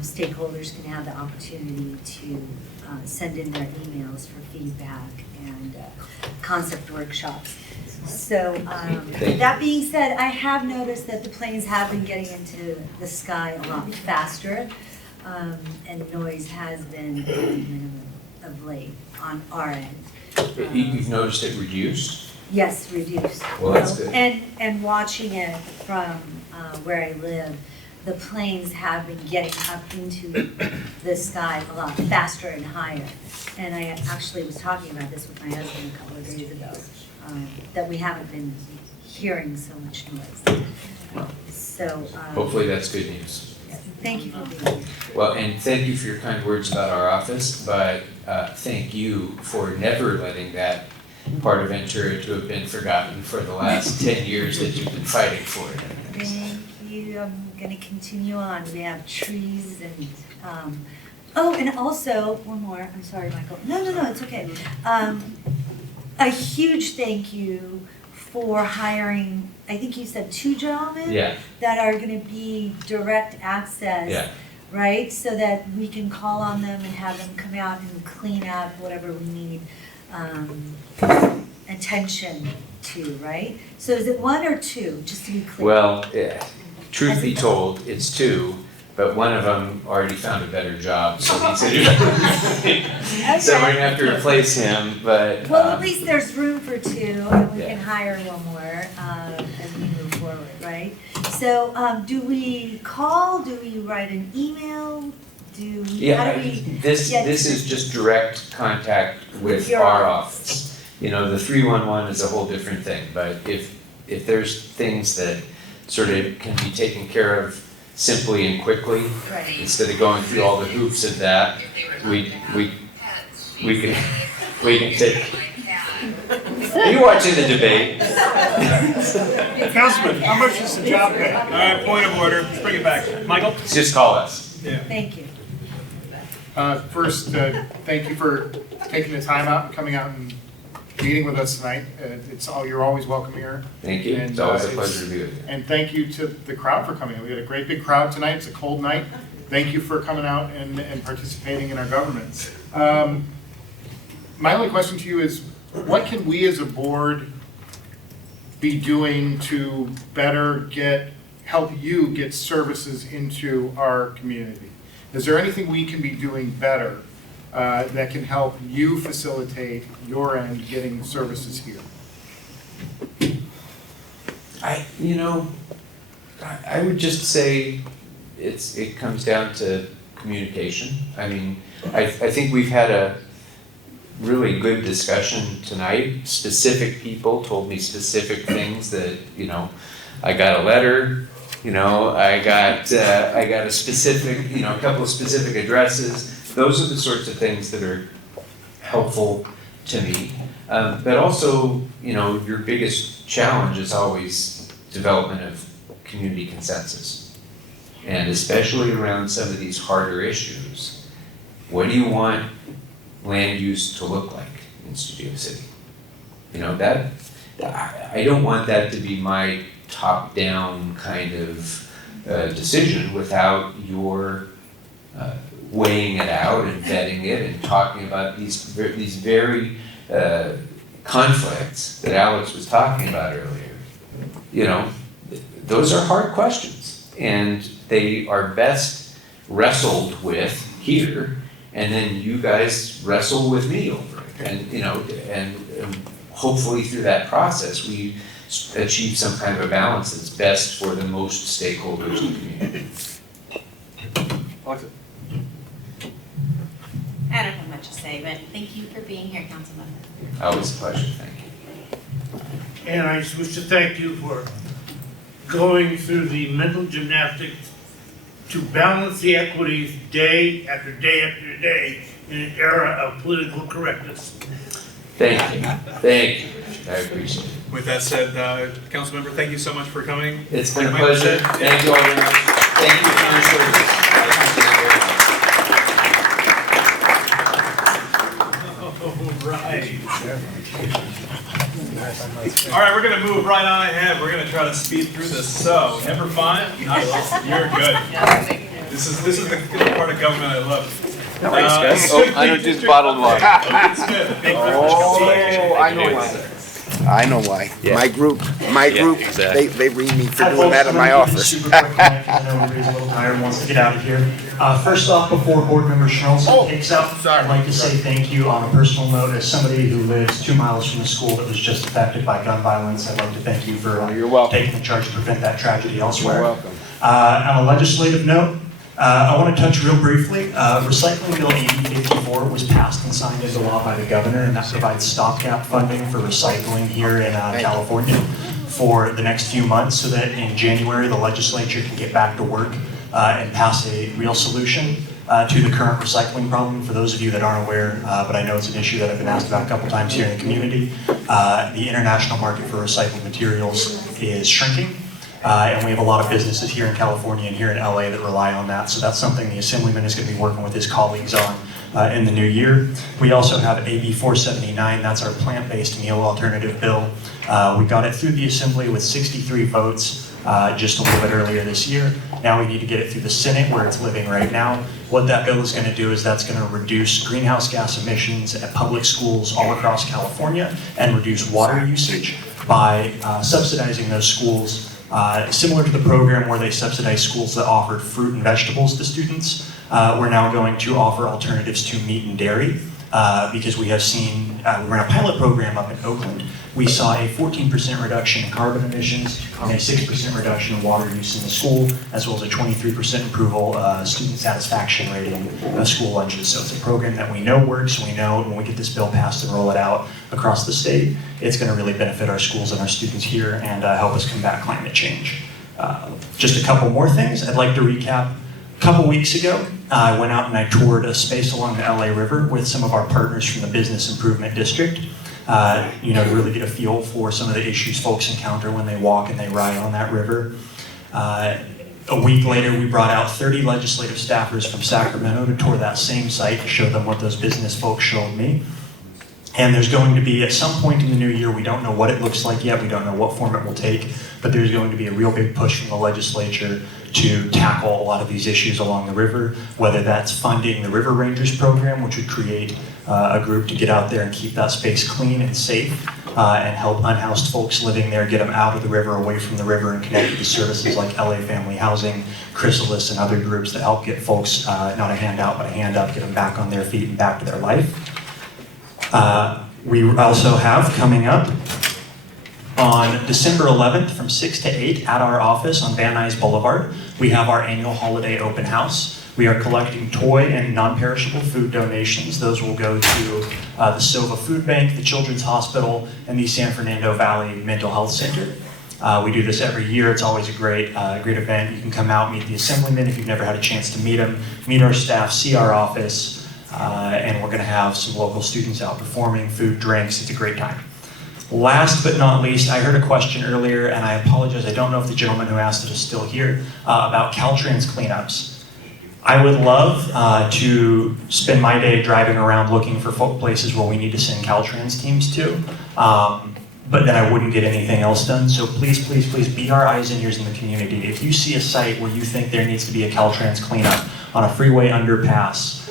stakeholders can have the opportunity to send in their emails for feedback and concept workshops. So that being said, I have noticed that the planes have been getting into the sky a lot faster. And noise has been at a minimum of late on our end. You've noticed it reduced? Yes, reduced. Well, that's good. And watching it from where I live, the planes have been getting up into the sky a lot faster and higher. And I actually was talking about this with my husband a couple of days ago, that we haven't been hearing so much noise. So Hopefully that's good news. thank you for being here. Well, and thank you for your kind words about our office, but thank you for never letting that part of Ventura to have been forgotten for the last 10 years that you've been fighting for it. Thank you. I'm going to continue on. We have trees and, oh, and also, one more. I'm sorry, Michael. No, it's okay. A huge thank you for hiring, I think you said 2 gentlemen? Yeah. That are going to be direct access. Yeah. Right? So that we can call on them and have them come out and clean up whatever we need attention to, right? So is it 1 or 2, just to be clear? Well, truth be told, it's 2, but one of them already found a better job, so he's so we're gonna have to replace him, but. Well, at least there's room for 2, and we can hire one more as we move forward, right? So, do we call? Do we write an email? How do we? This is just direct contact with your our office. You know, the 311 is a whole different thing, but if there's things that sort of can be taken care of simply and quickly, right, instead of going through all the hoops of that, we can take. Are you watching the debate? Councilman, how much is the job pay? All right, point of order. Let's bring it back. Michael? Just call us. Yeah. Thank you. First, thank you for taking the time out and coming out and meeting with us tonight. You're always welcome here. Thank you. And, it's always a pleasure to be with you. And thank you to the crowd for coming. We had a great big crowd tonight. It's a cold night. Thank you for coming out and participating in our government. My only question to you is, what can we as a board be doing to better help you get services into our community? Is there anything we can be doing better that can help you facilitate your end getting services here? I would just say it comes down to communication. I mean, I think we've had a really good discussion tonight. Specific people told me specific things that, I got a letter, I got a specific, a couple of specific addresses. Those are the sorts of things that are helpful to me. But also, your biggest challenge is always development of community consensus. And especially around some of these harder issues, what do you want land use to look like in Studio City? I don't want that to be my top-down kind of decision without your weighing it out and vetting it and talking about these very conflicts that Alex was talking about earlier. Those are hard questions, and they are best wrestled with here, and then you guys wrestle with me over it. And hopefully through that process, we achieve some kind of a balance that's best for the most stakeholders in the community. I don't have much. say, but thank you for being here, Councilmember. Always a pleasure, thank you. And I just wish to thank you for going through the mental gymnastics to balance the equities day after day after day in an era of political correctness. Thank you, thank you, I appreciate it. With that said, Councilmember, thank you so much for coming. It's been a Like Mike pleasure, said, thank you all very much, thank you for your service. All right, we're gonna move right on ahead. We're gonna try to speed through this. So, number 5, nice, you're good. This is the part of government I love. Thanks, guys. I don't just bottled water. Logan Smith, a big privilege to see you. I know why. I know why. Yeah. My group, exactly. they read me for doing that in my office. Super quick, I know everybody's a little tired and wants to get out of here. First off, before Board Member Schnelson takes up, I'd like to say thank you on a personal note. As somebody who lives 2 miles from the school that was just affected by gun violence, I'd like to thank you for taking the charge to prevent that tragedy elsewhere. You're welcome. On a legislative note, I want to touch real briefly. Recycling Bill 8054 was passed and signed into law by the governor, and that provides stopgap funding for recycling here in California for the next few months, so that in January the legislature can get back to work and pass a real solution to the current recycling problem. For those of you that aren't aware, but I know it's an issue that I've been asked about a couple times here in the community, the international market for recycled materials is shrinking. And we have a lot of businesses here in California and here in LA that rely on that. So that's something the Assemblyman is going to be working with his colleagues on in the new year. We also have AB 479, that's our plant-based meal alternative bill. We got it through the Assembly with 63 votes just a little bit earlier this year. Now we need to get it through the Senate where it's living right now. What that bill is going to do is that's going to reduce greenhouse gas emissions at public schools all across California and reduce water usage by subsidizing those schools. Similar to the program where they subsidize schools that offered fruit and vegetables to students, we're now going to offer alternatives to meat and dairy because we have seen, we're in a pilot program up in Oakland. We saw a 14% reduction in carbon emissions and a 6% reduction in water use in the school, as well as a 23% improvement student satisfaction rating of school lunches. So it's a program that we know works. We know when we get this bill passed and roll it out across the state, it's going to really benefit our schools and our students here and help us combat climate change. Just a couple more things I'd like to recap. A couple weeks ago, I went out and I toured a space along the LA River with some of our partners from the Business Improvement District. To really get a feel for some of the issues folks encounter when they walk and they ride on that river. A week later, we brought out 30 legislative staffers from Sacramento to tour that same site to show them what those business folks showed me. And there's going to be, at some point in the new year, we don't know what it looks like yet, we don't know what form it will take, but there's going to be a real big push from the legislature to tackle a lot of these issues along the river, whether that's funding the River Rangers program, which would create a group to get out there and keep that space clean and safe, and help unhoused folks living there, get them out of the river, away from the river, and connected to services like LA Family Housing, Chrysalis, and other groups that help get folks, not a handout, but a hand up, get them back on their feet and back to their life. We also have coming up on December 11th from 6 to 8 at our office on Van Nuys Boulevard, we have our annual holiday open house. We are collecting toy and non-perishable food donations. Those will go to the Sova Food Bank, the Children's Hospital, and the San Fernando Valley Mental Health Center. We do this every year. It's always a great event. You can come out, meet the Assemblyman if you've never had a chance to meet him, meet our staff, see our office, and we're going to have some local students out performing, food, drinks. It's a great time. Last but not least, I heard a question earlier, and I apologize, I don't know if the gentleman who asked it is still here, about Caltrans cleanups. I would love to spend my day driving around looking for places where we need to send Caltrans teams to, but then I wouldn't get anything else done. So please, please, please be our eyes and ears in the community. If you see a site where you think there needs to be a Caltrans cleanup on a freeway underpass,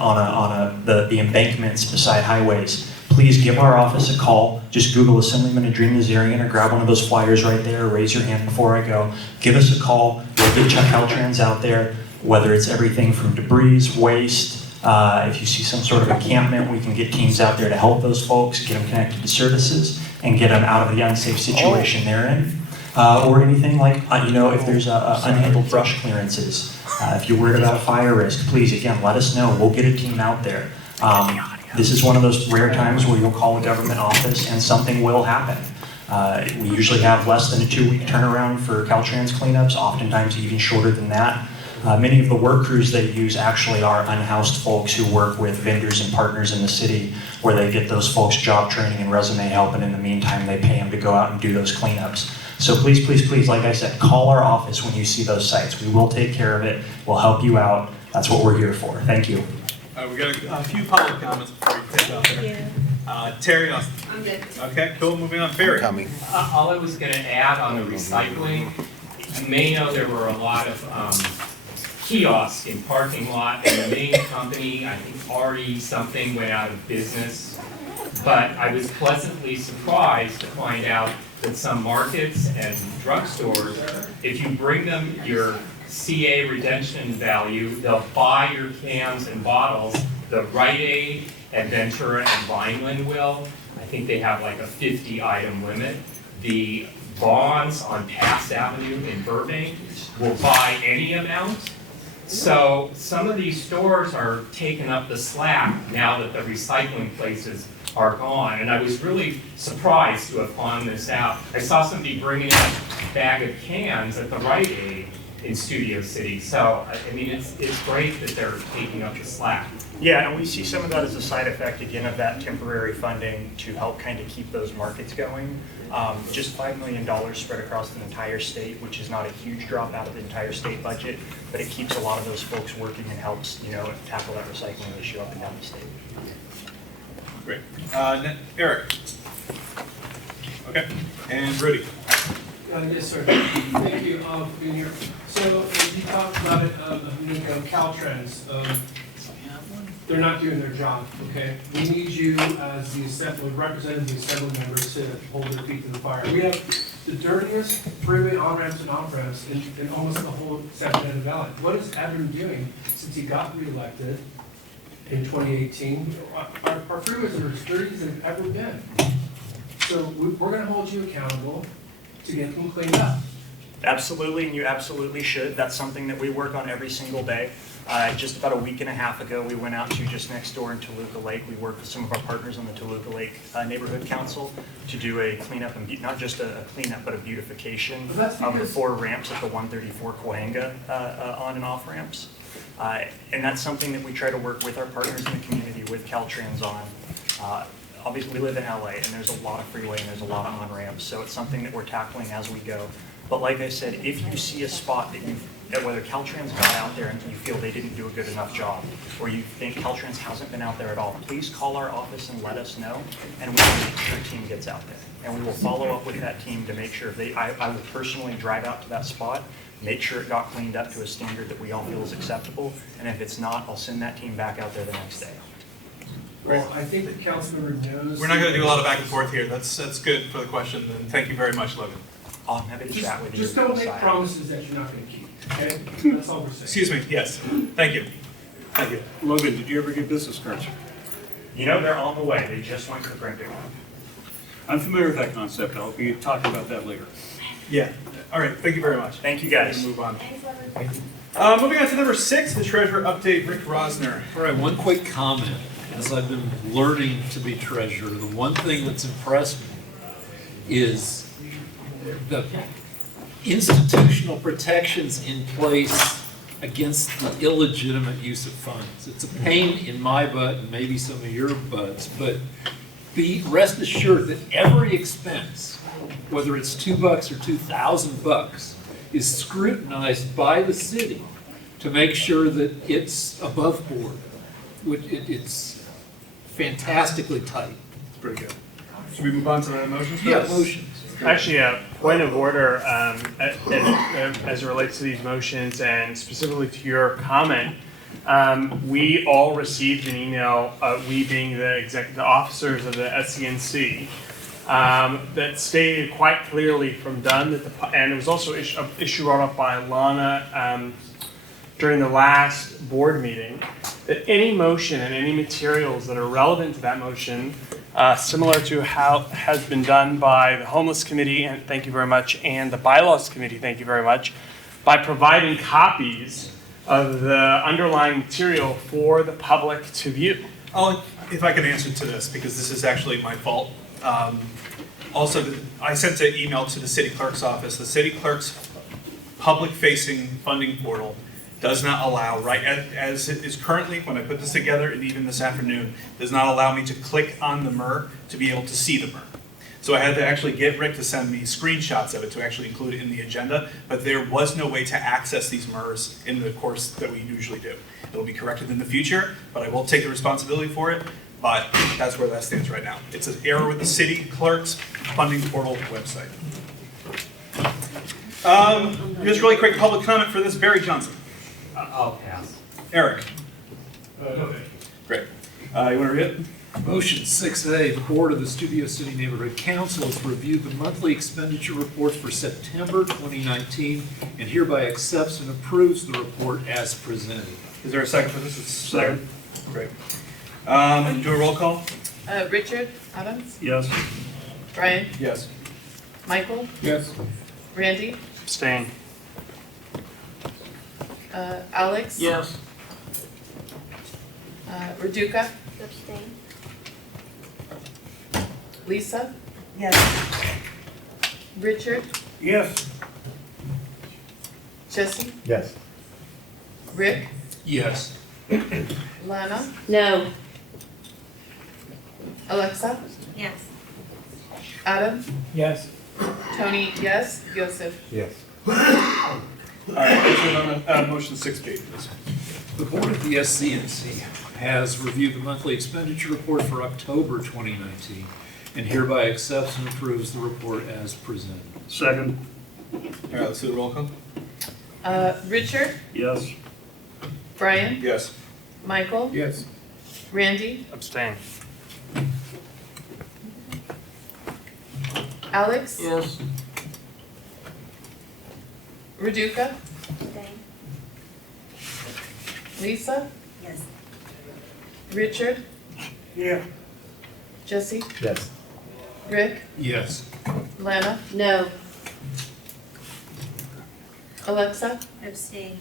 on the embankments beside highways, please give our office a call. Just Google Assemblyman Adrian Nazarian or grab one of those flyers right there, or raise your hand before I go. Give us a call. We'll get Caltrans out there, whether it's everything from debris, waste. If you see some sort of encampment, we can get teams out there to help those folks, get them connected to services, and get them out of the unsafe situation they're in. Or anything like, if there's unhandled brush clearances. If you're worried about a fire risk, please, again, let us know. We'll get a team out there. This is one of those rare times where you'll call a government office and something will happen. We usually have less than a 2-week turnaround for Caltrans cleanups, oftentimes even shorter than that. Many of the work crews they use actually are unhoused folks who work with vendors and partners in the city, where they get those folks job training and resume help, and in the meantime they pay them to go out and do those cleanups. So please, please, please, like I said, call our office when you see those sites. We will take care of it. We'll help you out. That's what we're here for. Thank you. We got a few public comments before you take off there. Terry, Austin. I'm good. Okay, cool. Moving on. Barry. All I was going to add on the recycling, you may know there were a lot of kiosks in parking lot, and the main company, I think already something went out of business. But I was pleasantly surprised to find out that some markets and drugstores, if you bring them your CA redemption value, they'll buy your cans and bottles. The Rite Aid and Ventura and Vineland will. I think they have like a 50-item limit. The Vons on Pass Avenue in Burbank will buy any amount. So some of these stores are taking up the slack now that the recycling places are gone. And I was really surprised to have found this out. I saw somebody bringing a bag of cans at the Rite Aid in Studio City. So, I mean, it's great that they're taking up the slack. Yeah, and we see some of that as a side effect, again, of that temporary funding to help kind of keep those markets going. Just $5 million spread across the entire state, which is not a huge drop out of the entire state budget, but it keeps a lot of those folks working and helps, tackle that recycling issue up and down the state. Great. Eric. Okay. And Rudy. Yes, sir. Thank you for being here. So you talked about it, Caltrans. They're not doing their job, okay? We need you as the assembly, representing the assembly members to hold their feet to the fire. We have the dirtiest freeway on-ramps and off-ramps in almost the whole Sacramento Valley. What is Adam doing since he got reelected in 2018? Our freeways are as dirty as they've ever been. So we're gonna hold you accountable to get them cleaned up. Absolutely, and you absolutely should. That's something that we work on every single day. Just about a week and a half ago, we went out to just next door in Toluca Lake. We worked with some of our partners on the Toluca Lake Neighborhood Council to do a cleanup, and not just a cleanup, but a beautification of the 4 ramps at the 134 Cahuenga on and off ramps. And that's something that we try to work with our partners in the community, with Caltrans on. Obviously, we live in LA, and there's a lot of freeway and there's a lot of on-ramps, so it's something that we're tackling as we go. But like I said, if you see a spot that whether Caltrans got out there and you feel they didn't do a good enough job, or you think Caltrans hasn't been out there at all, please call our office and let us know, and we will make sure a team gets out there. And we will follow up with that team to make sure I will personally drive out to that spot, make sure it got cleaned up to a standard that we all feel is acceptable, and if it's not, I'll send that team back out there the next day. Well, I think that Councilmember knows. We're not going to do a lot of back and forth here. That's good for the question, and thank you very much, Logan. I'm happy to chat with you. Just don't make promises that you're not going to keep, okay? That's all we're saying. Excuse me, yes. Thank you. Thank you. Logan, did you ever get business cards? They're on the way. They just went for printing. I'm familiar with that concept. I'll be talking about that later. Yeah. All right. Thank you very much. Thank you, guys. Move on. Moving on to number 6, the treasurer update. Rick Rosner. All right, one quick comment. As I've been learning to be treasurer, the one thing that's impressed me is the institutional protections in place against the illegitimate use of funds. It's a pain in my butt and maybe some of your butts, but rest assured that every expense, whether it's $2 or $2,000, is scrutinized by the city to make sure that it's above board. It's fantastically tight. It's pretty good. Should we move on to the motions? Yeah, motions. Actually, a point of order as it relates to these motions and specifically to your comment. We all received an email, we being the officers of the SCNC, that stated quite clearly from Dunn, and it was also an issue brought up by Lana during the last board meeting, that any motion and any materials that are relevant to that motion, similar to how has been done by the Homeless Committee, and thank you very much, and the Bylaws Committee, thank you very much, by providing copies of the underlying material for the public to view. If I can answer to this, because this is actually my fault. Also, I sent an email to the city clerk's office. The city clerk's public-facing funding portal does not allow, right as it is currently, when I put this together, and even this afternoon, does not allow me to click on the MER to be able to see the MER. So I had to actually get Rick to send me screenshots of it to actually include it in the agenda, but there was no way to access these MERs in the course that we usually do. It'll be corrected in the future, but I will take the responsibility for it, but that's where that stands right now. It's an error with the city clerk's funding portal website. Just really quick public comment for this, Barry Johnson. I'll pass. Eric. Great. You want to read it? Motion 6A, the Board of the Studio City Neighborhood Council has reviewed the monthly expenditure report for September 2019 and hereby accepts and approves the report as presented. Is there a second for this? Second. Great. Do a roll call? Richard Adams? Yes. Brian? Yes. Michael? Yes. Randy? Abstain. Alex? Yes. Raduca? Abstain. Lisa? Yes. Richard? Yes. Jesse? Yes. Rick? Yes. Lana? No. Alexa? Yes. Adam? Yes. Tony, yes. Joseph? Yes. All right, motion 6B, please. The Board of the SCNC has reviewed the monthly expenditure report for October 2019 and hereby accepts and approves the report as presented. Second. All right, let's do the roll call. Richard? Yes. Brian? Yes. Michael? Yes. Randy? Abstain. Alex? Yes. Raduca? Abstain. Lisa? Yes. Richard? Yeah. Jesse? Yes. Rick? Yes. Lana? No. Alexa? Abstain.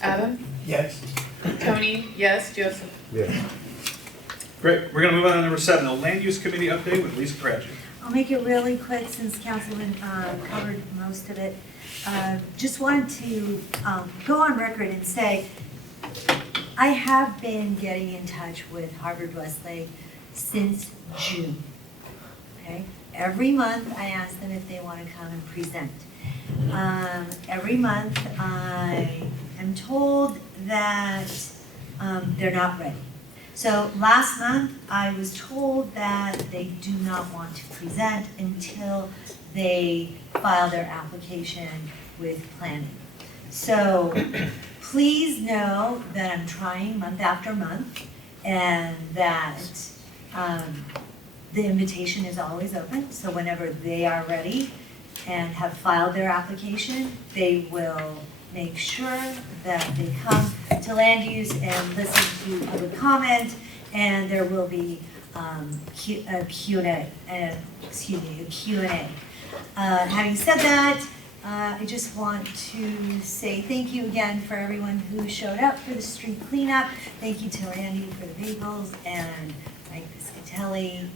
Adam? Yes. Tony, yes. Joseph? Yes. Great. We're going to move on to number 7, the Land Use Committee update with Lisa Karadjian. I'll make it really quick since Councilman covered most of it. Just wanted to go on record and say, I have been getting in touch with Harvard Westlake since June, okay? Every month I ask them if they want to come and present. Every month I am told that they're not ready. So last month, I was told that they do not want to present until they file their application with planning. So please know that I'm trying month after month and that the invitation is always open. So whenever they are ready and have filed their application, they will make sure that they come to land use and listen to public comment, and there will be a Q&A. Having said that, I just want to say thank you again for everyone who showed up for the street cleanup. Thank you to Randy for the bagels and Mike Piscatelli,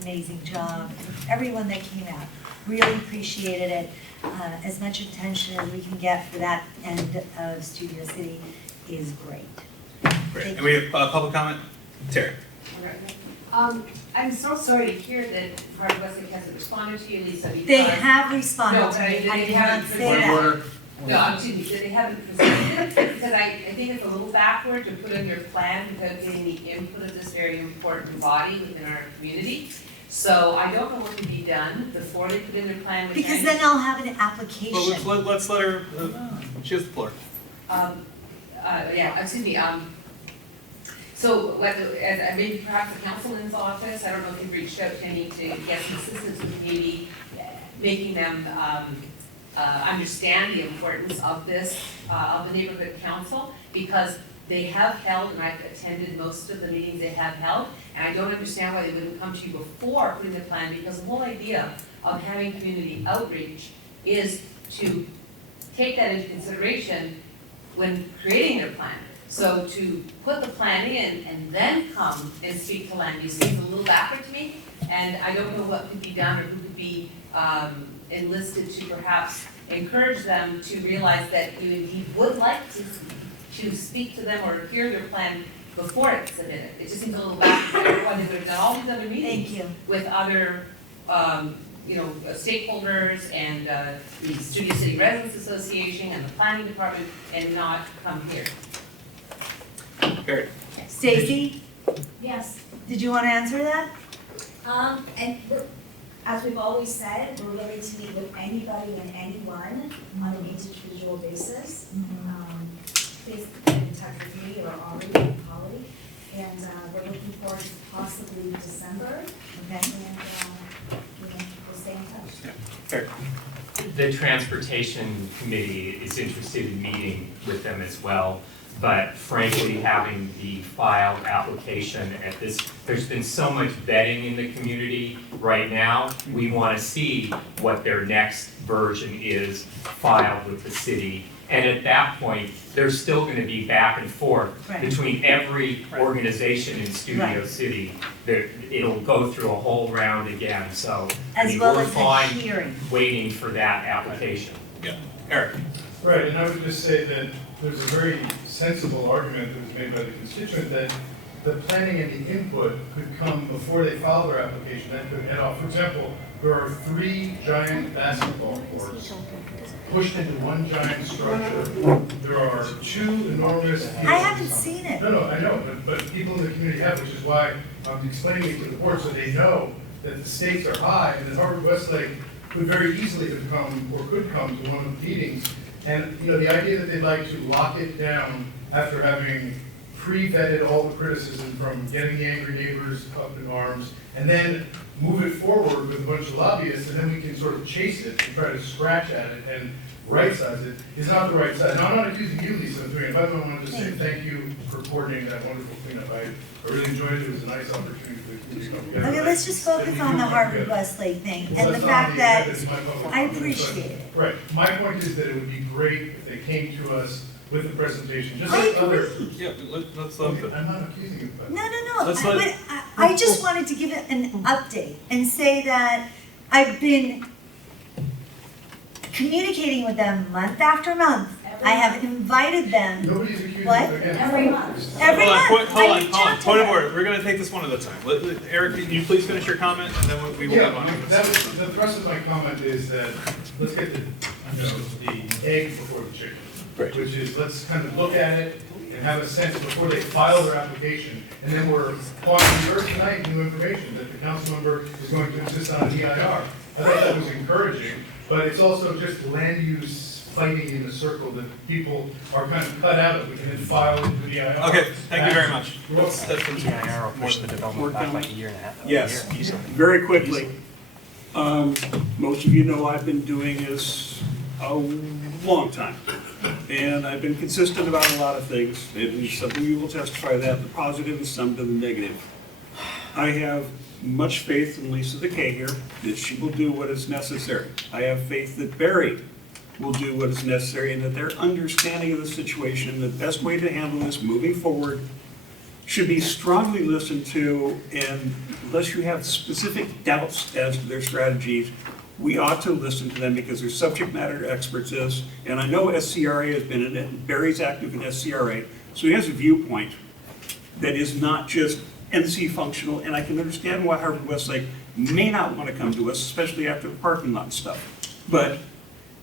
amazing job. And everyone that came out, really appreciated it. As much attention as we can get for that end of Studio City is great. Great. And we have public comment. Terry. I'm so sorry to hear that Harvard Westlake hasn't responded to you, Lisa, because. They have responded No, to but me. I they did haven't not say that. No, excuse me, that they haven't presented, because I think it's a little backward to put in your plan without getting the input of this very important body within our community. So I don't know what can be done before they put in their plan. Because then I'll have an application. Well, let's let her, she has the floor. Yeah, excuse me, so, as maybe perhaps the councilman's office, I don't know if you've reached out to any to get some assistance with maybe making them understand the importance of this, of the neighborhood council, because they have held, and I've attended most of the meetings they have held, and I don't understand why they wouldn't come to you before putting the plan, because the whole idea of having community outreach is to take that into consideration when creating their plan. So to put the plan in and then come and speak to land use seems a little backward to me, and I don't know what could be done or who could be enlisted to perhaps encourage them to realize that you indeed would like to speak to them or hear their plan before it's submitted. It just seems a little backward. Everyone who have done all these other meetings with other stakeholders and the Studio City Residents Association and the Planning Department and not come here. Stacy, Yes. did you want to answer that? And as we've always said, we're willing to meet with anybody and anyone on an individual basis. Please get in touch with me or Ari or Polly, and we're looking forward to possibly December. Okay. And we'll stay in touch. The Transportation Committee is interested in meeting with them as well, but frankly, having the filed application at this, there's been so much vetting in the community right now. We want to see what their next version is filed with the city. And at that point, there's still going to be back and forth between every organization in Studio City. It'll go through a whole round again, so we're fine waiting for that application. Yeah, Eric. Right, and I would just say that there's a very sensible argument that was made by the constituent that the planning and the input could come before they file their application, that could head off. For example, there are 3 giant basketball courts pushed into one giant structure. There are 2 enormous fields. I haven't seen it. No, I know, but people in the community have, which is why I'm explaining it to the board so they know that the stakes are high and that Harvard Westlake could very easily have come or could come to one of the meetings. And the idea that they'd like to lock it down after having pre-vetted all the criticism from getting the angry neighbors up in arms, and then move it forward with a bunch of lobbyists, and then we can sort of chase it and try to scratch at it and right-size it, is not the right side. Now, I'm not accusing you, Lisa, of doing it. By the way, I wanted to say thank you for coordinating that wonderful cleanup. I really enjoyed it. It was a nice opportunity for the community to come together. Okay, let's just focus on the Harvard Westlake thing and the fact that I appreciate it. Right. My point is that it would be great if they came to us with a presentation, just I like other. agree. Yeah, let's Okay, I'm not accusing you of that. No. I just wanted to give it an update and say that I've been communicating with them month after month. I have invited them. Nobody's accusing What? you again. Every month. Every month. Hold on. Point of order. We're going to take this one at a time. Eric, can you please finish your comment, and then we will move on. The thrust of my comment is that let's get the egg before the chicken. Which is, let's kind of look at it and have a sense before they file their application. And then we're on the earth tonight, new information that the council member is going to insist on an EIR. I thought that was encouraging, but it's also just land use fighting in a circle that people are kind of cut out of. We can then file into the EIR. Okay, thank you very much. EIR will push the development back like a year and a half. Yes, very quickly. Most of you know I've been doing this a long time. And I've been consistent about a lot of things, and some of you will testify to that, the positive and some to the negative. I have much faith in Lisa DeKay here, that she will do what is necessary. I have faith that Barry will do what is necessary, and that their understanding of the situation, the best way to handle this moving forward, should be strongly listened to, and unless you have specific doubts as to their strategies, we ought to listen to them because they're subject matter experts is, and I know SCRA has been in it, Barry's active in SCRA, so he has a viewpoint that is not just NC functional, and I can understand why Harvard Westlake may not want to come to us, especially after the parking lot stuff. But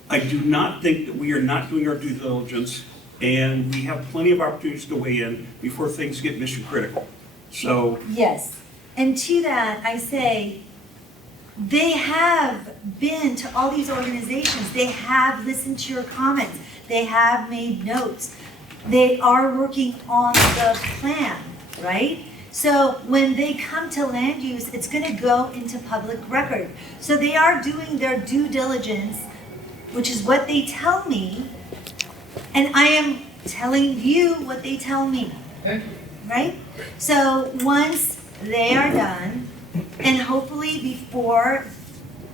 I do not think that we are not doing our due diligence, and we have plenty of opportunities to weigh in before things get mission critical. So. Yes, and to that, I say, they have been to all these organizations. They have listened to your comments. They have made notes. They are working on the plan, right? So when they come to land use, it's going to go into public record. So they are doing their due diligence, which is what they tell me, and I am telling you what they tell me, right? So once they are done, and hopefully before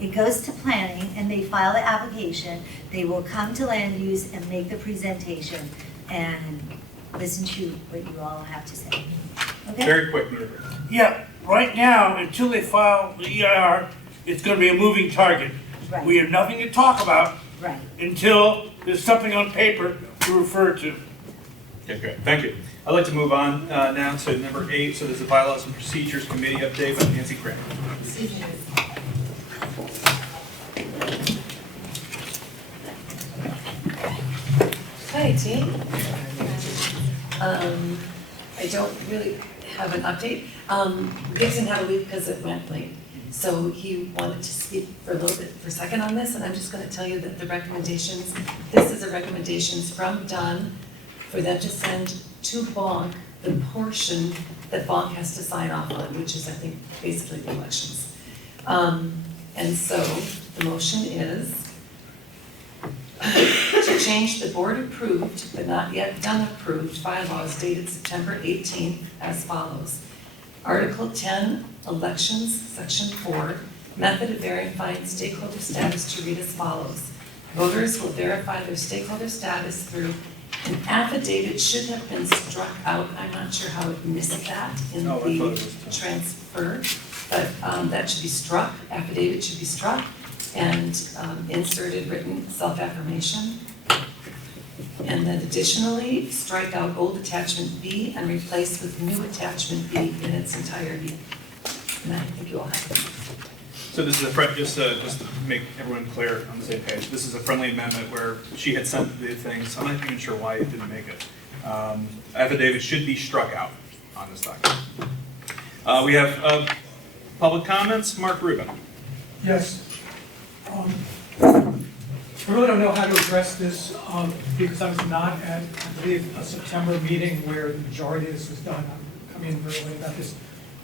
it goes to planning and they file the application, they will come to land use and make the presentation. And listen to what you all have to say. Okay? Very quick, Mayor. Yeah, right now, until they file the EIR, it's gonna be a moving target. Right. We have nothing to talk about Right. until there's something on paper to refer to. Okay, great, thank you. I'd like to move on now to number 8, so there's a Bylaws and Procedures Committee update by Nancy Kremer. Hi, team. I don't really have an update. Gibson had to leave because it went late. So he wanted to speak for a little bit, for a second on this, and I'm just gonna tell you that the recommendations, this is the recommendations from Dunn for them to send to Bonk the portion that Bonk has to sign off on, which is, I think, basically the elections. And so the motion is to change the board approved, but not yet done approved bylaws dated September 18th as follows. Article 10, Elections, Section 4, Method of verifying stakeholder status to read as follows. Voters will verify their stakeholder status through an affidavit should have been struck out. I'm not sure how it missed that in the transfer, but that should be struck. Affidavit should be struck and inserted written self-affirmation. And then additionally, strike out old attachment B and replace with new attachment B in its entirety. And I think you all have it. So this is just to make everyone clear on the same page, this is a friendly amendment where she had sent the things, I'm not even sure why it didn't make it. Affidavit should be struck out on this document. We have public comments, Mark Rubin. Yes. I really don't know how to address this because I was not at, I believe, a September meeting where the majority of this was done. I'm coming in very late about this.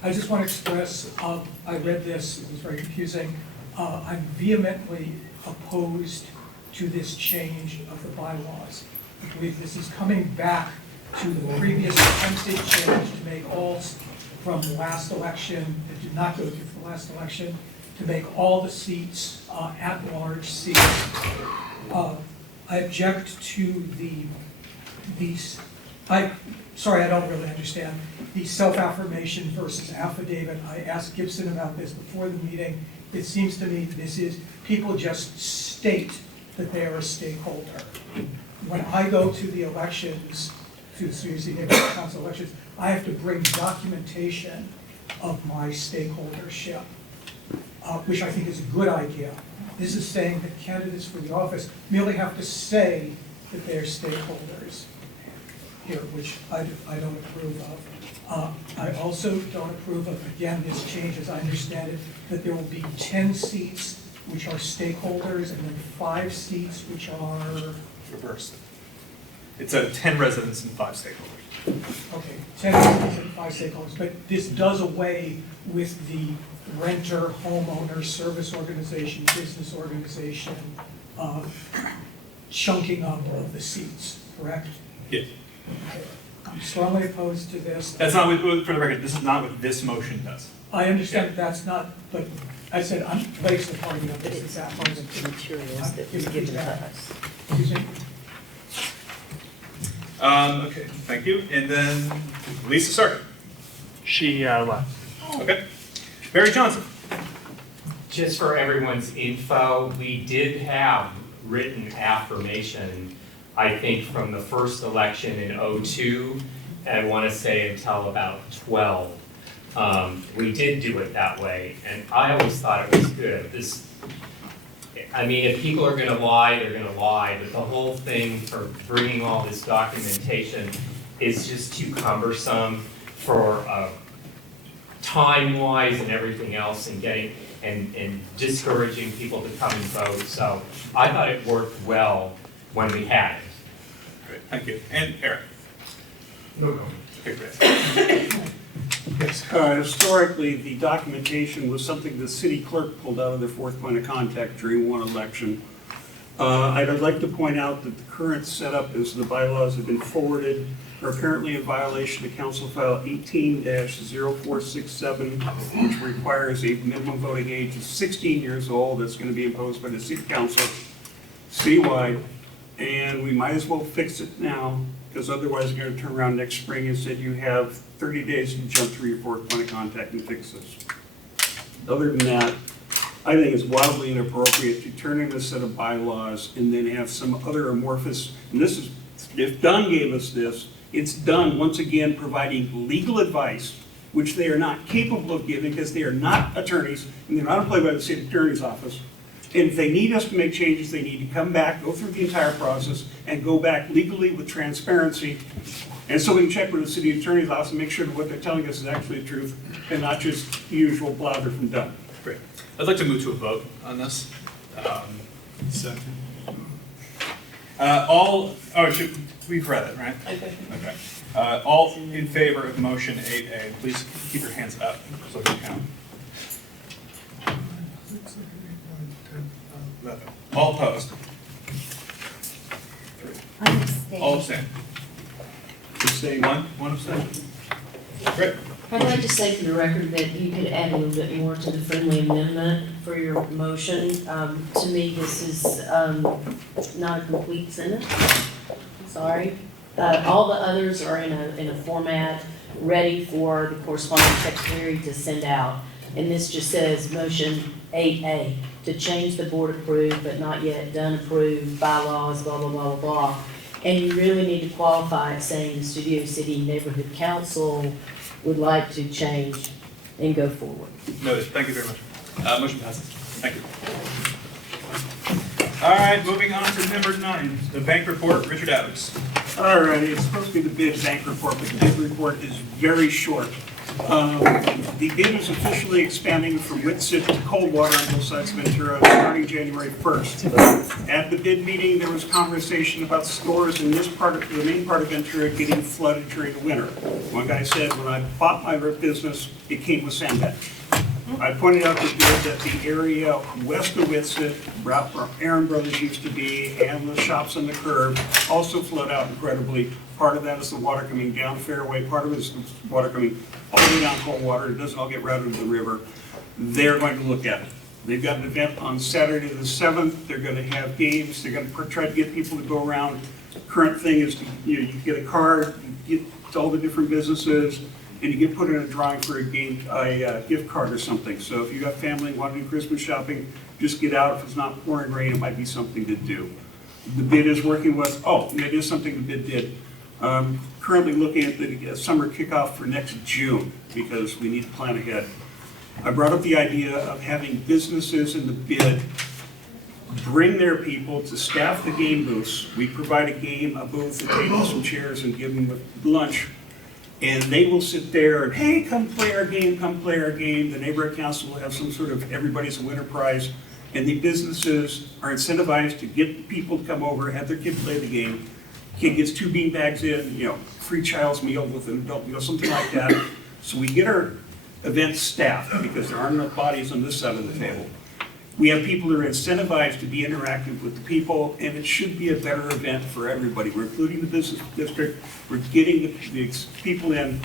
I just want to express, I read this, it was very confusing. I'm vehemently opposed to this change of the bylaws. I believe this is coming back to the previous attempted change to make all, from the last election, that did not go through the last election, to make all the seats at-large seats. I object to sorry, I don't really understand, the self-affirmation versus affidavit. I asked Gibson about this before the meeting. It seems to me that this is, people just state that they are a stakeholder. When I go to the elections, to the CUC neighborhood council elections, I have to bring documentation of my stakeholdership, which I think is a good idea. This is saying that candidates for the office merely have to say that they're stakeholders here, which I don't approve of. I also don't approve of, again, this change, as I understand it, that there will be 10 seats which are stakeholders and then 5 seats which are... Reversed. It's 10 residents and 5 stakeholders. Okay, 10 residents and 5 stakeholders, but this does away with the renter, homeowner, service organization, business organization, chunking up of the seats, correct? Yes. Okay. I'm strongly opposed to this. That's not, for the record, this is not what this motion does. I understand that's not, but I said I'm late to the party on But this. it's part of the materials that was given to us. Excuse me? Okay, thank you. And then Lisa Sarkar. She left. Okay. Barry Johnson. Just for everyone's info, we did have written affirmation, I think, from the first election in '02, and I want to say until about 12. We did do it that way, and I always thought it was good. I mean, if people are gonna lie, they're gonna lie, but the whole thing for bringing all this documentation is just too cumbersome for time-wise and everything else, and getting, and discouraging people to come and vote. So I thought it worked well when we had it. Great, thank you. And Eric. No comment. Okay, great. Yes, historically, the documentation was something the city clerk pulled out of their fourth point of contact during one election. I'd like to point out that the current setup is the bylaws have been forwarded, are currently in violation of Council File 18-0467, which requires a minimum voting age of 16 years old. That's going to be imposed by the city council citywide, and we might as well fix it now because otherwise you're gonna turn around next spring and said you have 30 days to jump through your fourth point of contact and fix this. Other than that, I think it's wildly inappropriate to turn in a set of bylaws and then have some other amorphous, and this is, if Dunn gave us this, it's Dunn once again providing legal advice, which they are not capable of giving because they are not attorneys and they're not employed by the city attorney's office. And if they need us to make changes, they need to come back, go through the entire process, and go back legally with transparency. And so we can check with the city attorney's office and make sure that what they're telling us is actually the truth and not just the usual blather from Dunn. Great. I'd like to move to a vote on this. Second. We've read it, right? Okay. All in favor of motion 8A, please keep your hands up so we can count. 11. All opposed? 3. I'm abstaining. All abstain? Abstain. One abstain? Great. I'd like to say for the record that you could add a little bit more to the friendly amendment for your motion. To me, this is not a complete sentence. Sorry. All the others are in a format ready for the corresponding secretary to send out. And this just says motion 8A, to change the board approved but not yet done approved bylaws, blah, blah, blah, blah, blah. And you really need to qualify it saying the Studio City Neighborhood Council would like to change and go forward. Noted. Thank you very much. Motion passes. Thank you. All right, moving on to number 9, the bank report. Richard Adams. All right, it's supposed to be the bid bank report, but the bid report is very short. The bid is officially expanding from Whitsett to Coldwater on both sides of Ventura starting January 1st. At the bid meeting, there was conversation about stores in this part of the main part of Ventura getting flooded during the winter. One guy said, when I bought my business, it came with sandbags. I pointed out the bid that the area west of Whitsett, where Aaron Brothers used to be, and the shops on the curb also flood out incredibly. Part of that is the water coming down Fairway, part of it is the water coming all the way down Coldwater. It doesn't all get routed into the river. They're going to look at it. They've got an event on Saturday the 7th. They're going to have games. They're going to try to get people to go around. Current thing is you get a card, you get to all the different businesses, and you get put in a drawing for a gift card or something. So if you got family and want to do Christmas shopping, just get out. If it's not pouring rain, it might be something to do. The bid is working with, it is something the bid did. Currently looking at the summer kickoff for next June because we need to plan ahead. I brought up the idea of having businesses in the bid bring their people to staff the game booths. We provide a booth, a table, some chairs, and give them lunch. And they will sit there and, hey, come play our game, come play our game. The neighborhood council will have some sort of everybody's a winner prize. And the businesses are incentivized to get people to come over, have their kid play the game. Kid gets 2 bean bags in, free child's meal with an adult meal, something like that. So we get our event staffed because there aren't enough bodies on this side of the table. We have people who are incentivized to be interactive with the people, and it should be a better event for everybody. We're including the business district, we're getting the people in,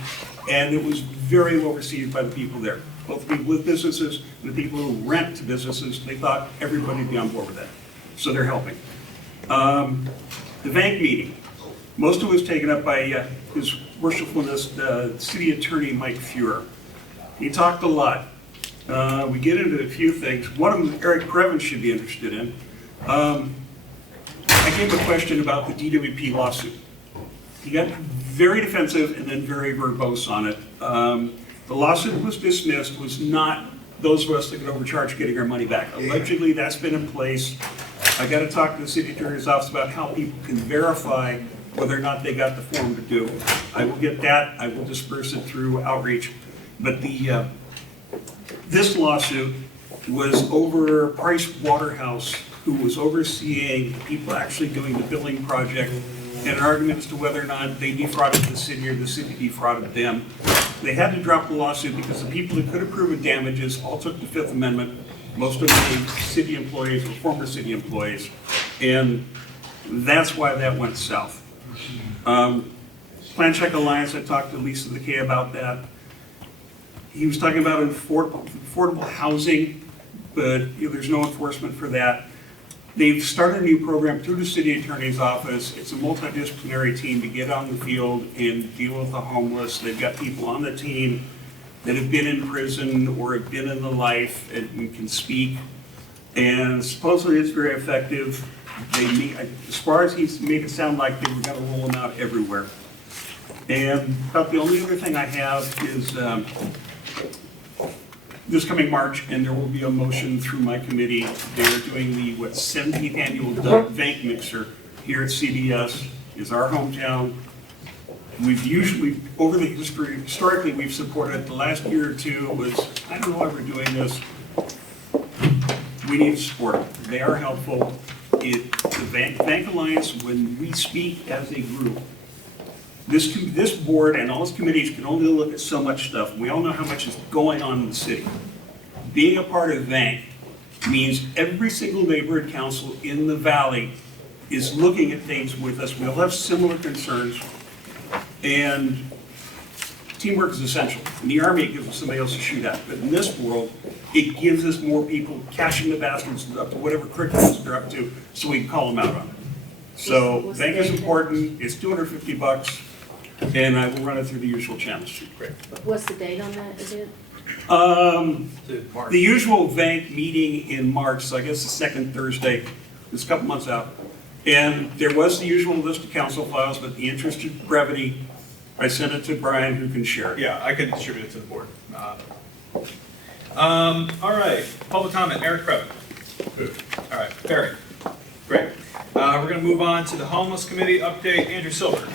and it was very well received by the people there. Both the people with businesses and the people who rent to businesses, they thought everybody would be on board with that. So they're helping. The bank meeting, most of it was taken up by His Worshipfulness, the City Attorney Mike Fuhrer. He talked a lot. We get into a few things. One of them Eric Previn should be interested in. I gave him a question about the DWP lawsuit. He got very defensive and then very verbose on it. The lawsuit was dismissed, was not those of us that could overcharge getting our money back. Allegedly, that's been in place. I got to talk to the city attorney's office about how people can verify whether or not they got the form to do. I will get that. I will disperse it through outreach. But this lawsuit was over Price Waterhouse, who was overseeing people actually doing the billing project, and an argument as to whether or not they defrauded the city or the city defrauded them. They had to drop the lawsuit because the people that could have proven damages all took the Fifth Amendment. Most of them were city employees or former city employees, and that's why that went south. Plan Check Alliance, I talked to Lisa DeKay about that. He was talking about affordable housing, but there's no enforcement for that. They've started a new program through the city attorney's office. It's a multidisciplinary team to get on the field and deal with the homeless. They've got people on the team that have been in prison or have been in the life and can speak. And supposedly it's very effective. As far as he's made it sound like, they were gonna roll them out everywhere. And about the only other thing I have is this coming March, and there will be a motion through my committee. They're doing the, 17th annual Bank Mixer here at CBS, is our hometown. We've usually, over the history, historically, we've supported it. The last year or two, it was, I don't know why we're doing this. We need to support it. They are helpful. The Bank Alliance, when we speak as a group, this board and all its committees can only look at so much stuff. We all know how much is going on in the city. Being a part of Bank means every single neighborhood council in the valley is looking at things with us. We all have similar concerns, and teamwork is essential. In the Army, it gives us somebody else to shoot at, but in this world, it gives us more people catching the bastards up to whatever curriculums they're up to, so we can call them out on it. So Bank is important. It's $250. And I will run it through the usual channels. Great. What's the date on that event? The usual Vank meeting in March, so I guess the second Thursday, it's a couple months out. And there was the usual list of council files, but in the interest of brevity, I sent it to Brian, who can share it. Yeah, I can distribute it to the board. All right, public comment, Eric Kreb. All right, Barry. Great. We're gonna move on to the homeless committee update. Andrew Silver.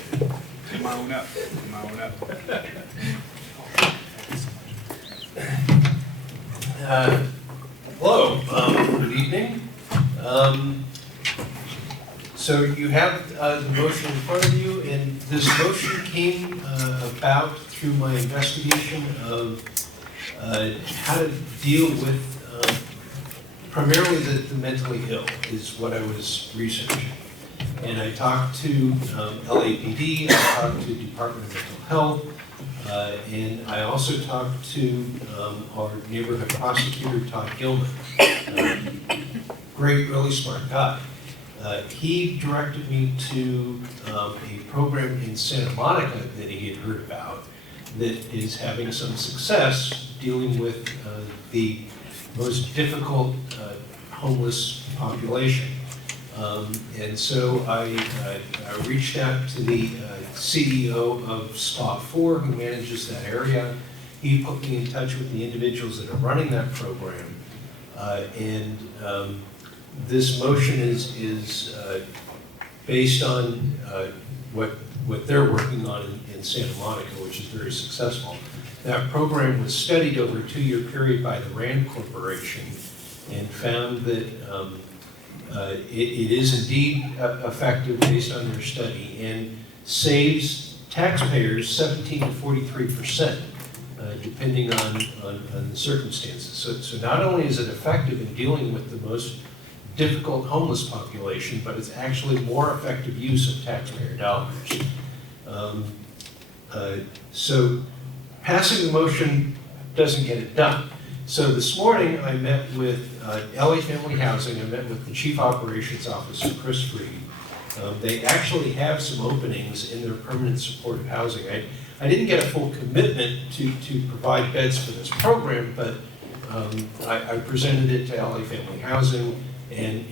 Come on up, come on up. Hello, good evening. So you have the motion in front of you, and this motion came about through my investigation of how to deal with primarily the mentally ill is what I was researching. And I talked to LAPD, I talked to Department of Mental Health, and I also talked to our neighborhood prosecutor, Todd Gilman. Great, really smart guy. He directed me to a program in Santa Monica that he had heard about that is having some success dealing with the most difficult homeless population. And so I reached out to the CEO of Spot 4, who manages that area. He put me in touch with the individuals that are running that program. And this motion is based on what they're working on in Santa Monica, which is very successful. That program was studied over a 2-year period by the RAND Corporation and found that it is indeed effective based on their study and saves taxpayers 17 to 43%, depending on the circumstances. So not only is it effective in dealing with the most difficult homeless population, but it's actually more effective use of taxpayer dollars. So passing the motion doesn't get it done. So this morning I met with LA Family Housing. I met with the Chief Operations Officer, Chris Freed. They actually have some openings in their permanent supportive housing. I didn't get a full commitment to provide beds for this program, but I presented it to LA Family Housing, and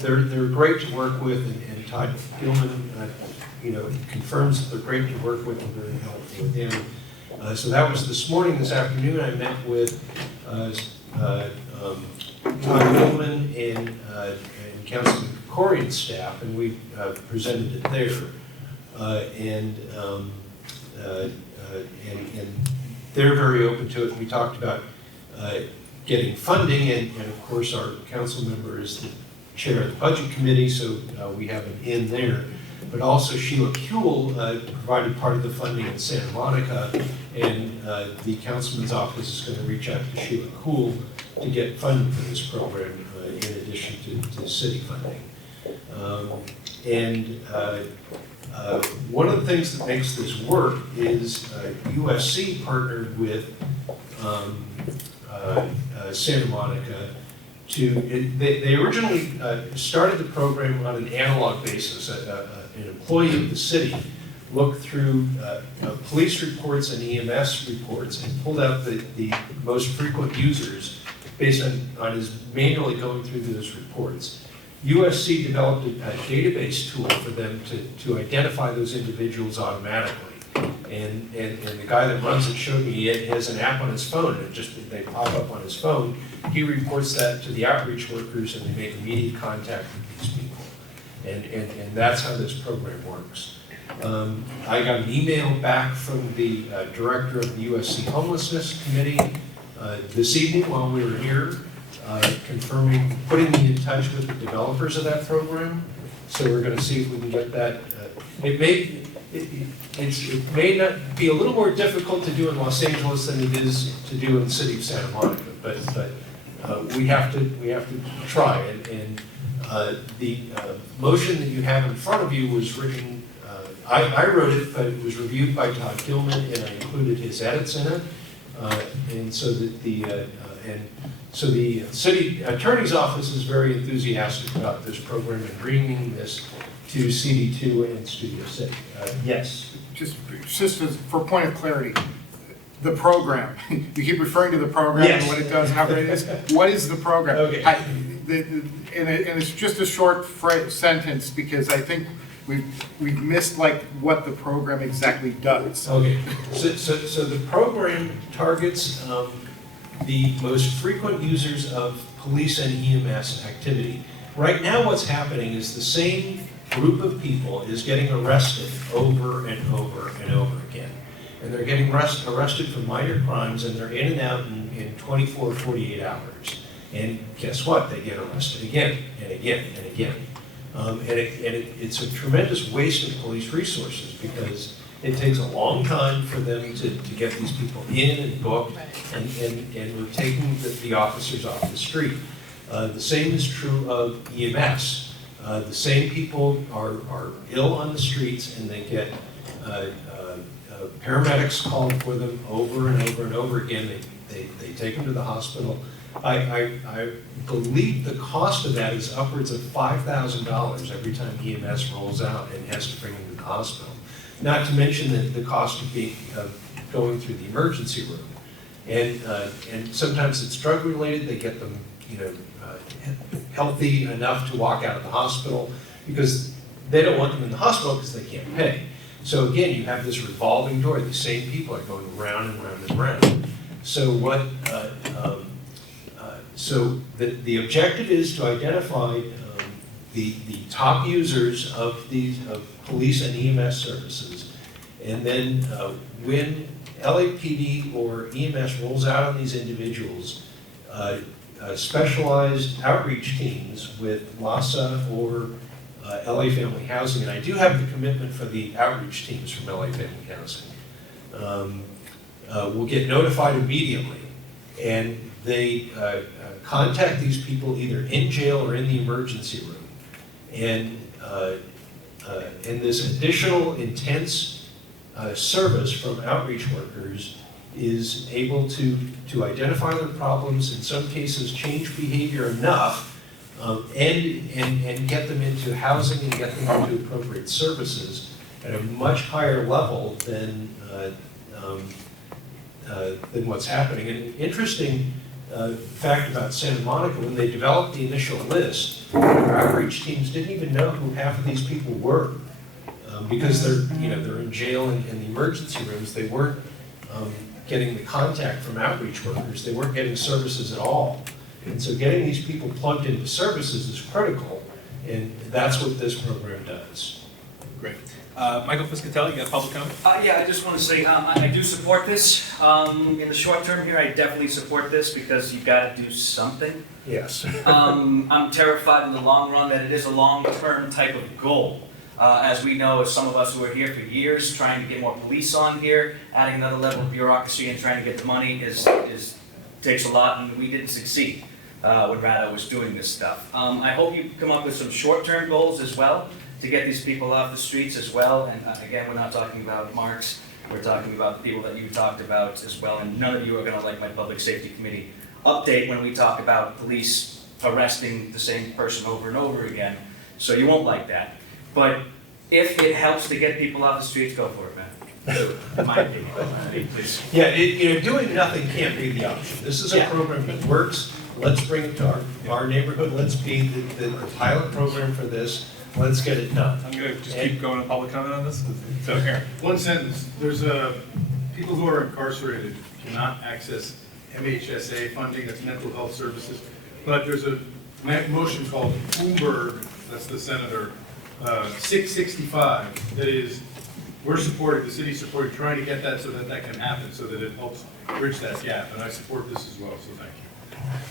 they're great to work with, and Todd Gilman, confirms that they're great to work with and very helpful with him. So that was this morning. This afternoon, I met with Todd Gilman and Councilmember Krekorian's staff, and we presented it there. And they're very open to it. We talked about getting funding, and of course, our council member is the chair of the budget committee, so we have an in there. But also Sheila Kuehl provided part of the funding in Santa Monica, and the councilman's office is going to reach out to Sheila Kuehl to get funding for this program in addition to city funding. One of the things that makes this work is USC partnered with Santa Monica they originally started the program on an analog basis. An employee of the city looked through police reports and EMS reports and pulled out the most frequent users based on his manually going through those reports. USC developed a database tool for them to identify those individuals automatically. And the guy that runs it showed me he has an app on his phone, and they pop up on his phone. He reports that to the outreach workers, and they make immediate contact with these people. And that's how this program works. I got an email back from the director of the USC Homelessness Committee this evening while we were here, confirming, putting me in touch with the developers of that program. So we're going to see if we can get that. It may not be a little more difficult to do in Los Angeles than it is to do in the city of Santa Monica, but we have to try. And the motion that you have in front of you was written. I wrote it, but it was reviewed by Todd Gilman, and I included his edits in it. And so that the city attorney's office is very enthusiastic about this program and bringing this to CD2 and Studio City. Yes. Just as for point of clarity, the program, you keep referring to the program and what it does and how great it is. What is the program? Okay. And it's just a short sentence because I think we've missed like what the program exactly does. Okay, so the program targets the most frequent users of police and EMS activity. Right now what's happening is the same group of people is getting arrested over and over and over again. And they're getting arrested for minor crimes, and they're in and out in 24, 48 hours. And guess what? They get arrested again and again and again. It's a tremendous waste of police resources because it takes a long time for them to get these people in and booked, and we're taking the officers off the street. The same is true of EMS. The same people are ill on the streets, and they get paramedics called for them over and over and over again. They take them to the hospital. I believe the cost of that is upwards of $5,000 every time EMS rolls out and has to bring them to the hospital. Not to mention the cost of going through the emergency room. And sometimes it's drug related. They get them, healthy enough to walk out of the hospital because they don't want them in the hospital because they can't pay. So again, you have this revolving door. The same people are going round and round and round. So so the objective is to identify the top users of police and EMS services, and then when LAPD or EMS rolls out on these individuals, specialized outreach teams with LASA or LA Family Housing, and I do have the commitment for the outreach teams from LA Family Housing, will get notified immediately, and they contact these people either in jail or in the emergency room, and this additional intense service from outreach workers is able to identify their problems, in some cases change behavior enough, and get them into housing and get them into appropriate services at a much higher level than what's happening. And an interesting fact about Santa Monica, when they developed the initial list, our outreach teams didn't even know who half of these people were, because they're in jail and in the emergency rooms. They weren't getting the contact from outreach workers. They weren't getting services at all. And so getting these people plugged into services is critical, and that's what this program does. Great. Michael Piscatelli, you got public comment? Yeah, I just want to say I do support this. In the short term here, I definitely support this because you've got to do something. Yes. I'm terrified in the long run that it is a long-term type of goal. As we know, as some of us who are here for years, trying to get more police on here, adding another level of bureaucracy and trying to get the money takes a lot, and we didn't succeed when Rado was doing this stuff. I hope you come up with some short-term goals as well to get these people off the streets as well. And again, we're not talking about marks. We're talking about the people that you talked about as well. And none of you are going to like my Public Safety Committee update when we talk about police arresting the same person over and over again. So you won't like that. But if it helps to get people off the streets, go for it, man. In my opinion, please. Yeah, doing nothing can't be the option. This is a Yeah. program that works. Let's bring it to our neighborhood. Let's be the pilot program for this. Let's get it done. I'm gonna just keep going to public comment on this. So Aaron. One sentence, there's people who are incarcerated cannot access MHSA funding, that's mental health services. But there's a motion called Bloomberg, that's the senator, 665, that is, we're supporting, the city's supporting, trying to get that so that that can happen, so that it helps bridge that gap, and I support this as well, so thank you.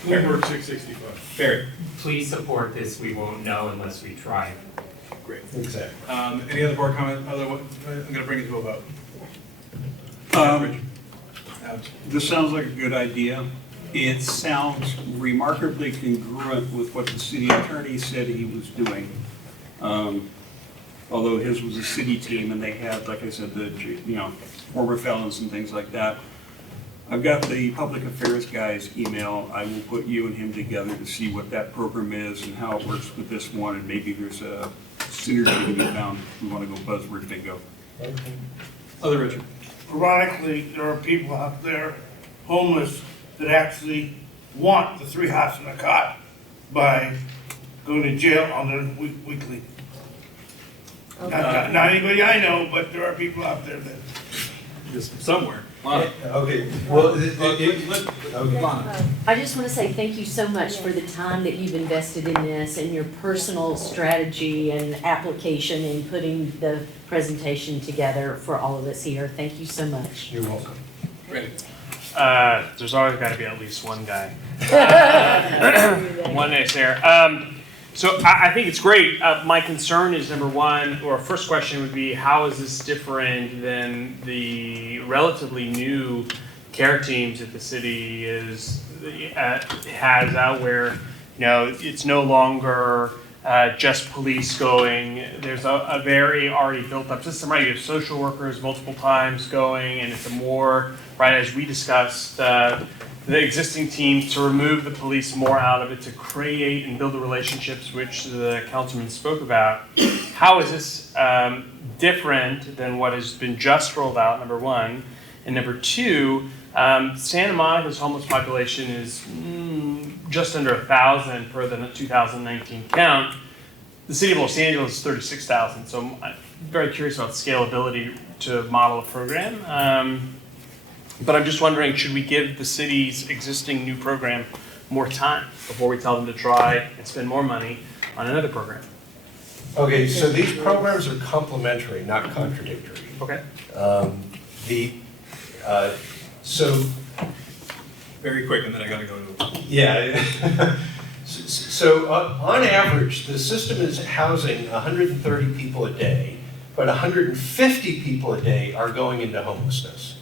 Bloomberg 665. Barry. Please support this, we won't know unless we try. Great. Exactly. Any other board comment? I'm gonna bring it to a vote. This sounds like a good idea. It sounds remarkably congruent with what the city attorney said he was doing. Although his was a city team and they had, like I said, the former felons and things like that. I've got the public affairs guy's email. I will put you and him together to see what that program is and how it works with this one, and maybe there's a synergy to be found. We want to go buzzword bingo. Other Richard. Ironically, there are people out there, homeless, that actually want the 3 hots and a cot by going to jail on their weekly. Not anybody I know, but there are people out there that. Just somewhere. Okay, well, I just want to say thank you so much for the time that you've invested in this and your personal strategy and application in putting the presentation together for all of us here. Thank you so much. You're welcome. Randy. There's always got to be at least one guy. One naysayer. So I think it's great. My concern is number one, or first question would be, how is this different than the relatively new care teams that the city has out, where it's no longer just police going. There's a very already built up system, right? You have social workers multiple times going, and it's a more, right, as we discussed, the existing teams to remove the police more out of it, to create and build the relationships which the councilman spoke about. How is this different than what has been just rolled out, number one? And number two, Santa Monica's homeless population is just under 1,000 per the 2019 count. The city of Los Angeles is 36,000, so I'm very curious about scalability to model a program. But I'm just wondering, should we give the city's existing new program more time before we tell them to try and spend more money on another program? Okay, so these programs are complementary, not contradictory. Okay. So. Very quick, and then I gotta go to. Yeah. So on average, the system is housing 130 people a day, but 150 people a day are going into homelessness.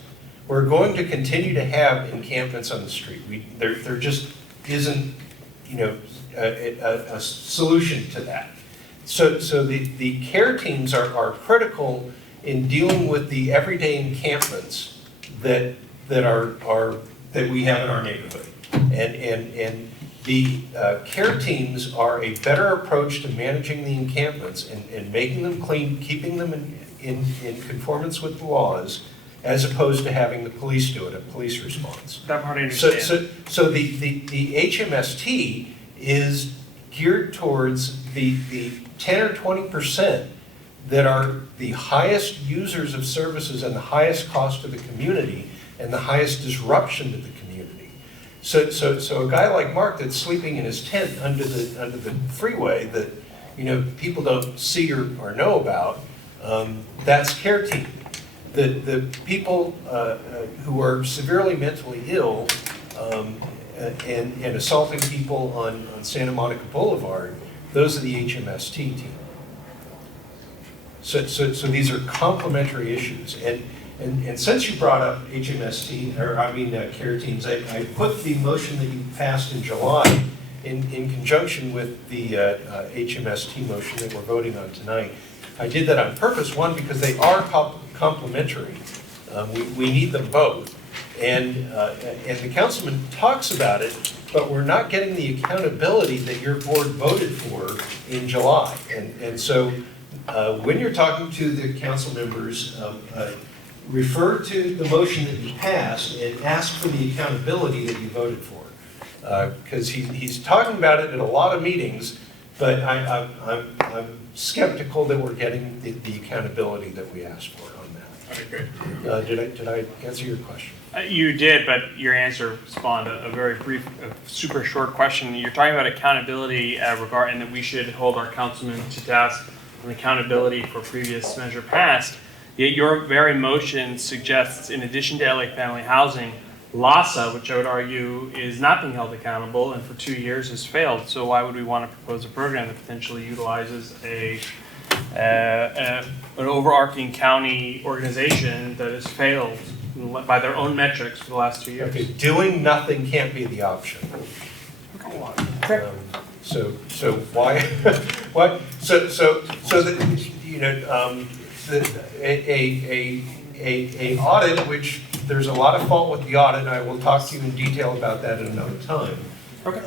We're going to continue to have encampments on the street. There just isn't, a solution to that. So the care teams are critical in dealing with the everyday encampments that we have in our neighborhood, and the care teams are a better approach to managing the encampments and making them clean, keeping them in conformance with the laws, as opposed to having the police do it, a police response. That part I understand. So the HMST is geared towards the 10 or 20% that are the highest users of services and the highest cost to the community and the highest disruption to the community. So a guy like Mark that's sleeping in his tent under the freeway that people don't see or know about, that's care team. The people who are severely mentally ill and assaulting people on Santa Monica Boulevard, those are the HMST team. So these are complementary issues. And since you brought up HMST, care teams, I put the motion that you passed in July in conjunction with the HMST motion that we're voting on tonight. I did that on purpose, one, because they are complementary. We need them both. And the councilman talks about it but we're not getting the accountability that your board voted for in July. And so when you're talking to the council members, refer to the motion that you passed and ask for the accountability that you voted for. Because he's talking about it at a lot of meetings, but I'm skeptical that we're getting the accountability that we asked for on that. All right, great. Did I answer your question? You did, but your answer spawned a very brief, super short question. You're talking about accountability regarding that we should hold our councilmen to task on accountability for previous measure passed. Yet your very motion suggests, in addition to LA Family Housing, LASA, which I would argue is not being held accountable and for 2 years has failed. So why would we want to propose a program that potentially utilizes an overarching county organization that has failed by their own metrics for the last 2 years? Okay, doing nothing can't be the option. So why, what, so that, you know, a audit, which there's a lot of fault with the audit, and I will talk to you in detail about that at another time. Okay.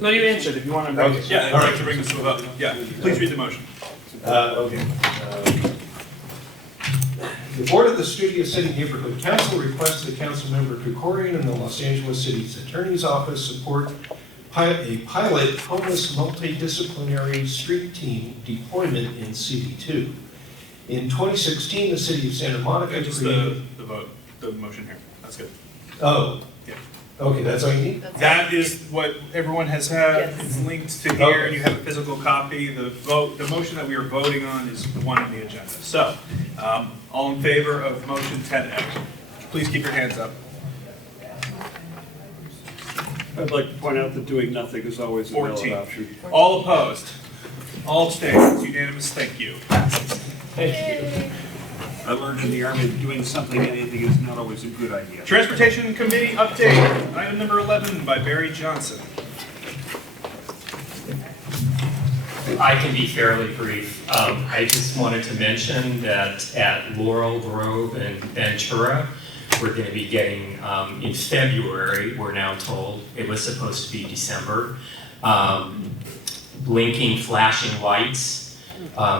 No, you answered if you want to bring this. Yeah, I'd like to bring this to a vote. Yeah, please read the motion. Okay. The Board of the Studio City Neighborhood Council requests that Councilmember Krekorian and the Los Angeles City's Attorney's Office support a pilot homeless multidisciplinary street team deployment in CD2. In 2016, the City of Santa Monica Just created... the vote, the motion here. That's good. Oh. Yeah. Okay, that's all you need? That is what everyone has had. It's linked to here, and you have a physical copy. The motion that we are voting on is the one on the agenda. So, all in favor of motion 10A, please keep your hands up. I'd like to point out that doing nothing is always a valid 14. option. All opposed? All abstained? It's unanimous. Thank you. Thank you. I learned in the Army that doing something, anything is not always a good idea. Transportation Committee update, item number 11 by Barry Johnson. I can be fairly brief. I just wanted to mention that at Laurel Grove and Ventura, we're going to be getting, in February, we're now told, it was supposed to be December, blinking flashing lights,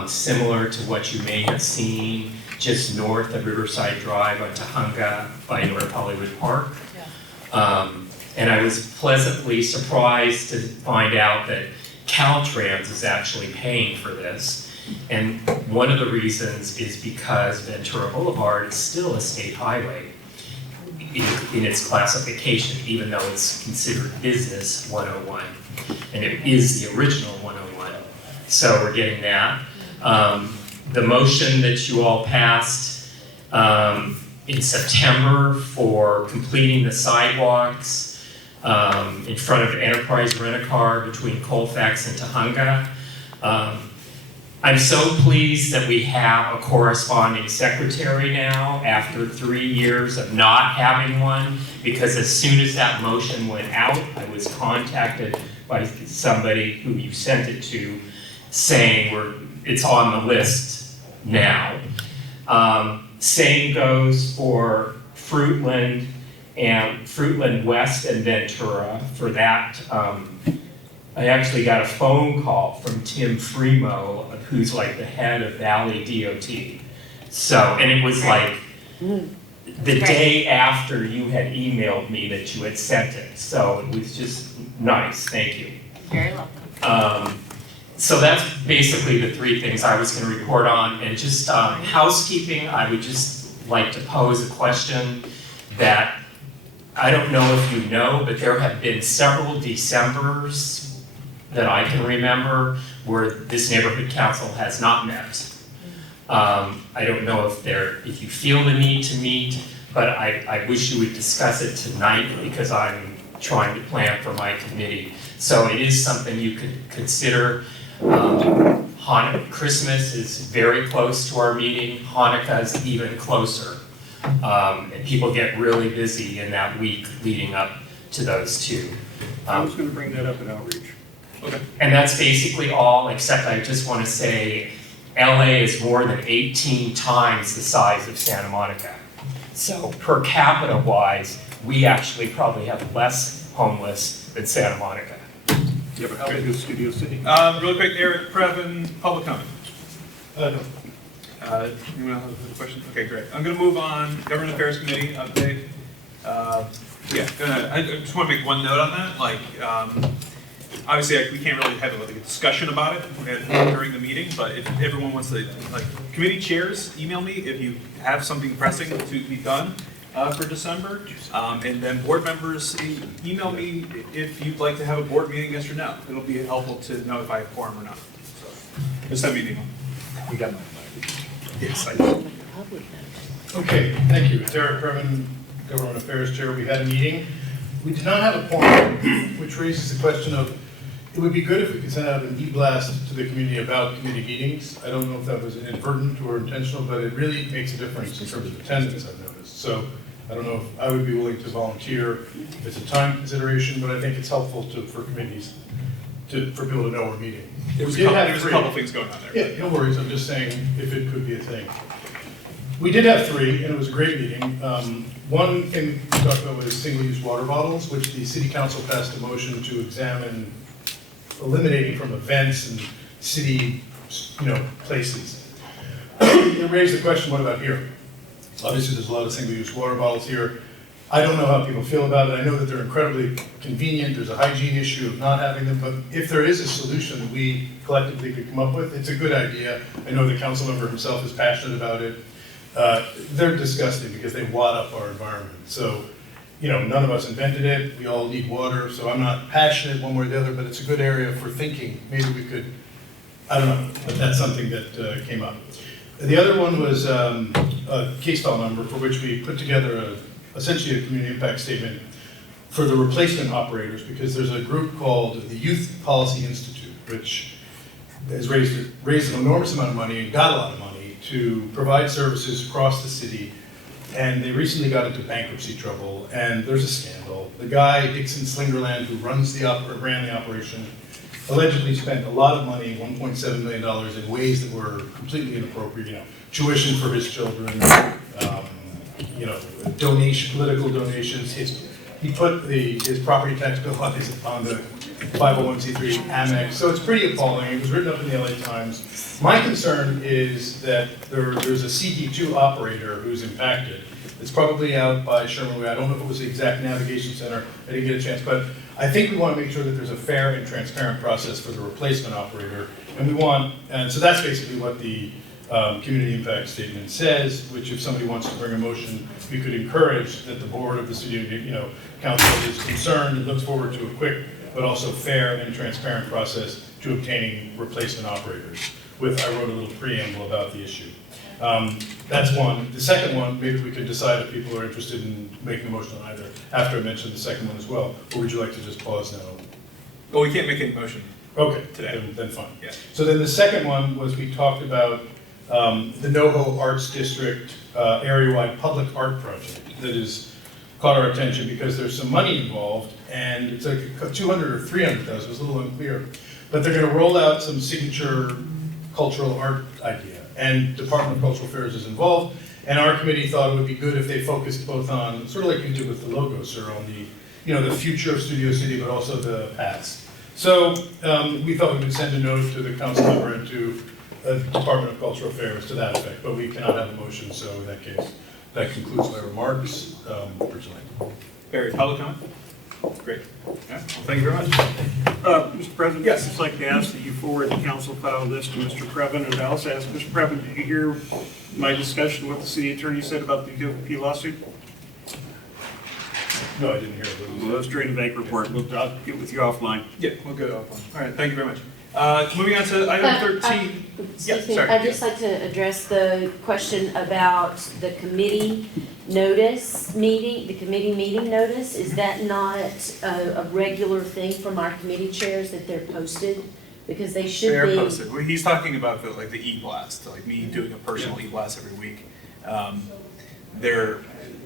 similar to what you may have seen just north of Riverside Drive on Tahunga by North Hollywood Park. And I was pleasantly surprised to find out that Caltrans is actually paying for this. And one of the reasons is because Ventura Boulevard is still a state highway in its classification, even though it's considered business 101. And it is the original 101. So we're getting that. The motion that you all passed in September for completing the sidewalks in front of Enterprise Rent-A-Car between Colfax and Tahunga. I'm so pleased that we have a corresponding secretary now after 3 years of not having one, because as soon as that motion went out, I was contacted by somebody who you sent it to saying it's on the list now. Same goes for Fruitland and Fruitland West and Ventura. For that, I actually got a phone call from Tim Fremo, who's like the head of Valley DOT. So, and it was like the day after you had emailed me that you had sent it. So it was just nice, thank you. Very welcome. So that's basically the three things I was going to report on. And just housekeeping, I would just like to pose a question that I don't know if you know, but there have been several Decembers that I can remember where this neighborhood council has not met. I don't know if you feel the need to meet, but I wish you would discuss it tonight because I'm trying to plan for my committee. So it is something you could consider. Christmas is very close to our meeting. Hanukkah is even closer. And people get really busy in that week leading up to those two. I was going to bring that up at outreach. Okay. And that's basically all, except I just want to say LA is more than 18 times the size of Santa Monica. So per capita wise, we actually probably have less homeless than Santa Monica. Yeah, but how big is Studio City? Real quick, Eric, Previn, public comment. No. Anyone else have a question? Okay, great. I'm going to move on. Government Affairs Committee update. Yeah, I just want to make one note on that. Like, obviously, we can't really have a discussion about it during the meeting, but if everyone wants to, like, committee chairs, email me if you have something pressing to be done for December. And then board members, email me if you'd like to have a board meeting, yes or no. It'll be helpful to know if I have quorum or not. So, just send me an email. We got mine. Yes, I do. Okay, thank you. It's Eric Previn, Government Affairs Chair. We had a meeting. We did not have a quorum, which raises the question of, it would be good if we could send out an e-blast to the community about committee meetings. I don't know if that was inadvertent or intentional, but it really makes a difference in terms of attendance, I've noticed. So I don't know if I would be willing to volunteer if it's a time consideration, but I think it's helpful for committees, for people to know we're meeting. There's a couple things going on there. Yeah, no worries. I'm just saying if it could be a thing. We did have 3, and it was a great meeting. One thing we talked about was single-use water bottles, which the City Council passed a motion to examine eliminating from events and city, places. It raised the question, what about here? Obviously, there's a lot of single-use water bottles here. I don't know how people feel about it. I know that they're incredibly convenient. There's a hygiene issue of not having them, but if there is a solution that we collectively could come up with, it's a good idea. I know the council member himself is passionate about it. They're disgusting because they wad up our environment. So, none of us invented it. We all need water, so I'm not passionate one way or the other, but it's a good area for thinking. Maybe we could, I don't know, but that's something that came up. The other one was a case file number for which we put together essentially a community impact statement for the replacement operators, because there's a group called the Youth Policy Institute, which has raised an enormous amount of money and got a lot of money to provide services across the city. And they recently got into bankruptcy trouble, and there's a scandal. The guy, Dixon Slingerland, who ran the operation, allegedly spent a lot of money, $1.7 million, in ways that were completely inappropriate. Tuition for his children, political donations. He put his property tax bill on the 501c3 Amex. So it's pretty appalling. It was written up in the LA Times. My concern is that there's a CD2 operator who's impacted. It's probably out by Sherman Way. I don't know if it was the exact navigation center. I didn't get a chance, but I think we want to make sure that there's a fair and transparent process for the replacement operator. And so that's basically what the community impact statement says, which if somebody wants to bring a motion, we could encourage that the board of the studio, council is concerned and looks forward to a quick but also fair and transparent process to obtaining replacement operators. I wrote a little preamble about the issue. That's one. The second one, maybe we could decide if people are interested in making a motion on either, after I mention the second one as well, or would you like to just pause now? Well, we can't make any motion. Okay, today. Then fine. Yeah. So then the second one was we talked about the NoHo Arts District area-wide public art project that has caught our attention because there's some money involved, and it's like 200 or 300,000, it was a little unclear. But they're going to roll out some signature cultural art idea, and Department of Cultural Affairs is involved, and our committee thought it would be good if they focused both on, sort of like you did with the logo, sir, on the future of Studio City, but also the past. So we thought we would send a note to the council member and to the Department of Cultural Affairs to that effect, but we cannot have a motion, so in that case, that concludes my remarks for tonight. Barry, public comment? Great. Yeah, well, thank you very much. Mr. President, yes, I'd just like to ask that you forward the council file list to Mr. Previn, and I also ask Mr. Previn, did you hear my discussion what the city attorney said about the UP lawsuit? No, I didn't hear it. Well, let's trade a bank report. I'll get with you offline. Yeah, we'll go offline. All right, thank you very much. Moving on to item 13. Excuse me, I'd just like to address the question about the committee notice meeting, the committee meeting notice. Is that not a regular thing from our committee chairs that they're posted? Because they should be. They're posted. Well, he's talking about the e-blast, like me doing a personal e-blast every week.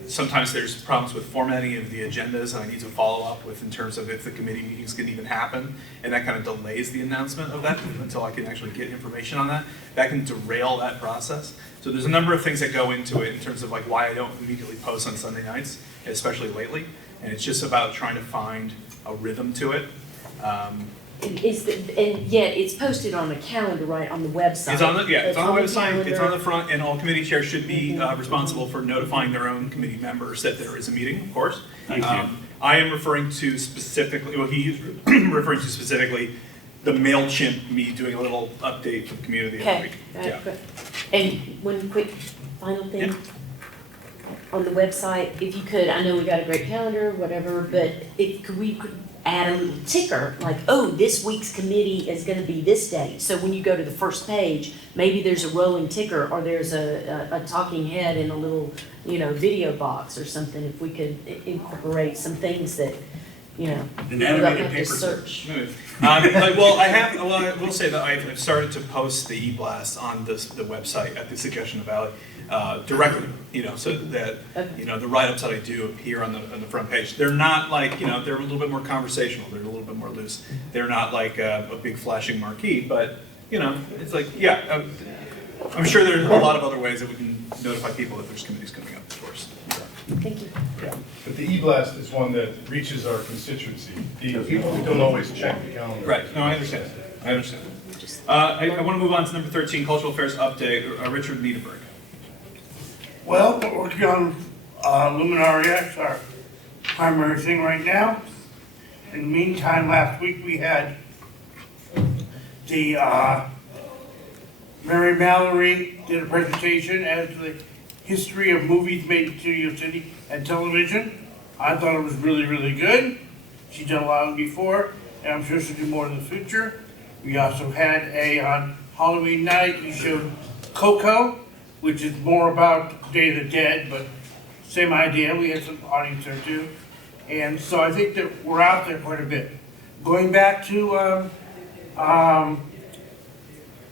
Sometimes there's problems with formatting of the agendas, and I need to follow up with in terms of if the committee meetings can even happen, and that kind of delays the announcement of that until I can actually get information on that. That can derail that process. So there's a number of things that go into it in terms of like why I don't immediately post on Sunday nights. especially lately. And it's just about trying to find a rhythm to it. And yet it's posted on the calendar, right, on the website? It's on the, yeah, it's on the website, it's on calendar. the front, and all committee chairs should be responsible for notifying their own committee members that there is a meeting, of course. Thank you. I am referring to specifically, well, he's referring to specifically the MailChimp, me doing a little update for the community every week. Okay, Yeah. good. And one quick final thing. On the website, if you could, I know we got a great calendar, whatever, but could we add a little ticker, like, oh, this week's committee is gonna be this date. So when you go to the first page, maybe there's a rolling ticker, or there's a talking head in a little, video box or something, if we could incorporate some things that, An you don't animated have to paper. search. I will say that I've started to post the e-blast on the website at the suggestion of Valley directly, so that, the write-ups that I do appear on the front page. They're not like, they're a little bit more conversational, they're a little bit more loose. They're not like a big flashing marquee, but, it's like, yeah, I'm sure there's a lot of other ways that we can notify people that there's committees coming up, of course. Thank you. Yeah, but the e-blast is one that reaches our constituency. The people who don't always check the calendar. Right, no, I understand. I want to move on to number 13, Cultural Affairs Update, Richard Niederberg. Well, we're working on Luminaria, it's our primary thing right now. In the meantime, last week we had the Mary Mallory did a presentation as to the history of movies made in Studio City and television. I thought it was really, really good. She's done a lot of it before, and I'm sure she'll do more in the future. We also had on Halloween night, we showed Coco, which is more about Day of the Dead, but same idea. We had some audience there too. And so I think that we're out there quite a bit. Going back to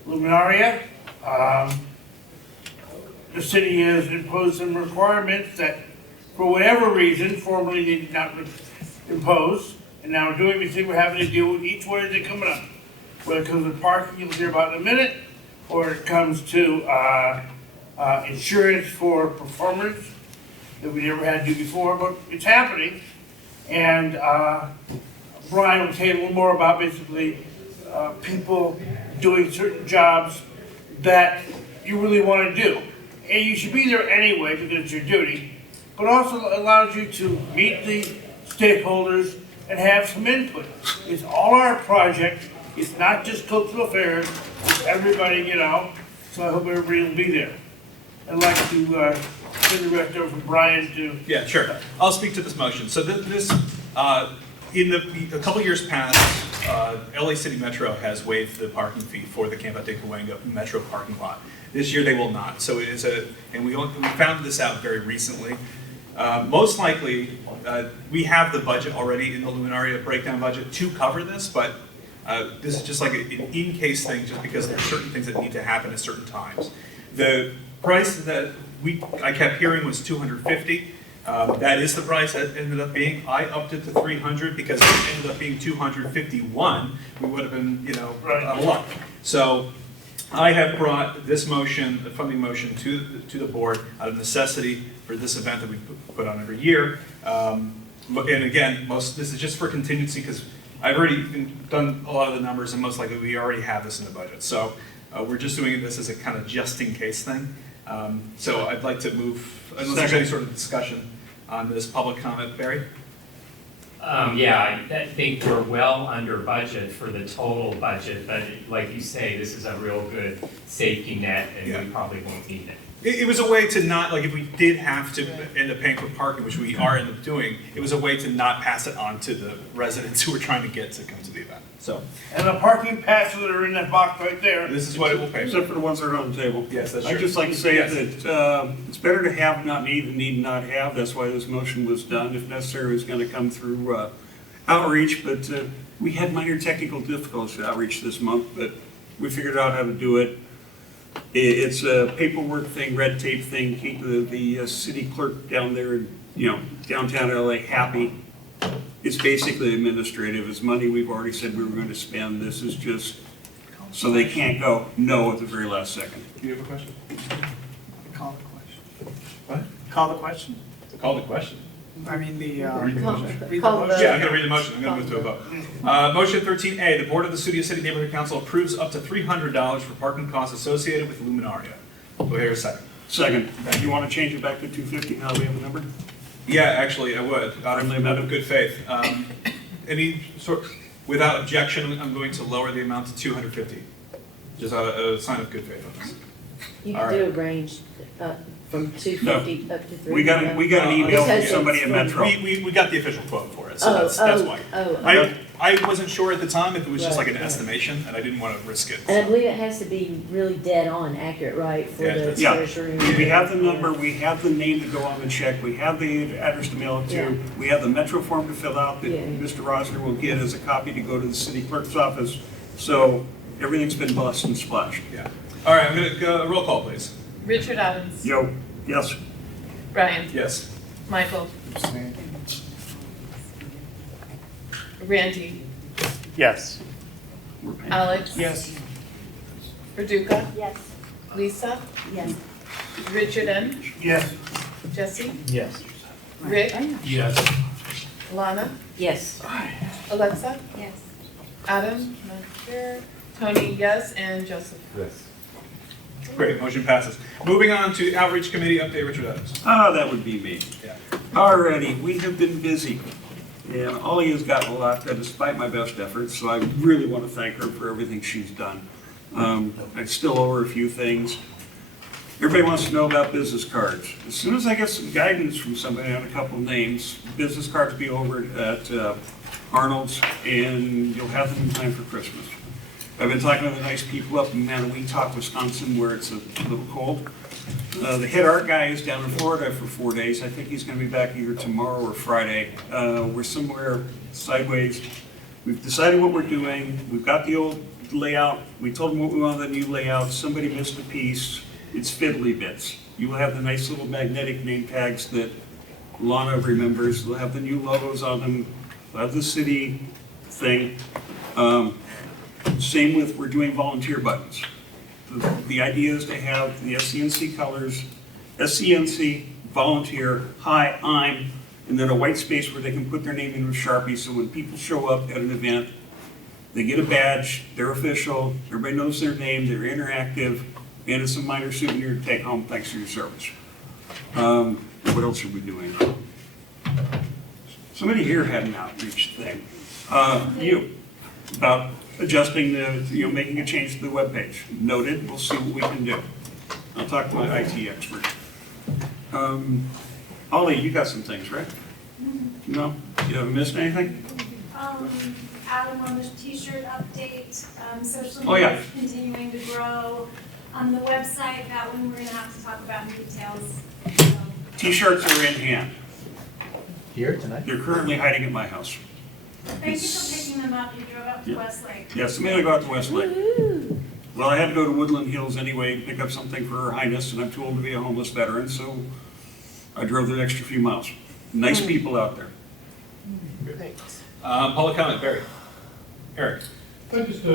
Luminaria, the city has imposed some requirements that, for whatever reason, formerly they did not impose. And now we're doing everything we're having to deal with each one as they coming up. Whether it comes to parking, you'll hear about in a minute, or it comes to insurance for performers that we never had to do before, but it's happening. And Brian will tell you a little more about basically people doing certain jobs that you really want to do. And you should be there anyway because it's your duty, but also allows you to meet the stakeholders and have some input. It's all our project. It's not just cultural affairs. It's everybody, so I hope everybody will be there. I'd like to send the rest over from Brian to... Yeah, sure. I'll speak to this motion. So in a couple years past, LA City Metro has waived the parking fee for the Camp de Cahuenga Metro parking lot. This year they will not. So it is and we found this out very recently. Most likely, we have the budget already in the Luminaria breakdown budget to cover this, but this is just like an in-case thing, just because there are certain things that need to happen at certain times. The price that I kept hearing was $250. That is the price that ended up being. I upped it to $300 because it ended up being $251. We would have been, out of luck. So I have brought this motion, the funding motion, to the board out of necessity for this event that we put on every year. And again, this is just for contingency because I've already done a lot of the numbers and most likely we already have this in the budget. So we're just doing this as a kind of just in case thing. So I'd like to move, unless there's any sort of discussion on this public comment. Barry? Yeah, I think we're well under budget for the total budget, but like you say, this is a real good safety net and we probably won't need it. It was a way to not, like if we did have to end up paying for parking, which we are end up doing, it was a way to not pass it on to the residents who were trying to get to come to the event. So. And the parking passes that are in that box right there. This is what it will pay for. Except for the ones that are on the table. Yes, that's true. I'd just like to say that it's better to have, not need, than need not have. That's why this motion was done. If necessary, it's going to come through outreach, but we had minor technical difficulties with outreach this month, but we figured out how to do it. It's a paperwork thing, red tape thing, keep the city clerk down there, downtown LA happy. It's basically administrative. It's money we've already said we were going to spend. This is just so they can't go no at the very last second. Do you have a question? Call the question. What? Call the question. Call the question. I mean, the, Read the motion. read the Call motion. Yeah, I'm gonna read the motion, I'm gonna move to a vote. Motion 13A, the Board of the Studio City Neighborhood Council approves up to $300 for parking costs associated with Luminaria. Do I hear a second? Second. You want to change it back to 250 now that we have a number? Yeah, actually, I would, out of good faith. Any sort, without objection, I'm going to lower the amount to 250. Just out of a sign of good faith on this. You All can do right. a range from 250 up to 300. We got an email from somebody at Metro. We got the official quote for it, so that's why. I wasn't sure at the time if it was just like an estimation, and I didn't want to risk it. And I believe it has to be really dead on accurate, right, for the treasury? We have the number, we have the name to go on the check, we have the address to mail it to, we have the Metro form to fill out that Mr. Rosner will get as a copy to go to the city clerk's office. So everything's been busted and splashed. Yeah. All right, I'm gonna go, roll call, please. Richard Adams. Yes. Brian. Yes. Michael. Randy. Yes. Alex. Yes. Verduka. Yes. Lisa. Yes. Richard N. Yes. Jesse. Yes. Rick. Yes. Lana. Yes. Alexa. Yes. Adam. Not here. Tony, yes, and Joseph. Yes. Great, motion passes. Moving on to Outreach Committee update, Richard Adams. That would be me. Yeah. Alrighty, we have been busy. And Ollie has gotten a lot done despite my best efforts, so I really want to thank her for everything she's done. I still owe her a few things. Everybody wants to know about business cards. As soon as I get some guidance from somebody on a couple of names, business cards will be over at Arnold's, and you'll have them in time for Christmas. I've been talking to the nice people up in Manawituck, Wisconsin, where it's a little cold. The head art guy is down in Florida for 4 days. I think he's going to be back either tomorrow or Friday. We're somewhere sideways. We've decided what we're doing. We've got the old layout. We told them what we wanted the new layout. Somebody missed a piece. It's fiddly bits. You will have the nice little magnetic name tags that Lana remembers. We'll have the new logos on them. We'll have the city thing. Same with, we're doing volunteer buttons. The idea is to have the SCNC colors, SCNC, volunteer, hi, I'm, and then a white space where they can put their name in with Sharpie, so when people show up at an event, they get a badge, they're official, everybody knows their name, they're interactive, and it's a minor souvenir to take home thanks for your service. What else are we doing? Somebody here had an outreach thing. About adjusting the, making a change to the webpage. Noted, we'll see what we can do. I'll talk to my IT expert. Ollie, you got some things, right? No? You haven't missed anything? Adam, on the t-shirt update, social Oh, yeah. media is continuing to grow. On the website, that one we're gonna have to talk about in details. T-shirts are in hand. Here tonight? They're currently hiding at my house. Thank you for picking them up. You drove up to Westlake. Yes, I'm gonna go out to Westlake. Well, I had to go to Woodland Hills anyway, pick up something for Her Highness, and I'm too old to be a homeless veteran, so I drove the extra few miles. Nice people out there. Public comment, Barry. Eric. Just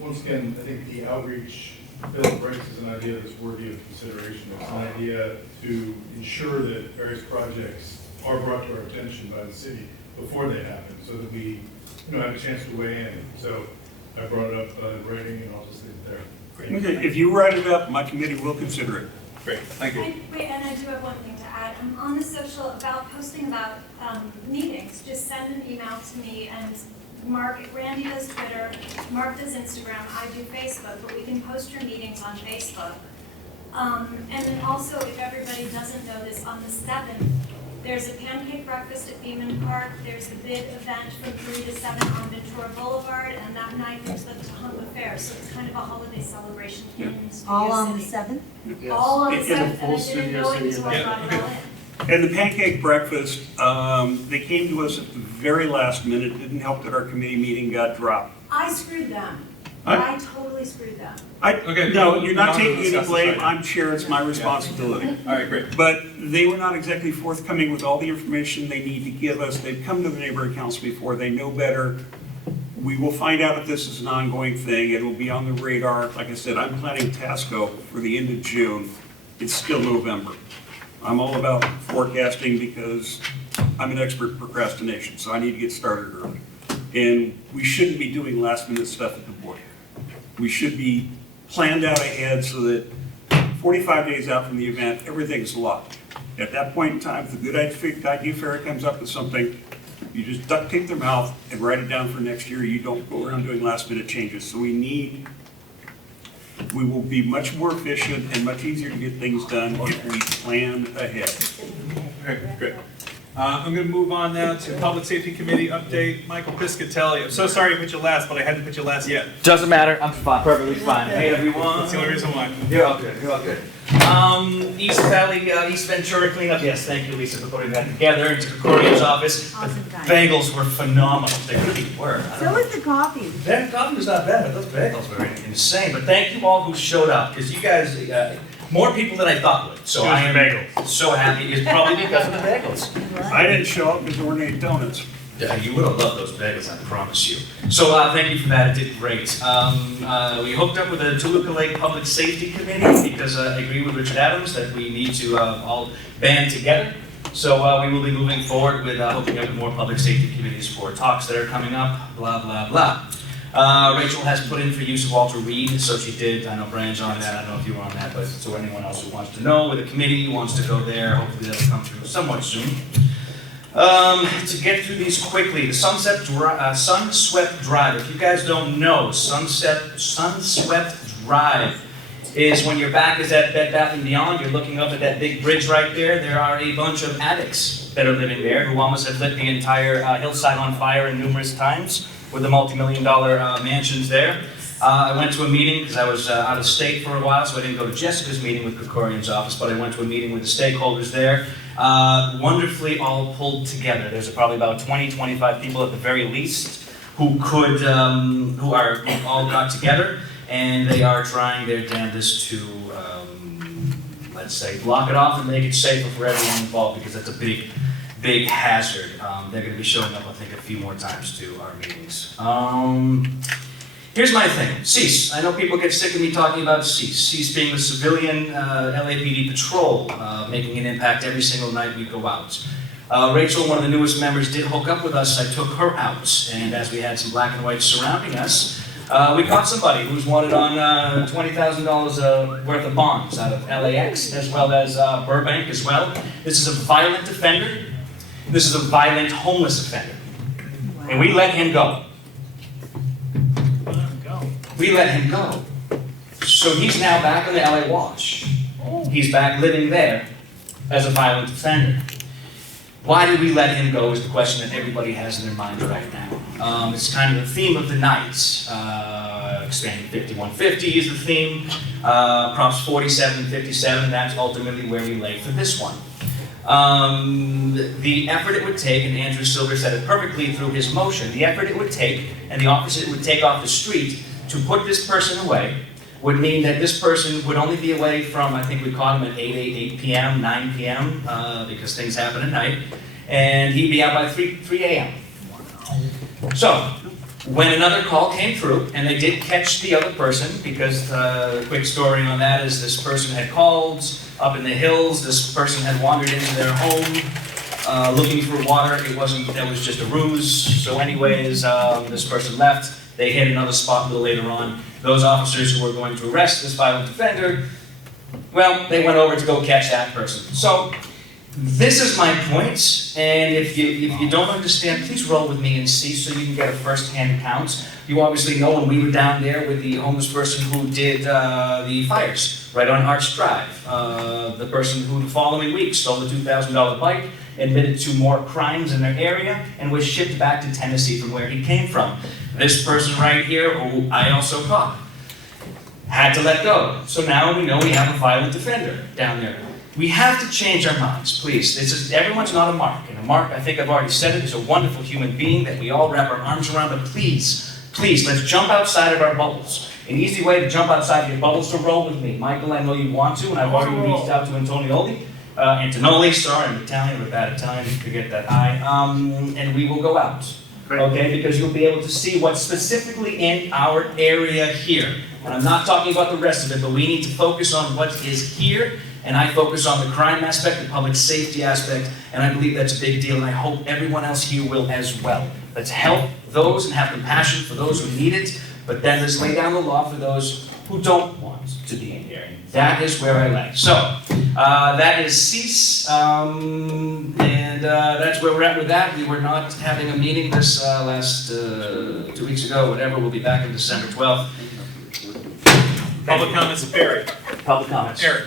once again, I think the outreach bill of rights is an idea that's worthy of consideration. It's an idea to ensure that various projects are brought to our attention by the city before they happen, so that we, have a chance to weigh in. So I brought it up in writing, and I'll just leave it there. Okay, if you write it up, my committee will consider it. Great, thank you. And I do have one thing to add. On the social, about posting about meetings, just send an email to me and Mark, Randy does Twitter, Mark does Instagram, I do Facebook, but we can post your meetings on Facebook. And then also, if everybody doesn't know this, on the 7th, there's a pancake breakfast at Beeman Park, there's the big event from 3 to 7 on Ventura Boulevard, and that night there's the Tahoma Fair, so it's kind of a holiday celebration in Studio All on the City. 7th? Yes. All on the In the 7th, and full I didn't know it until I brought it all in. And the pancake breakfast, they came to us at the very last minute. It didn't help that our committee meeting got dropped. I screwed them. Huh? I totally screwed them. No, you're not taking any blame. I'm chair, it's my responsibility. All right, great. But they were not exactly forthcoming with all the information they need to give us. They've come to the neighborhood council before. They know better. We will find out if this is an ongoing thing. It will be on the radar. Like I said, I'm planning Tasco for the end of June. It's still November. I'm all about forecasting because I'm an expert in procrastination, so I need to get started early. And we shouldn't be doing last minute stuff at the board. We should be planned out ahead so that 45 days out from the event, everything's locked. At that point in time, if the good idea fairy comes up with something, you just duct tape their mouth and write it down for next year. You don't go around doing last minute changes. So we will be much more efficient and much easier to get things done if we plan ahead. Okay, good. I'm going to move on now to Public Safety Committee update. Michael Piscatelli. I'm so sorry to put you last, but I hadn't put you last yet. Doesn't matter, I'm fine, perfectly fine. Hey everyone. That's the only reason why. You're all good, you're all good. East Valley, East Ventura cleanup, yes, thank you Lisa for putting that together, into Krekorian's office. Awesome time. Bagels were phenomenal, they really were. So was the coffee. That coffee was not bad, but those bagels were insane. But thank you all who showed up, because you guys, more people than I thought would. So I am so happy, it's probably because of the bagels. I didn't show up because there weren't any donuts. Yeah, you would have loved those bagels, I promise you. So thank you for that, it did great. We hooked up with the Toluca Lake Public Safety Committee because I agree with Richard Adams that we need to all band together. So we will be moving forward with hooking up with more public safety committees for talks that are coming up, blah, blah, blah. Rachel has put in for use of Walter Reed, so she did. I know Brian's on that, I don't know if you were on that, but so anyone else who wants to know, with the committee wants to go there, hopefully that'll come through somewhat soon. To get through these quickly, the Sunswept Drive. If you guys don't know, Sunswept Drive is when your back is at Bed Bath & Beyond, you're looking up at that big bridge right there. There are a bunch of addicts that are living there who almost have lit the entire hillside on fire numerous times with the multi-million-dollar mansions there. I went to a meeting because I was out of state for a while, so I didn't go to Jessica's meeting with Krekorian's office, but I went to a meeting with the stakeholders there. Wonderfully all pulled together. There's probably about 20, 25 people at the very least who are all got together, and they are trying their damnedest to, let's say, block it off and make it safer for everyone involved, because that's a big hazard. They're going to be showing up, I think, a few more times to our meetings. Here's my thing, CEASE. I know people get sick of me talking about CEASE. CEASE being the civilian LAPD patrol, making an impact every single night we go out. Rachel, one of the newest members, did hook up with us. I took her out, and as we had some black and white surrounding us, we caught somebody who's wanted on $20,000 worth of bonds out of LAX, as well as Burbank as well. This is a violent offender. This is a violent homeless offender. And we let him go. We let him go. So he's now back on the LA Watch. He's back living there as a violent offender. Why did we let him go is the question that everybody has in their mind right now. It's kind of the theme of the night. Expanding 5150 is the theme. Props 47 and 57, that's ultimately where we lay for this one. The effort it would take, and Andrew Silver said it perfectly through his motion, the effort it would take and the officer it would take off the street to put this person away would mean that this person would only be away from, I think we caught him at 8 p.m., 9 p.m., because things happen at night, and he'd be out by 3 a.m. So, when another call came through, and they did catch the other person, because the quick story on that is this person had called up in the hills, this person had wandered into their home looking for water. That was just a ruse. So anyways, this person left. They hit another spot a little later on. Those officers who were going to arrest this violent offender, well, they went over to go catch that person. So this is my point, and if you don't understand, please roll with me and see so you can get a first-hand account. You obviously know when we were down there with the homeless person who did the fires right on Arch Drive. The person who the following week stole the $2,000 bike, admitted to more crimes in their area, and was shipped back to Tennessee from where he came from. This person right here, who I also caught, had to let go. So now we know we have a violent offender down there. We have to change our minds, please. Everyone's not a Mark. And a Mark, I think I've already said it, is a wonderful human being that we all wrap our arms around. But please, let's jump outside of our bubbles. An easy way to jump outside of your bubbles to roll with me. Michael, I know you want to, and I've already reached out to Antonoli, sorry, I'm Italian, I'm a bad Italian, forget that I. And we will go out. okay? Because you'll be able to see what's specifically in our area here. And I'm not talking about the rest of it, but we need to focus on what is here, and I focus on the crime aspect, the public safety aspect, and I believe that's a big deal, and I hope everyone else here will as well. Let's help those and have compassion for those who need it, but then let's lay down the law for those who don't want to be in here. That is where I lay. So, that is cease, and that's where we're at with that. We were not having a meeting this last 2 weeks ago, whatever. We'll be back on December 12th. Public comments, Barry. Public comments. Eric.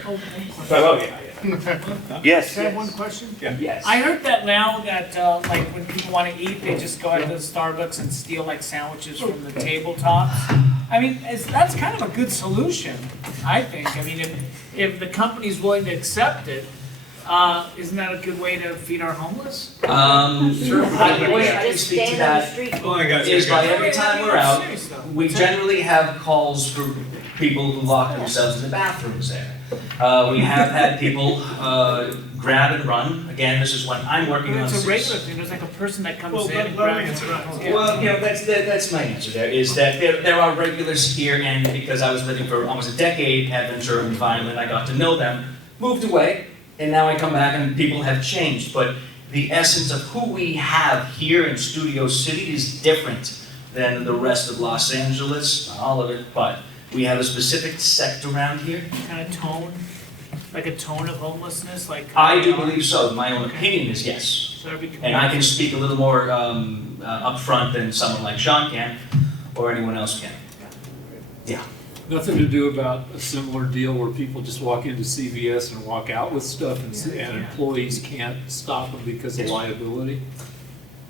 Oh, yeah. Yes. Can I have one question? Yeah. Yes. I heard that now that, like, when people want to eat, they just go out to Starbucks and steal, like, sandwiches from the tabletops. I mean, that's kind of a good solution, I think. I mean, if the company's willing to accept it, isn't that a good way to feed our homeless? Sure. The way I can Just speak to stand on the that street. is by every time we're out, Serious, though. we generally have calls for people who lock themselves in the bathrooms there. We have had people grab and run. Again, this is when I'm working on It's a cease. regular thing, there's like a person that comes Well, in let and me grabs answer and that. runs. Yeah. Well, you know, that's my answer there, is that there are regulars here, and because I was living for almost a decade at Ventura and Vineland, I got to know them, moved away, and now I come back and people have changed. But the essence of who we have here in Studio City is different than the rest of Los Angeles, not all of it, but we have a specific sect around here. Kind of tone, like a tone of homelessness, like. I do believe so. My own opinion is yes. So every And I can speak a little more upfront than someone like Sean can, or anyone else can. Yeah. Nothing to do about a similar deal where people just walk into CVS and walk out with stuff and employees can't stop them because of liability?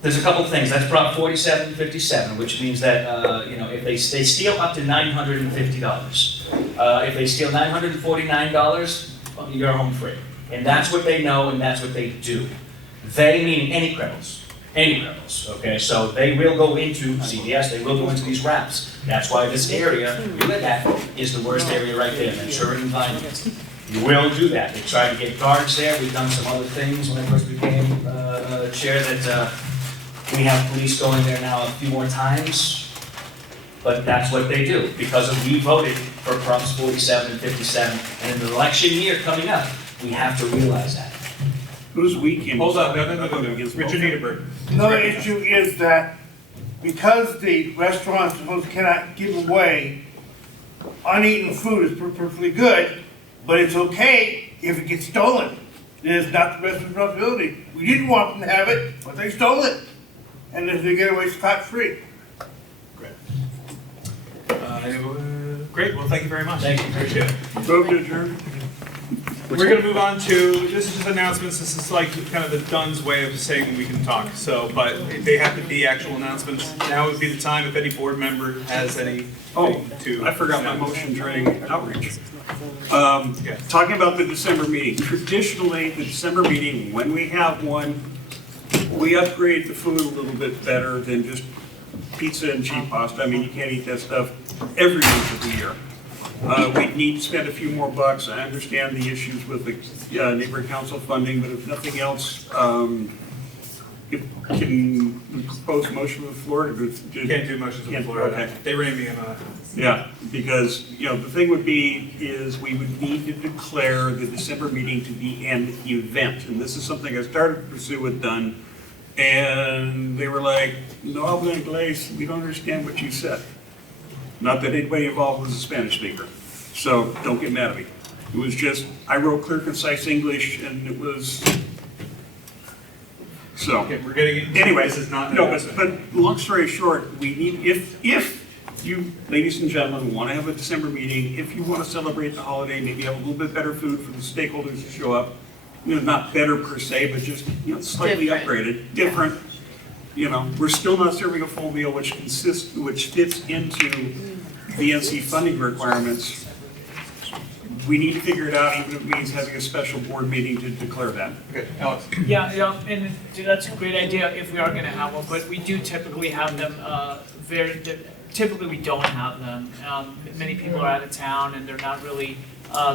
There's a couple of things. That's Prop 4757, which means that, you know, if they steal up to $950. If they steal $949, well, you're home free. And that's what they know, and that's what they do. They mean any criminals. Any criminals, okay? So they will go into CVS, they will go into these wraps. That's why this area you live at is the worst area right there, Ventura and Vineland. You will do that. They try to get guards there. We've done some other things when I first became chair that we have police going there now a few more times. But that's what they do, because we voted for Props 47 and 57, and in the election year coming up, we have to realize that. Who's weekend? Hold on, no. Richard Niederberg. Another issue is that because the restaurants cannot give away uneaten food is perfectly good, but it's okay if it gets stolen. It is not the restaurant's responsibility. We didn't want them to have it, but they stole it. And then they get away scot-free. Great, well, thank you very much. Thank you. Appreciate it. Vote to adjourn. We're gonna move on to, this is just announcements, this is like kind of the Dunn's way of saying we can talk, so, but they have to be actual announcements. Now would be the time if any board member has any to. I forgot my motion during outreach. Talking about the December meeting. Traditionally, the December meeting, when we have one, we upgrade the food a little bit better than just pizza and cheap pasta. I mean, you can't eat that stuff every week of the year. We need to spend a few more bucks. I understand the issues with the neighborhood council funding, but if nothing else, can we propose a motion on the floor? Can't do motions on the floor. Okay. They ran me on that. Yeah, because, you know, the thing would be, is we would need to declare the December meeting to be an event. And this is something I started to pursue with Dunn, and they were like, no habla inglés, we don't understand what you said. Not that anybody involved was a Spanish speaker, so don't get mad at me. It was just, I wrote clear, concise English, and it was, so. Okay, we're getting, Anyway, this is not. no, but long story short, we need, if you, ladies and gentlemen, want to have a December meeting, if you want to celebrate the holiday, maybe have a little bit better food for the stakeholders to show up, you know, not better per se, but just, you know, slightly upgraded, different. You know, we're still not serving a full meal, which fits into VNC funding requirements. We need to figure it out, even if it means having a special board meeting to declare that. Okay, Alex. Yeah, and that's a great idea if we are gonna have one, but we do typically have them, typically we don't have them. Many people are out of town and they're not really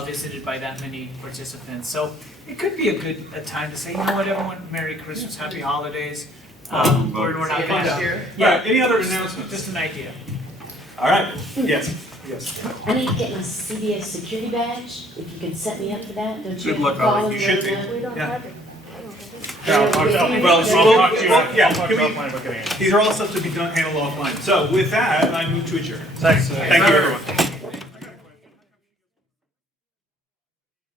visited by that many participants. So it could be a time to say, you know what, everyone, Merry Christmas, Happy Holidays. We're not Find out. gonna. Yeah, any other announcements? Just an idea. All right, yes, yes. I need to get my CBS security badge, if you can set me up for that, don't you? Good luck, Follow Ollie. You should be. the- We don't Yeah. have it. Well, I'll talk to you. yeah, I'll talk can to you we- offline about getting it. These are all stuff to be done, handled offline. So with that, I move to adjourn. Thanks. Thank you, everyone.